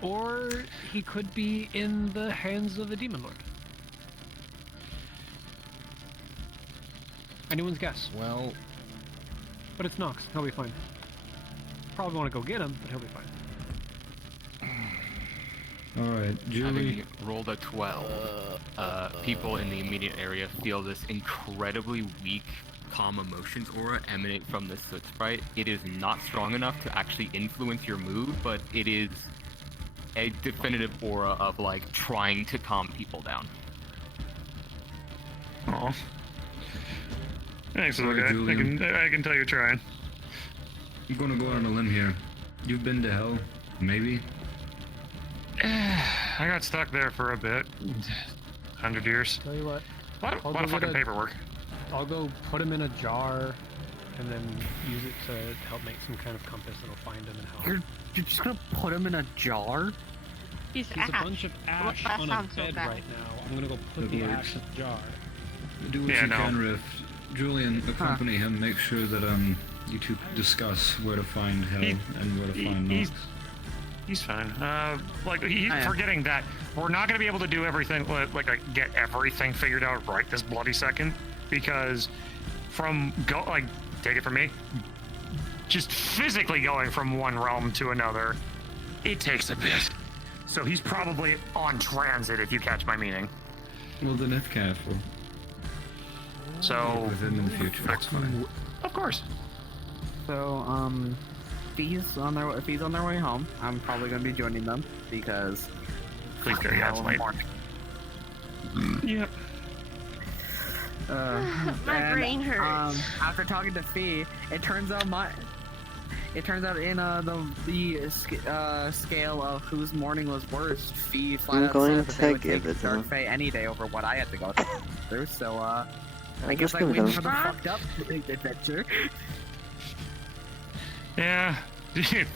Or he could be in the hands of a demon lord. Anyone's guess. Well, but it's Nox. He'll be fine. Probably want to go get him, but he'll be fine. Alright, Julie. Having rolled a 12, people in the immediate area feel this incredibly weak calm emotions aura emanate from the soot sprite. It is not strong enough to actually influence your mood, but it is a definitive aura of like trying to calm people down. Aw. Thanks, Sorry, okay. Julian. I can tell you're trying. I'm gonna go out on a limb here. You've been to hell, maybe? I got stuck there for a bit. 100 years. Tell you what. A lot of fucking paperwork. I'll go put him in a jar, and then use it to help make some kind of compass that'll find him and help. You're just gonna put him in a jar? He's a bunch of ash on a bed right now. I'm gonna go put the ash in the jar. Do what you can, Rift. Julian, accompany him. Make sure that you two discuss where to find hell and where to find Nox. He's fine. He's forgetting that we're not going to be able to do everything, get everything figured out right this bloody second, because take it from me, just physically going from one realm to another, it takes a bit. So he's probably on transit, if you catch my meaning. Well, then if careful. So with him in the future, that's fine. Of course. So, if he's on their way home, I'm probably gonna be joining them because. Please do, yeah, it's late. Yep. My brain hurts. After talking to Fee, it turns out in the scale of whose morning was worse, Fee flat out said that they would take Dark Fae any day over what I had to go through. So I guess I win for the fucked up adventure. Yeah.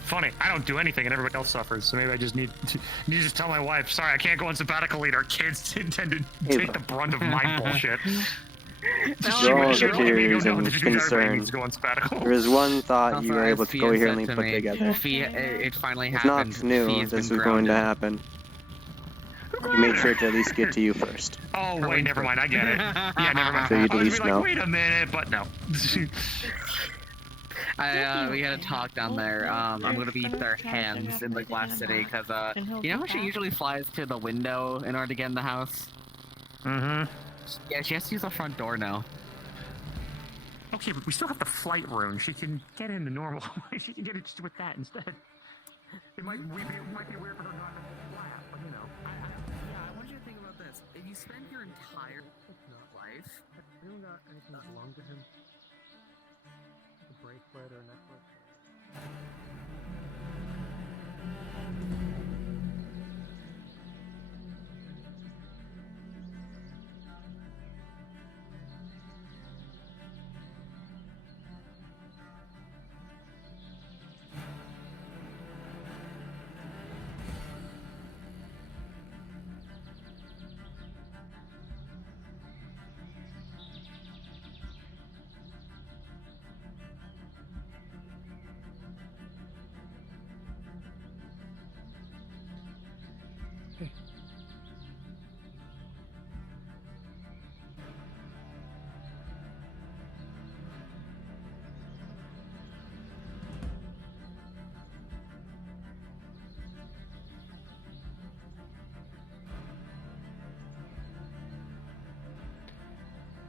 Funny, I don't do anything and everybody else suffers, so maybe I just need to just tell my wife, sorry, I can't go on sabbatical leave. Our kids tend to take the brunt of my bullshit. Your fears and concerns. There is one thought you were able to coherently put together. It finally It's happened. not new this was going to happen. You made sure to at least get to you first. Oh, wait, never mind, I get it. Yeah, never mind. So you'd I at was least like, know. wait a minute, but no. We had a talk down there. I'm gonna be their hands in the Glass City because you know how she usually flies to the window in order to get in the house? Mm-hmm. Yeah, she has to use the front door now. Okay, but we still have the flight rune. She can get in the normal way. She can get it just with that instead. It might be weird for her not to fly, but you know. Yeah, I want you to think about this. If you spend your entire life... You don't got anything that belonged to him? A bracelet or a necklace?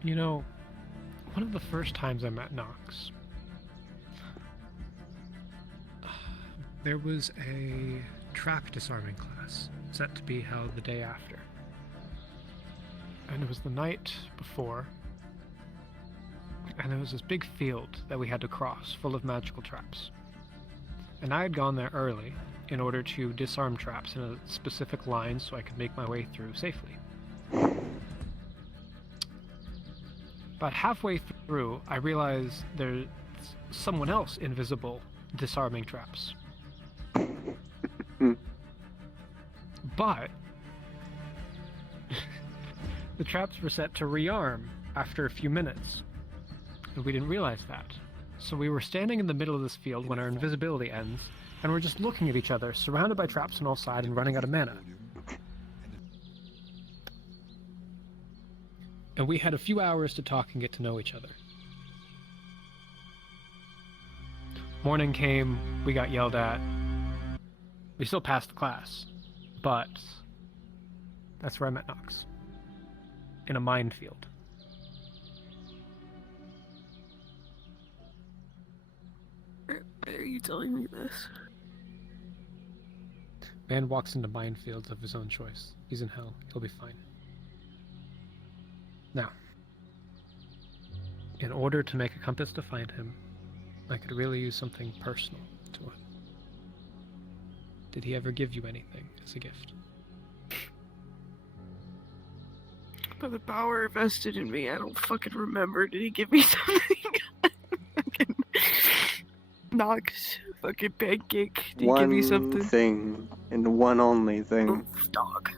You know, one of the first times I met Nox, there was a trap disarming class set to be held the day after. And it was the night before, and there was this big field that we had to cross, full of magical traps. And I had gone there early in order to disarm traps in a specific line so I could make my way through safely. About halfway through, I realized there's someone else invisible disarming traps. But the traps were set to rearm after a few minutes, and we didn't realize that. So we were standing in the middle of this field when our invisibility ends, and we're just looking at each other, surrounded by traps on all sides and running out of mana. And we had a few hours to talk and get to know each other. Morning came, we got yelled at. We still passed the class, but that's where I met Nox. In a minefield. Why are you telling me this? Man walks into minefields of his own choice. He's in hell. He'll be fine. Now, in order to make a compass to find him, I could really use something personal to him. Did he ever give you anything as a gift? By the power vested in me, I don't fucking remember. Did he give me something? Fucking Nox, fucking pancake. Did he give me something? One thing, and one only thing. Oof, dog.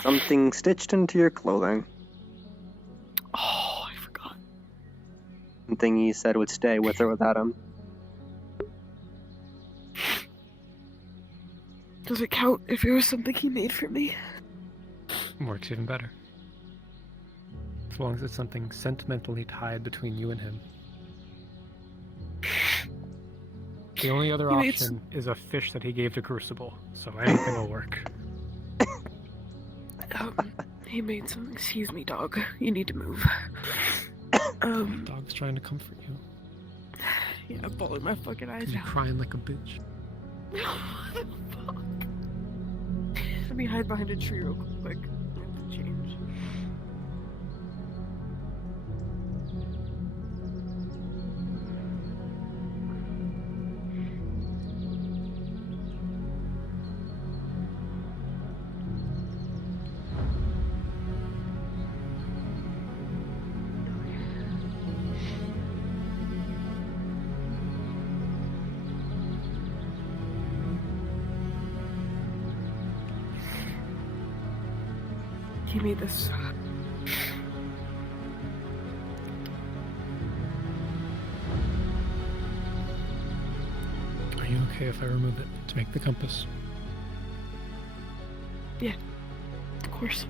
Something stitched into your clothing. Oh, I forgot. Something he said would stay with or without him. Does it count if it was something he made for me? Works even better. As long as it's something sentimentally tied between you and him. The only other option is a fish that he gave to Crucible, so anything will work. He made some. Excuse me, dog. You need to move. Dog's trying to comfort you. Yeah, I'm bawling my fucking eyes You're out. crying like a bitch. Fuck. Let me hide behind a tree real quick. I have to change. Give me this. Are you okay if I remove it to make the compass? Yeah, of course.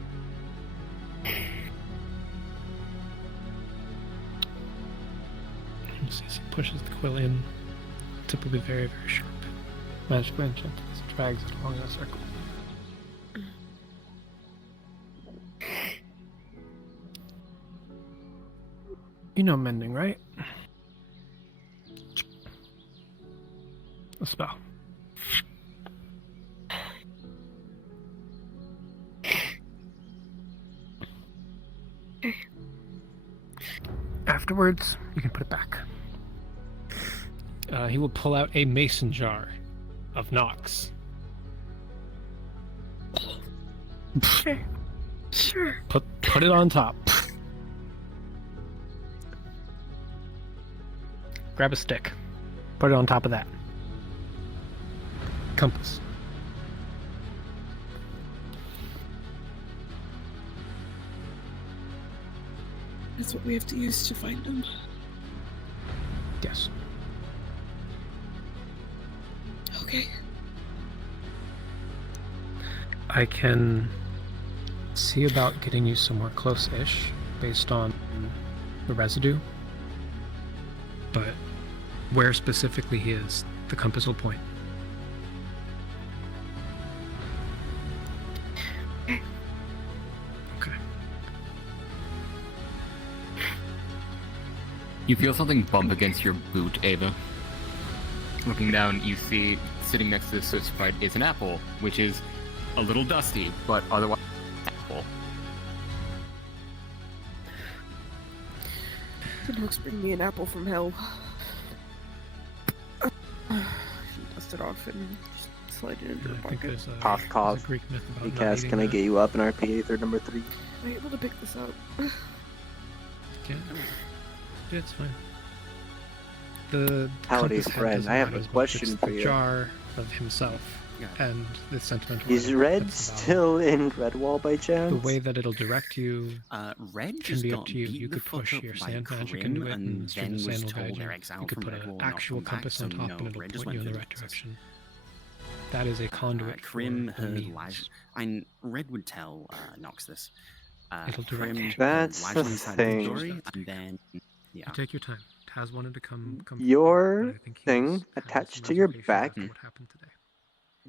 As he pushes the quill in, the tip will be very, very sharp. Magically enchanted as it drags it along in a circle. You know mending, right? A spell. Afterwards, you can put it back. He will pull out a mason jar of Nox. Okay. Sure. Put it on top. Grab a stick. Put it on top of that. Compass. That's what we have to use to find him. Yes. Okay. I can see about getting you somewhere close-ish based on the residue. But where specifically he is, the compass will point. Okay. You feel something bump against your boot, Ava. Looking down, you see sitting next to the soot sprite is an apple, which is a little dusty, but otherwise apple. The dogs bring me an apple from hell. Dust it off and just slide it into the bucket. Cough, cough. Greek myth about not Because eating can I the- get you up in RP Aether number 3? Am I able to pick this up? Yeah, it's fine. The Howdy, compass head friend. doesn't I have matter a as much, question it's for the you. jar of himself and the sentimental. Is element Red that's the value. still in Redwall by chance? The way that it'll direct you Red can just be got up to you. beat You the could fuck push up your by sand magic Krim into it and and stream then the was sand will told guide they're you. exiled You could from put an Redwall and not actual come back, compass so on top no, and it'll Red just point you in went the through right the direction. That is a conduit Krim for the heard means. Red would tell Nox this. It'll direct Krim you. heard That's the Lajin's side of the thing. story, and then yeah. You take your time. Taz wanted to come Your thing attached to your back what happened today.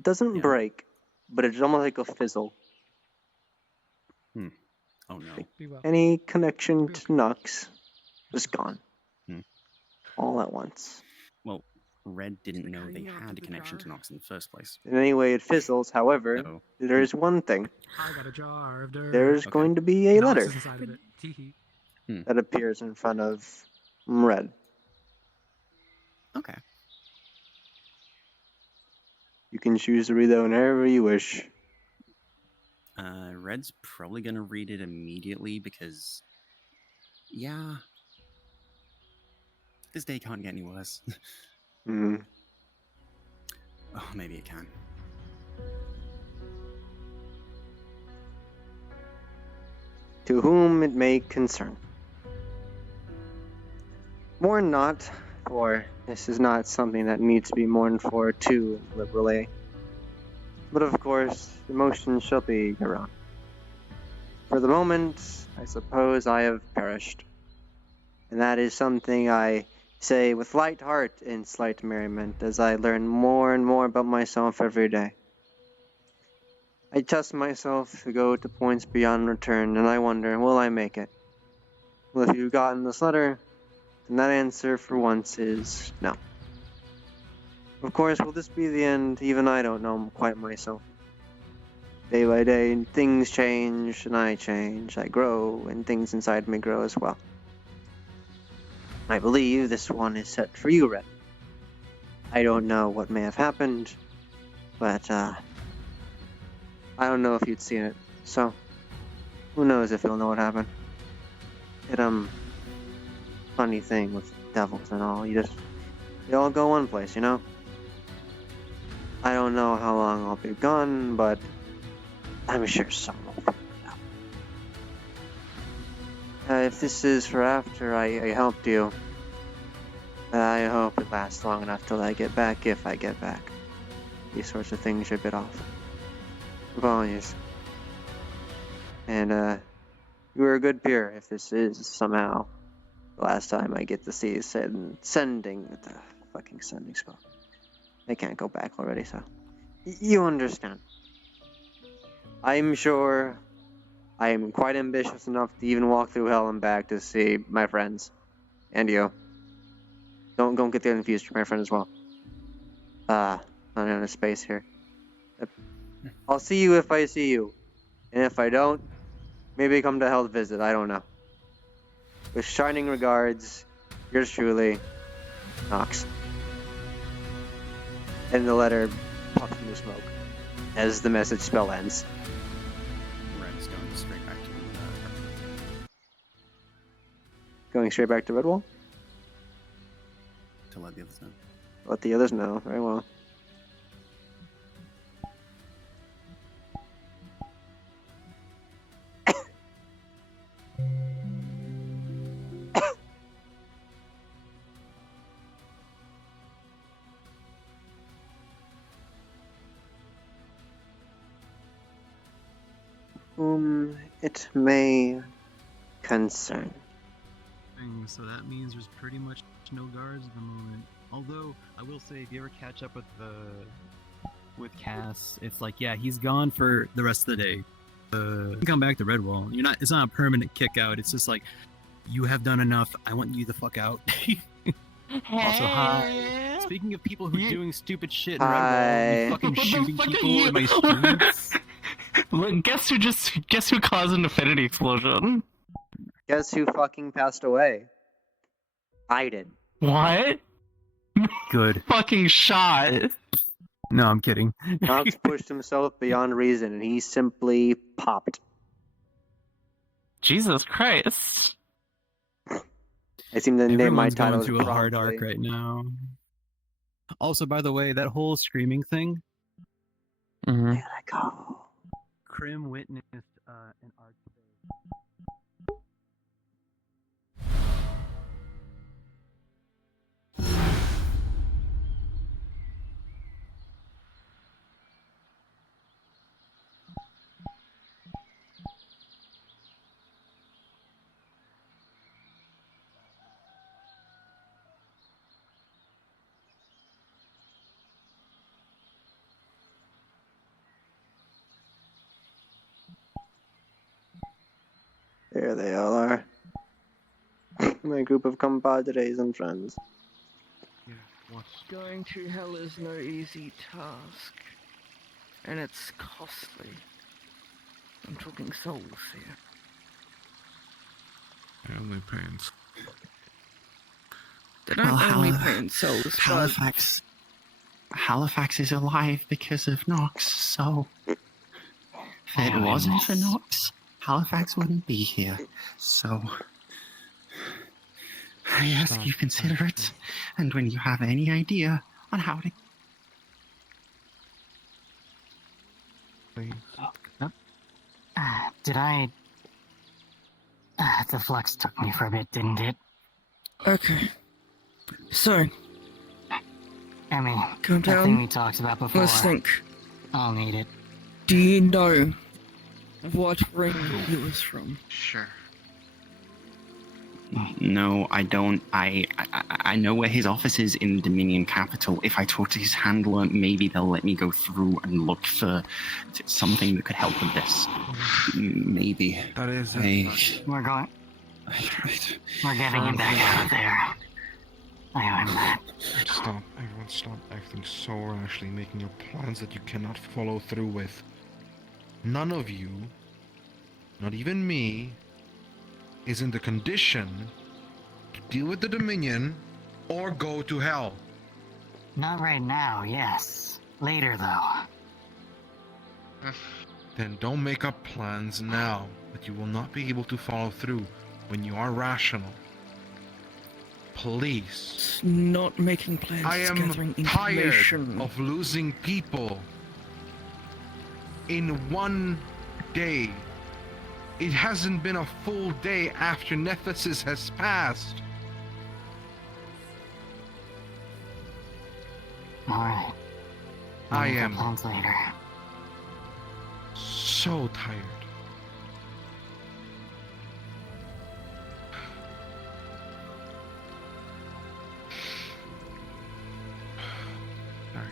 doesn't break, but it's almost like a fizzle. Oh no. Any connection to Nux was gone. All at once. Well, Red didn't know they had a connection to Nox in the first place. In any way it fizzles, however, there is one thing. I got a jar of dirt. There's going to be a Nox letter is inside of it. Tee-hee. that appears in front of Red. Okay. You can choose to read that whenever you wish. Red's probably gonna read it immediately because, yeah, this day can't get any worse. Hmm. Oh, maybe it can. To whom it may concern. Mourn not, for this is not something that needs to be mourned for too liberally. But of course, emotions shall be your own. For the moment, I suppose I have perished. And that is something I say with light heart and slight merriment as I learn more and more about myself every day. I test myself to go to points beyond return, and I wonder, will I make it? Well, if you've gotten this letter, then that answer for once is no. Of course, will this be the end? Even I don't know quite myself. Day by day, things change, and I change. I grow, and things inside me grow as well. I believe this one is set for you, Red. I don't know what may have happened, but, I don't know if you'd seen it, so who knows if you'll know what happened. It, funny thing with devils and all, they all go one place, you know? I don't know how long I'll be gone, but I'm sure someone will figure it out. If this is for after I helped you, I hope it lasts long enough till I get back, if I get back. These sorts of things are a bit off. Apologies. And, you were a good peer if this is somehow the last time I get to see sending the fucking sending spell. I can't go back already, so you understand. I'm sure I am quite ambitious enough to even walk through hell and back to see my friends. And you. Don't get the confused, you're my friend as well. I'm in a space here. I'll see you if I see you. And if I don't, maybe come to hell to visit, I don't know. With shining regards, yours truly, Nox. And the letter puffs into smoke as the message spell ends. Red's going straight back to Going straight back to Redwall? to let the others know. Let the others know, very well. Whom it may concern. So that means there's pretty much no guards at the moment. Although I will say, if you ever catch up with Cass, it's like, yeah, he's gone for the rest of the day. You can come back to Redwall. It's not a permanent kick out. It's just like You have done enough. I want you the fuck out. Also, hi. Speaking of people who are doing stupid shit in Redwall, you fucking shooting people in my streets. Look, guess who caused an affinity explosion? Guess who fucking passed away? I did. What? Good. Fucking shot. No, I'm kidding. Knox pushed himself beyond reason, and he simply popped. Jesus Christ. I seem to name my Everyone's going titles through a hard arc promptly. right now. Also, by the way, that whole screaming thing. Mm-hmm. There I go. Krim witnessed an arc. There they all are. My group of compadres and friends. Going through hell is no easy task. And it's costly. I'm talking souls here. I only pains. They don't only paint souls, Halifax. Halifax is alive because of Nox, so if it wasn't for Nox, Halifax wouldn't be here. So I ask you consider it, and when you have any idea on how to Did I... the flux took me for a bit, didn't it? Okay. So. I mean, Calm that down. thing we talked about before. Let's think. I'll need it. Do you know what ring he was from? Sure. No, I don't. I know where his office is in the Dominion capital. If I talk to his handler, maybe they'll let me go through and look for something that could help with this. Maybe. That is We're going. We're getting him back out of there. I'm not. Stop. Everyone stop acting so rashly, making your plans that you cannot follow through with. None of you, not even me, is in the condition to deal with the Dominion or go to hell. Not right now, yes. Later, though. Then don't make up plans now that you will not be able to follow through when you are rational. Please. Not making plans. I am gathering tired information. of losing people in one day. It hasn't been a full day after Nephesis has passed. Alright. I am Plans later. so tired. Sorry.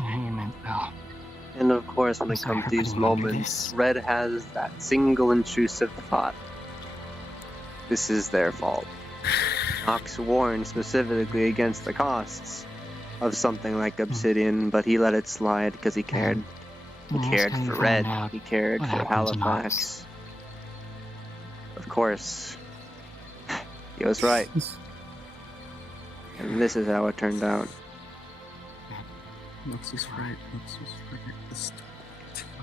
You meant well. And of course, when it comes to these moments, Red has that single intrusive thought. This is their fault. Nox warned specifically against the costs of something like Obsidian, but he let it slide because he cared. He cared for Red. He cared for Halifax. Of course, he was right. And this is how it turned out. Nox is right. Nox is right.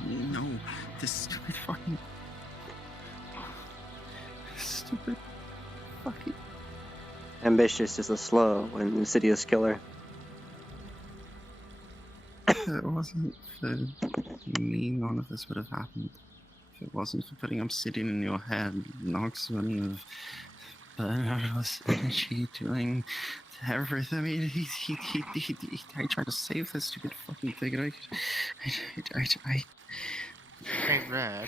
No, this stupid fucking. Stupid fucking. Ambitious is a slow and insidious killer. If it wasn't for me, none of this would have happened. If it wasn't for putting Obsidian in your head, Nox wouldn't have burned out his energy doing everything. I mean, I tried to save this stupid fucking thing, and I Hey, Red.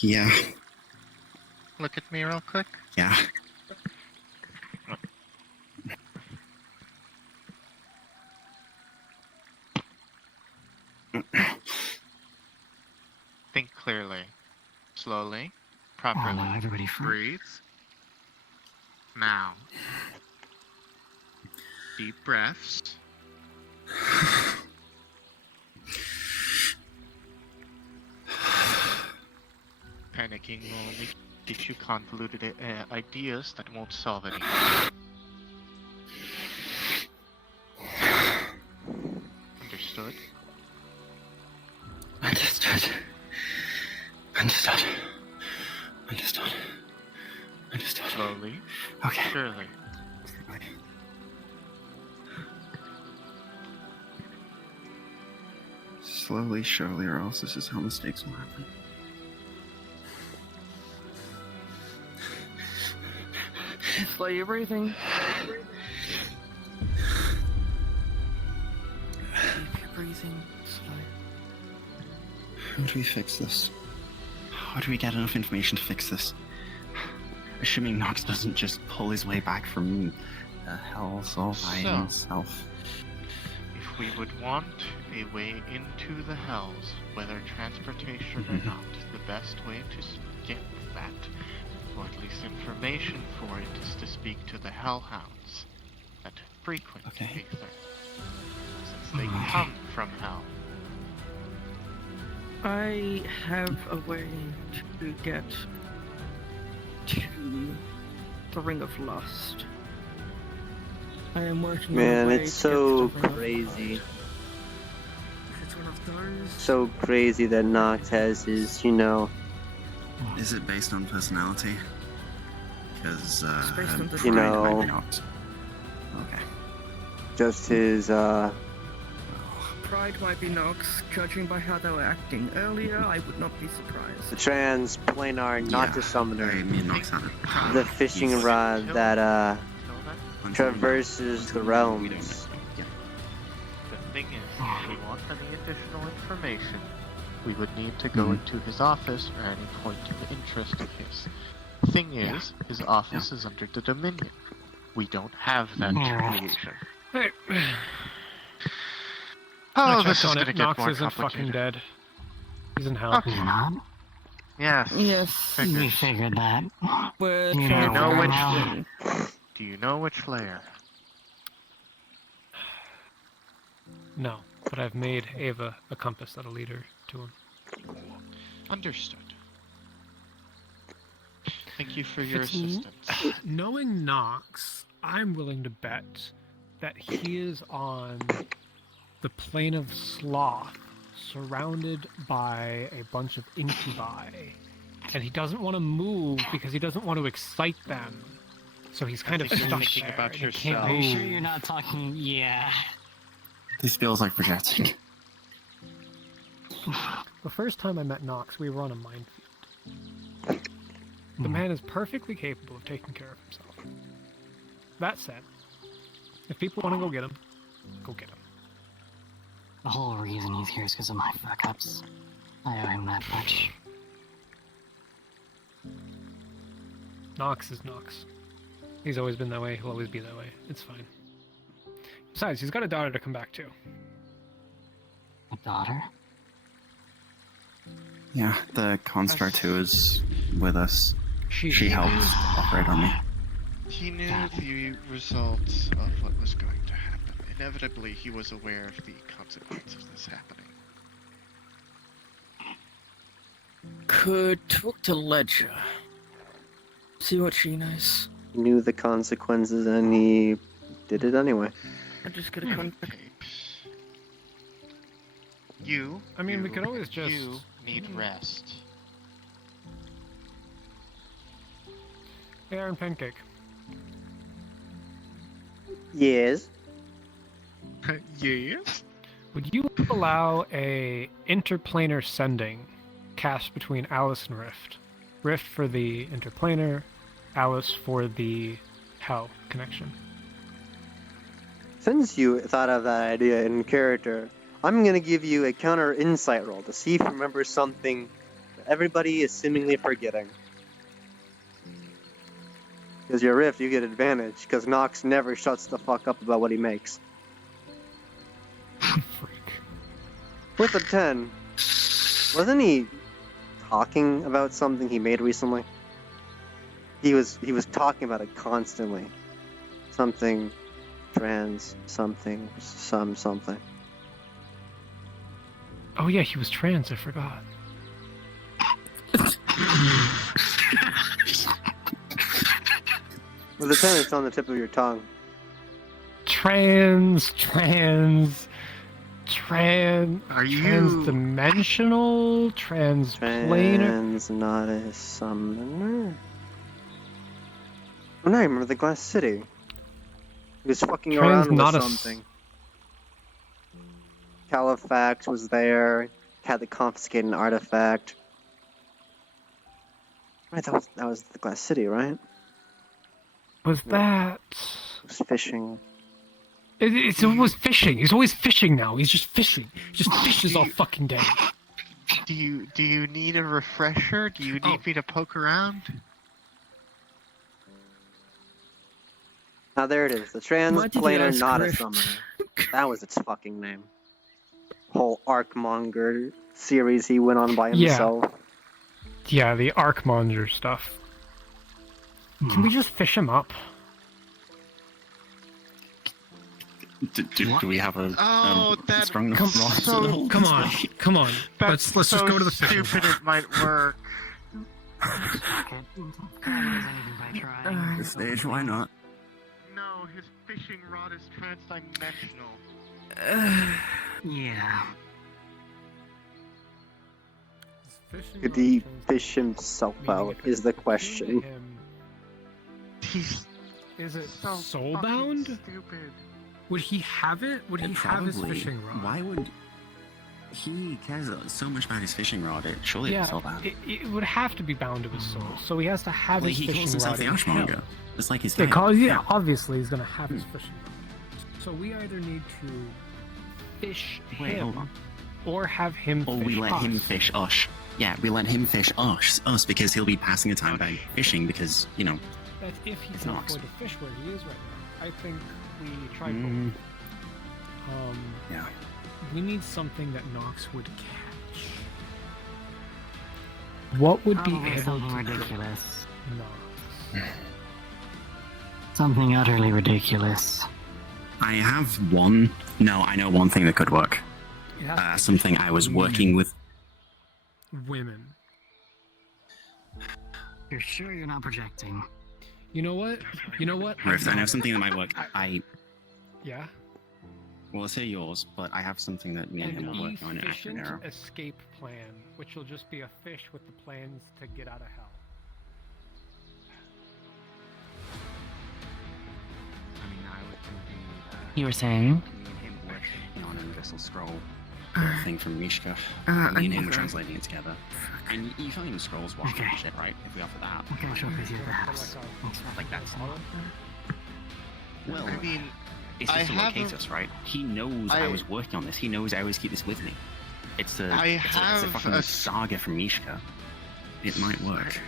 Yeah. Look at me real quick. Yeah. Think clearly. Slowly. Properly. Oh, no, everybody Breathe. Now. Deep breaths. Panicking will only teach you convoluted ideas that won't solve anything. Understood? Understood. Understood. Understood. Understood. Slowly. Okay. Surely. Slowly, surely, or else this is how mistakes will happen. Slow your breathing. Keep your breathing slow. How do we fix this? How do we get enough information to fix this? Assuming Nox doesn't just pull his way back from the hells all by himself. If we would want a way into the hells, whether transportation or not, the best way to get that, or at least information for it, is to speak to the hellhounds that frequent Aether, since they come from hell. I have a way to get to the Ring of Lust. I am working on a Man, way it's to get so to the Ring of crazy. Lust. If it's one of those... So crazy that Nox has his, you know... Is it based on personality? Because, It's based on you know... Okay. Just his, Pride might be Nox. Judging by how they were acting earlier, I would not be surprised. the transplanar, not the summoner. Nox had it. The fishing rod that, traverses the realms. The thing is, if we want any additional information, we would need to go into his office for any point of interest of his. Thing is, his office is under the Dominion. We don't have that affiliation. Hey. Oh, I this checked is on gonna it. get Nox more isn't complicated. fucking dead. He's in hell. Okay. Yes. Yes. Figured. We figured that. We're You Do you know which? now. Do you know which layer? No, but I've made Ava a compass that'll lead her to him. Understood. Thank you for If your it's assistance. Knowing Nox, I'm willing to bet that he is on the plane of sloth, surrounded by a bunch of incubi. And he doesn't want to move because he doesn't want to excite them. So he's kind of think you're stuck thinking there. about and he yourself. can't Are you move. sure you're not talking? Yeah. This feels like projecting. The first time I met Nox, we were on a minefield. The man is perfectly capable of taking care of himself. That said, if people want to go get him, go get him. The whole reason he's here is because of my fuck-ups. I owe him that much. Nox is Nox. He's always been that way, he'll always be that way. It's fine. Besides, he's got a daughter to come back to. A daughter? Yeah, the Constar 2 is with us. She helps operate on me. He knew the results of what was going to happen. Inevitably, he was aware of the consequences of this happening. Could talk to Ledger. See what she knows. He knew the consequences and he did it anyway. I'm just gonna contact. You. I mean, we could always just. You need rest. Hey, Iron Pancake. Yes. Yes. Would you allow a interplanar sending cast between Alice and Rift? Rift for the interplanar, Alice for the Hell connection. Since you thought of that idea in character, I'm gonna give you a counter insight roll to see if you remember something that everybody is seemingly forgetting. Because you're Rift, you get advantage, because Nox never shuts the fuck up about what he makes. With a 10, wasn't he talking about something he made recently. He was talking about it constantly. Something trans, something, something. Oh yeah, he was trans, I forgot. Well, the pen is on the tip of your tongue. Transdimensional, transplanar. Trans, not a summoner. Oh no, I remember the Glass City. He was fucking around with something. Califax was there. Had to confiscate an artifact. Right, that was the Glass City, right? Was that? It was fishing. It's always fishing. He's always fishing now. He's just fishing. He just fishes all fucking day. Do you need a refresher? Do you need me to poke around? Now there it is. The transplanar, not a summoner. That was its fucking name. Whole Arcmonger series he went on by himself. Yeah, the Arcmonger stuff. Can we just fish him up? Do we have a strong Come on. Let's just go to the fishing. Stupid it might work. This stage, why not? No, his fishing rod is transdimensional. Yeah. Could he fish himself out, is the question. Is it soulbound? Stupid. Would he have it? Would he have his Probably. fishing rod? Why would he cares so much about his fishing rod? Surely it's all that. It would have to be bound to his soul, so he has to have Well, his he fishing calls himself rod. the in Ashmonger. hell. It's like his Yeah, guy. obviously he's gonna have his fishing rod. So we either need to fish Wait, hold him, on. or have him Or fish we let us. him fish us. Yeah, we let him fish us because he'll be passing the time by fishing because, you know. That's if he it's can Nox. afford to fish where he is right now. I think we try Mm. both. Yeah. We need something that Nox would catch. What would be Probably able something to ridiculous. Nox? Something utterly ridiculous. I have one. No, I know one thing that could work. It has to be Something I was working with. women. You're sure you're not projecting? You know what? Rift, I know something that might work. Yeah. Well, let's say yours, but I have something that me and him An are working on in Action efficient Arrow. escape plan, which will just be a fish with the plans to get out of hell. You were saying? Me and him working on a universal scroll thing from Mishka. Me and him were translating it together. And you can't even scrolls wash Okay. shit, right? If we offer that. Okay, sure, because you're the house. Like that's not. Well, I mean, it's I just to have locate a- us, right? He knows I was working on this. He knows I always keep this with me. It's a, I it's a have fucking a- saga from Mishka. It might work.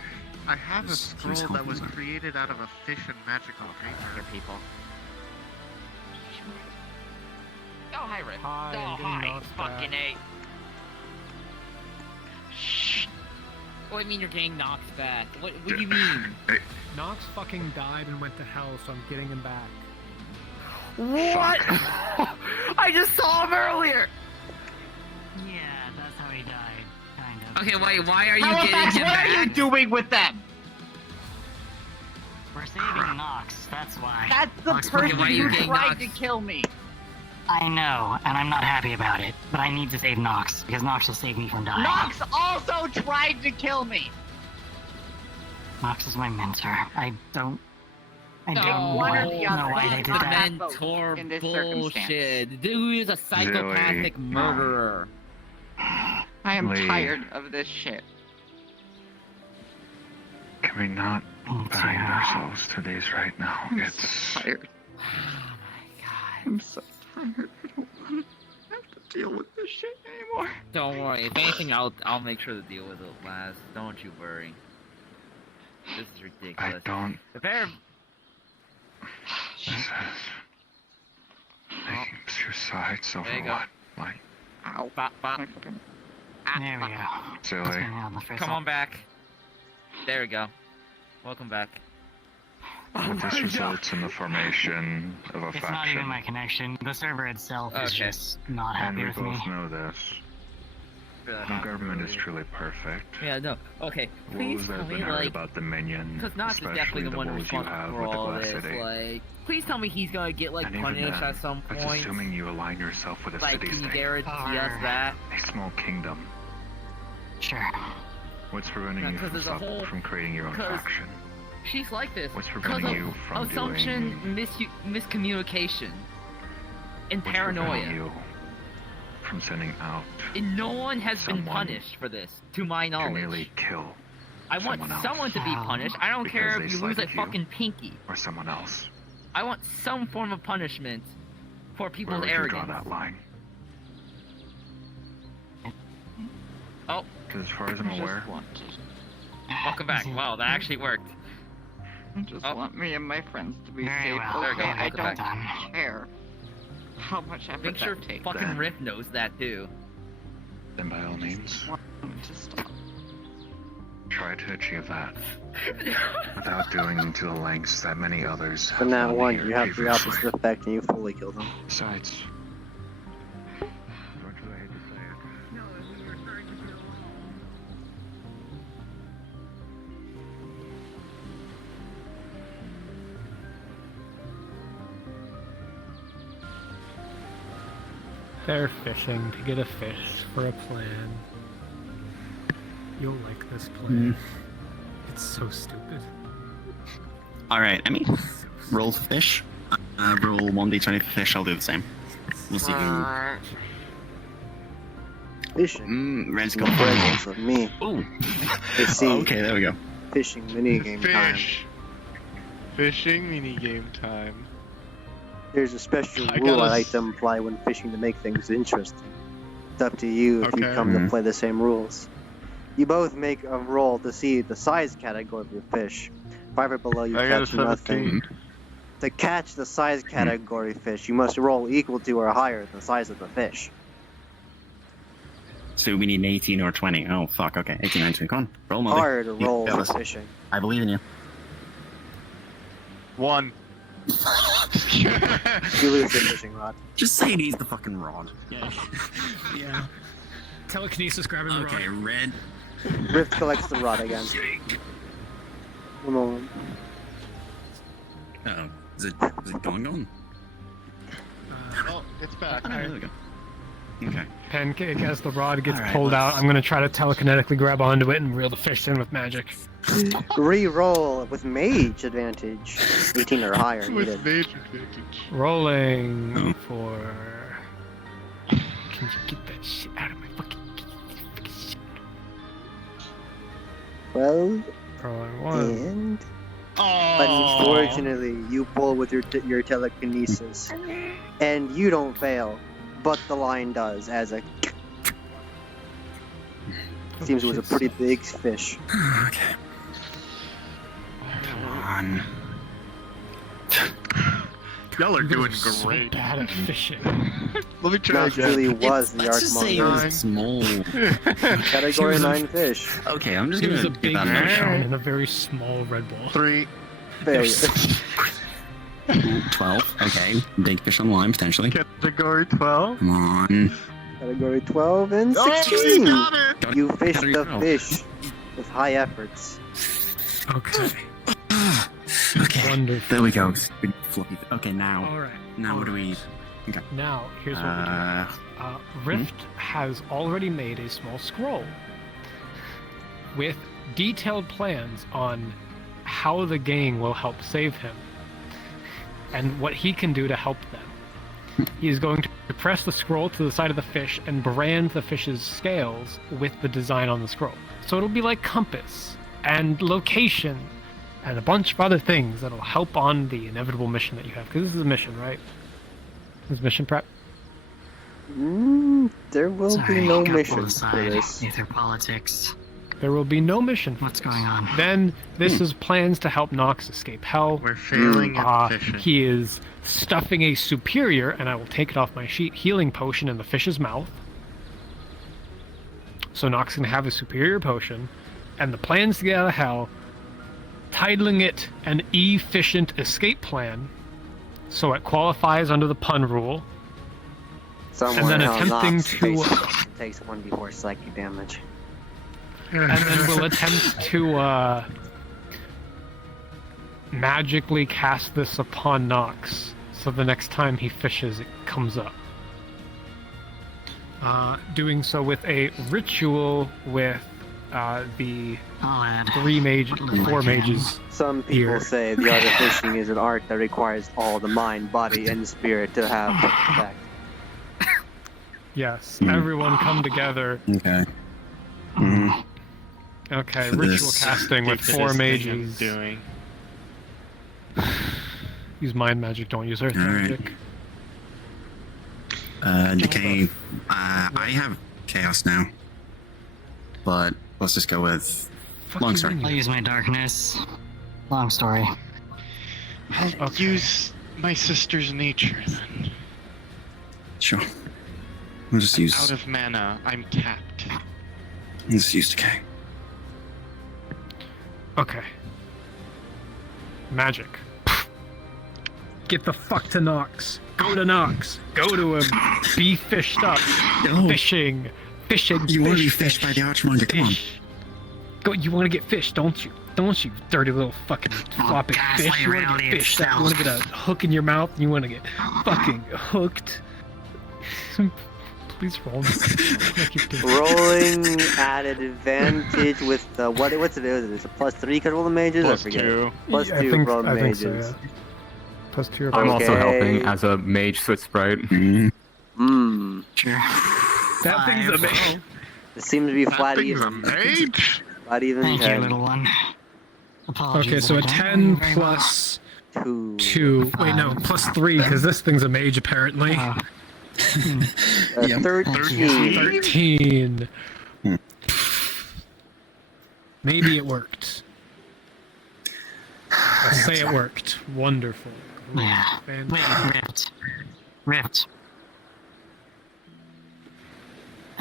I have a He was scroll that helping was them. created out of a fish and magical paper. people. Oh, hi, Rick. Hi, oh, I'm getting hi. knocked Fucking back. A. Shh. What do you mean you're getting knocked back? What do you mean? Nox fucking died and went to hell, so I'm getting him back. What? I just saw him earlier. Yeah, that's how he died. Kind of. Okay, wait, why are you Halifax, getting him what back? are you doing with them? We're saving Nox, that's why. That's the Nox, person why are you who getting tried Nox? to kill me. I know, and I'm not happy about it, but I need to save Nox, because Nox will save me from dying. Nox also tried to kill me. Nox is my mentor. I don't No, know why they did the that. mentor in this bullshit. Dude is a psychopathic Really? murderer. I am Lee. tired of this shit. Can we not bind ourselves to these right now? It's Tired. I'm so tired. I don't want to have to deal with this shit anymore. Don't worry. If anything, I'll make sure to deal with it last. Don't you worry. This is ridiculous. I don't. The pair. This is taking two sides over There you go. what? Like, Ow. Bop, bop. There we go. Silly. Come on back. There we go. Welcome back. This results in the formation of a It's faction. not even my connection. The server itself is just not And happy we with both me. know this. No government is truly perfect. Yeah, no. Okay, please Rules that tell have me, been heard like, about the minion, because Knox is especially definitely the the one rules you responsible have for with the all Glass this. City. Like, please tell me he's gonna get like And even punished then, at some that's point. assuming you align yourself with a Like, city can you state. guarantee us that? A small kingdom. Sure. What's preventing Yeah, you 'cause there's a whole- from creating your own 'cause faction? She's like this. What's Because preventing of you from assumption, miscommunication, and What's preventing paranoia. you from sending out And no one has been someone punished for this, to my to knowledge. nearly kill I want someone else? someone to be punished. I don't care Because if they you lose a slighted you. fucking pinky. or someone else? I want some form of punishment for Where people's would you arrogance. draw that line? Oh. Because as far as I'm aware, Welcome back. Wow, that actually worked. I just want me and my friends to be Very safe. well. There we go. Okay, I Welcome don't back. care how much effort Make sure that takes. fucking Riff knows that too. then by all means, try to achieve that without doing to the lengths that many others have From that done one, here you have the previously. opposite effect and you fully kill them. Besides, as much as I hate to say it, They're fishing to get a fish for a plan. You'll like this plan. It's so stupid. Alright, I mean, roll for fish. Roll 1d20 for fish, I'll do the same. We'll see who... Fishing. Red's In got the presence of me. Ooh. You see, Okay, there we go. fishing minigame time. Fishing minigame time. There's a special I rule gotta I like s- to imply when fishing to make things interesting. It's up to you if you Okay. come Mhm. to play the same rules. You both make a roll to see the size category of your fish. 5 or below, you I got a catch nothing. 17. To catch the size category fish, you must roll equal to or higher than the size of the fish. So we need an 18 or 20. Oh, fuck, okay. 18, 19, come on. Roll, mother. Hard You roll got for this. fishing. I believe in you. 1. You lose the fishing rod. Just say he needs the fucking rod. Yeah. Yeah. Telekinesis grabbing the rod. Okay, red. Rift collects the rod again. One moment. Uh-oh. Is it gone? Oh, it's back. Oh, there we go. Okay. Pancake, as the rod gets Alright, pulled out, let's- I'm gonna try to telekinetically grab onto it and reel the fish in with magic. Re-roll with mage advantage. 18 or higher With needed. major advantage. Rolling for... Can you get that shit out of my fucking... 12 Rolling 1. and... Unfortunately, you pull with your telekinesis. And you don't fail. But the line does, as a... Seems it was a pretty big fish. Okay. Come on. Y'all are doing So great. bad at fishing. Let me try Not again. really was the Let's just say it Archmonger. was small. Category 9 fish. Okay, I'm just It was gonna a give big that another fish shot. in a very small red ball. 3. Failure. Ooh, 12. Okay, big fish on line potentially. Category 12. Come on. Category 12 and Oh, 16. got it! You fished Category the 12. fish with high efforts. Okay. Okay. Wonderful. There we go. Big fluffy. Okay, now. Alright. Now what do we? Okay. Now, here's what we do. Rift has already made a small scroll with detailed plans on how the gang will help save him and what he can do to help them. He is going to press the scroll to the side of the fish and brand the fish's scales with the design on the scroll. So it'll be like compass and location and a bunch of other things that'll help on the inevitable mission that you have. Because this is a mission, right? This is mission prep. There will Sorry, be no got mission pulled for aside. this. Aether politics. There will be no mission. What's going on? Then this is plans to help Nox escape hell. We're failing at fishing. He is stuffing a superior, and I will take it off my sheet, healing potion in the fish's mouth. So Nox can have a superior potion, and the plan's to get out of hell, titling it an efficient escape plan, so it qualifies under the pun rule. Someone and then hell attempting knocks to takes 1d4 psychic damage. and then we'll attempt to magically cast this upon Nox, so the next time he fishes, it comes up. Doing so with a ritual with the four mages. Some people say the art of fishing is an art that requires all the mind, body, and spirit to have effect. Yes, everyone come together. Okay. Okay, For ritual this casting with ridiculous 4 thing I'm mages. doing. Use mind magic, don't use earth magic. Decay. I have chaos now. But let's just go with long story. I'll use my darkness. Long story. I'll use my sister's nature then. Sure. We'll just use. Out of mana, I'm capped. Let's use decay. Okay. Magic. Get the fuck to Nox. Go to Nox. Go to him. Be fished up. No. Fishing. You want to be fished by the Archmonger, come on. Go. You want to get fished, don't you? Don't you, dirty little fucking flopping fish? You want to get fished up. You want to get a hook in your mouth. You want to get fucking hooked. Please roll. Rolling at advantage with the what's it? Is it a +3 because roll the mages? Plus I forget. two. +2 roll the I think mages. so, yeah. +2 or I'm both. also helping as a mage foot sprite. Mm-hmm. Sure. That thing's a mage. It seems to be flat even. Flat even. Thank 10. you, little one. Apologies Okay, so a that I don't 10 know very well. plus 2. Wait, no, +3 because this thing's a mage apparently. 13. 13. Maybe it worked. I'll say it worked. Wonderful. Yeah. Fantastic. Ripped.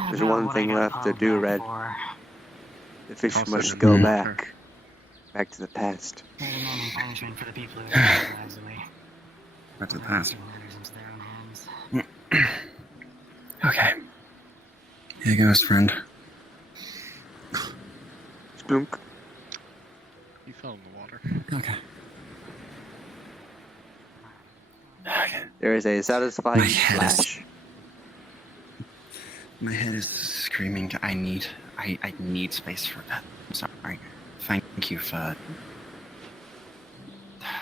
There's one thing left to do, Red. The fish must go back. Back to the past. Punishment for the people who have their lives away. Back to the past. Matters into their own hands. Okay. Here goes, friend. Splunk. You fell in the water. Okay. There is a satisfying My head is- flash. My head is screaming. I need space for that. I'm sorry. Thank you for.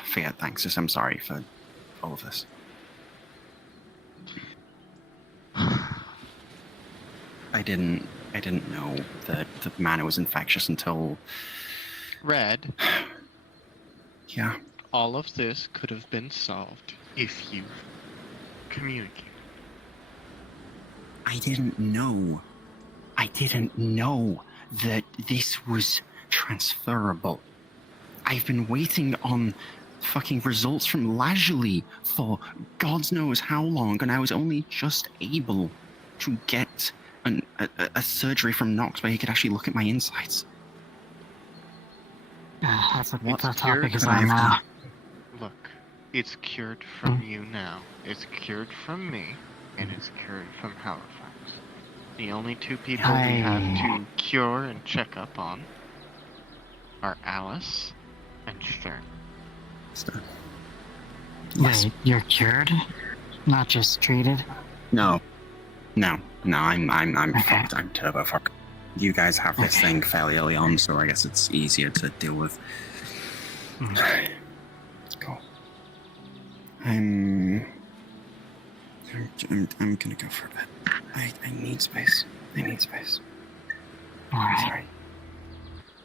Forget thanks. Just I'm sorry for all of this. I didn't know that the mana was infectious until. Red. Yeah. All of this could have been solved if you communicated. I didn't know that this was transferable. I've been waiting on fucking results from Lazuli for God knows how long, and I was only just able to get a surgery from Nox where he could actually look at my insides. That's a It's tough cured topic as from- I'm now. Look, it's cured from you now. It's cured from me, and it's cured from Halifax. The only two people we have to cure and check up on are Alice and Stern. Wait, you're cured? Not just treated? No, I'm fucked. I'm turbo fucked. You guys have this thing fairly early on, so I guess it's easier to deal with. Cool. I'm gonna go for a bit. I need space. Alright. Sorry.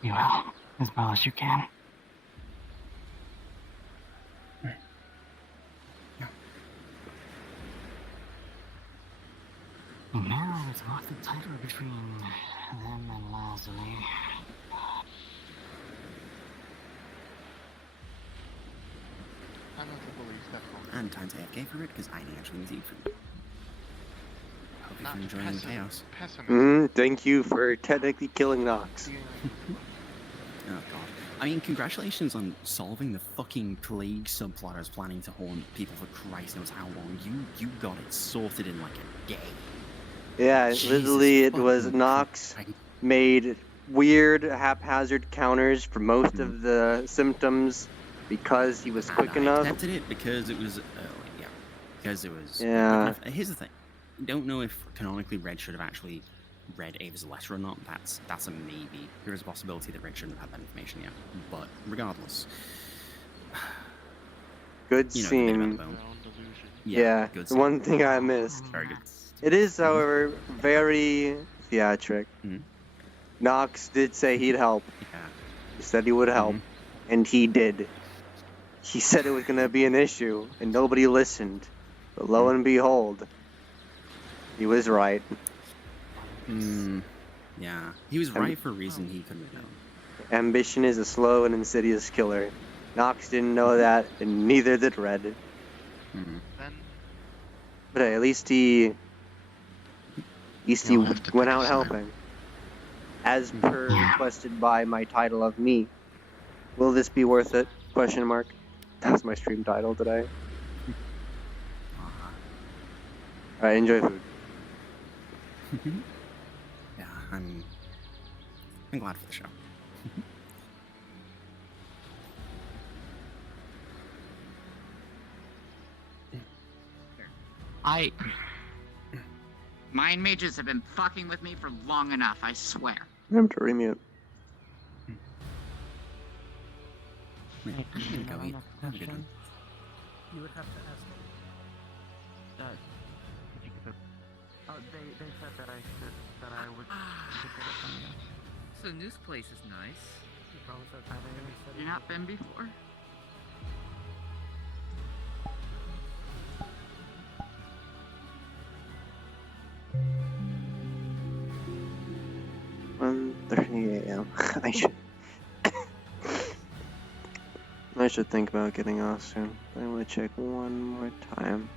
You will, as well as you can. And now let's walk the tightrope between them and Lazuli. And times AFK for it, because I actually need food. Hope for enjoying the chaos. Thank you for technically killing Nox. Oh god. I mean, congratulations on solving the fucking plague subplot I was planning to haunt people for Christ knows how long. You got it sorted in like a day. Yeah, Jesus literally it was fucking Nox Christ. made weird haphazard counters for most of the symptoms because he was quick I enough. accepted it because it was, yeah, because it was quick Yeah. enough. Here's the thing. Don't know if canonically Red should have actually read Ava's letter or not. That's a maybe. There is a possibility that Red shouldn't have had that information yet. But regardless. Good You know, the bit about scene. the bone. Yeah, good the scene. one thing I missed. Very good. It is, however, very theatric. Nox did say he'd help. He said he would help, and he did. He said it was going to be an issue, and nobody listened. But lo and behold, he was right. Yeah, he was right for a reason he couldn't have known. Ambition is a slow and insidious killer. Nox didn't know that, and neither did Red. But hey, at least he went out helping. As per requested by my title of me. Will this be worth it? Question mark. That's my stream title today. Alright, enjoy food. Yeah, I'm glad for the show. Mind mages have been fucking with me for long enough, I swear. I'm to remute. Go eat. Have a good one. You would have to ask them. They said that I would get it from you. So this place is nice. You probably said that. Have you not been before? a.m. I should think about getting off soon. I'm gonna check one more time.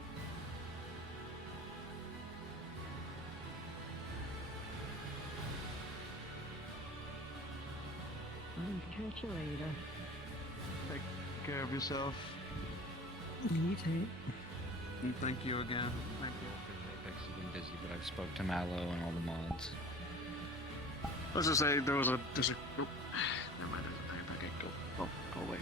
Catch you later. Take care of yourself. You too. And thank you again. Apex has been busy, but I've spoke to Mallow and all the mods. Let's just say there's a. Oh, never mind. There's a time. Okay, go away.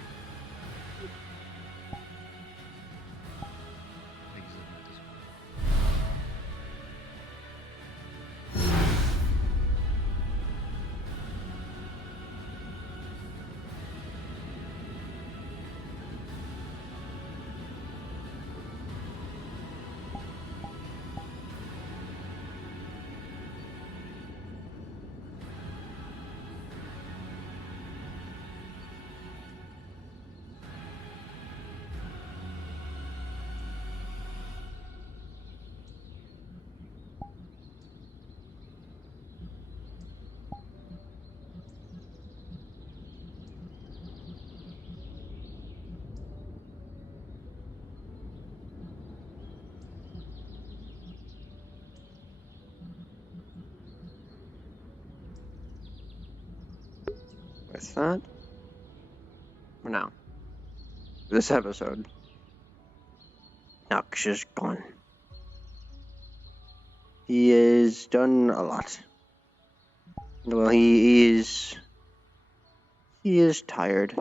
With that, for now, this episode, Nox is gone. He has done a lot. Well, he is tired.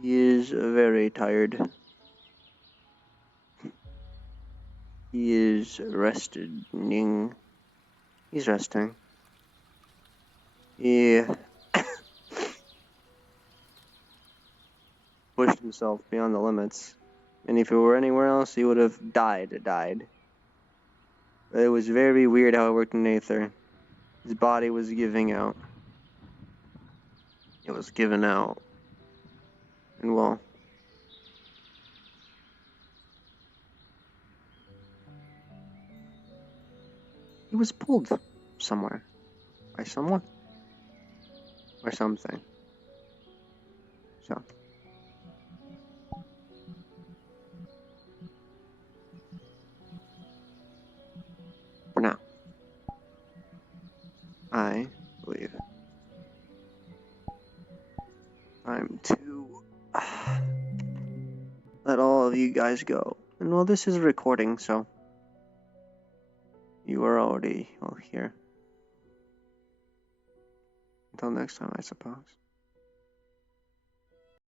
He is very tired. He is resting. He's resting. He pushed himself beyond the limits. And if it were anywhere else, he would have died. But it was very weird how it worked in Aether. His body was giving out. It was given out. And well, he was pulled somewhere. By someone. Or something. So. all of you guys go. And well, this is a recording, so you are already all here. Until next time, I suppose.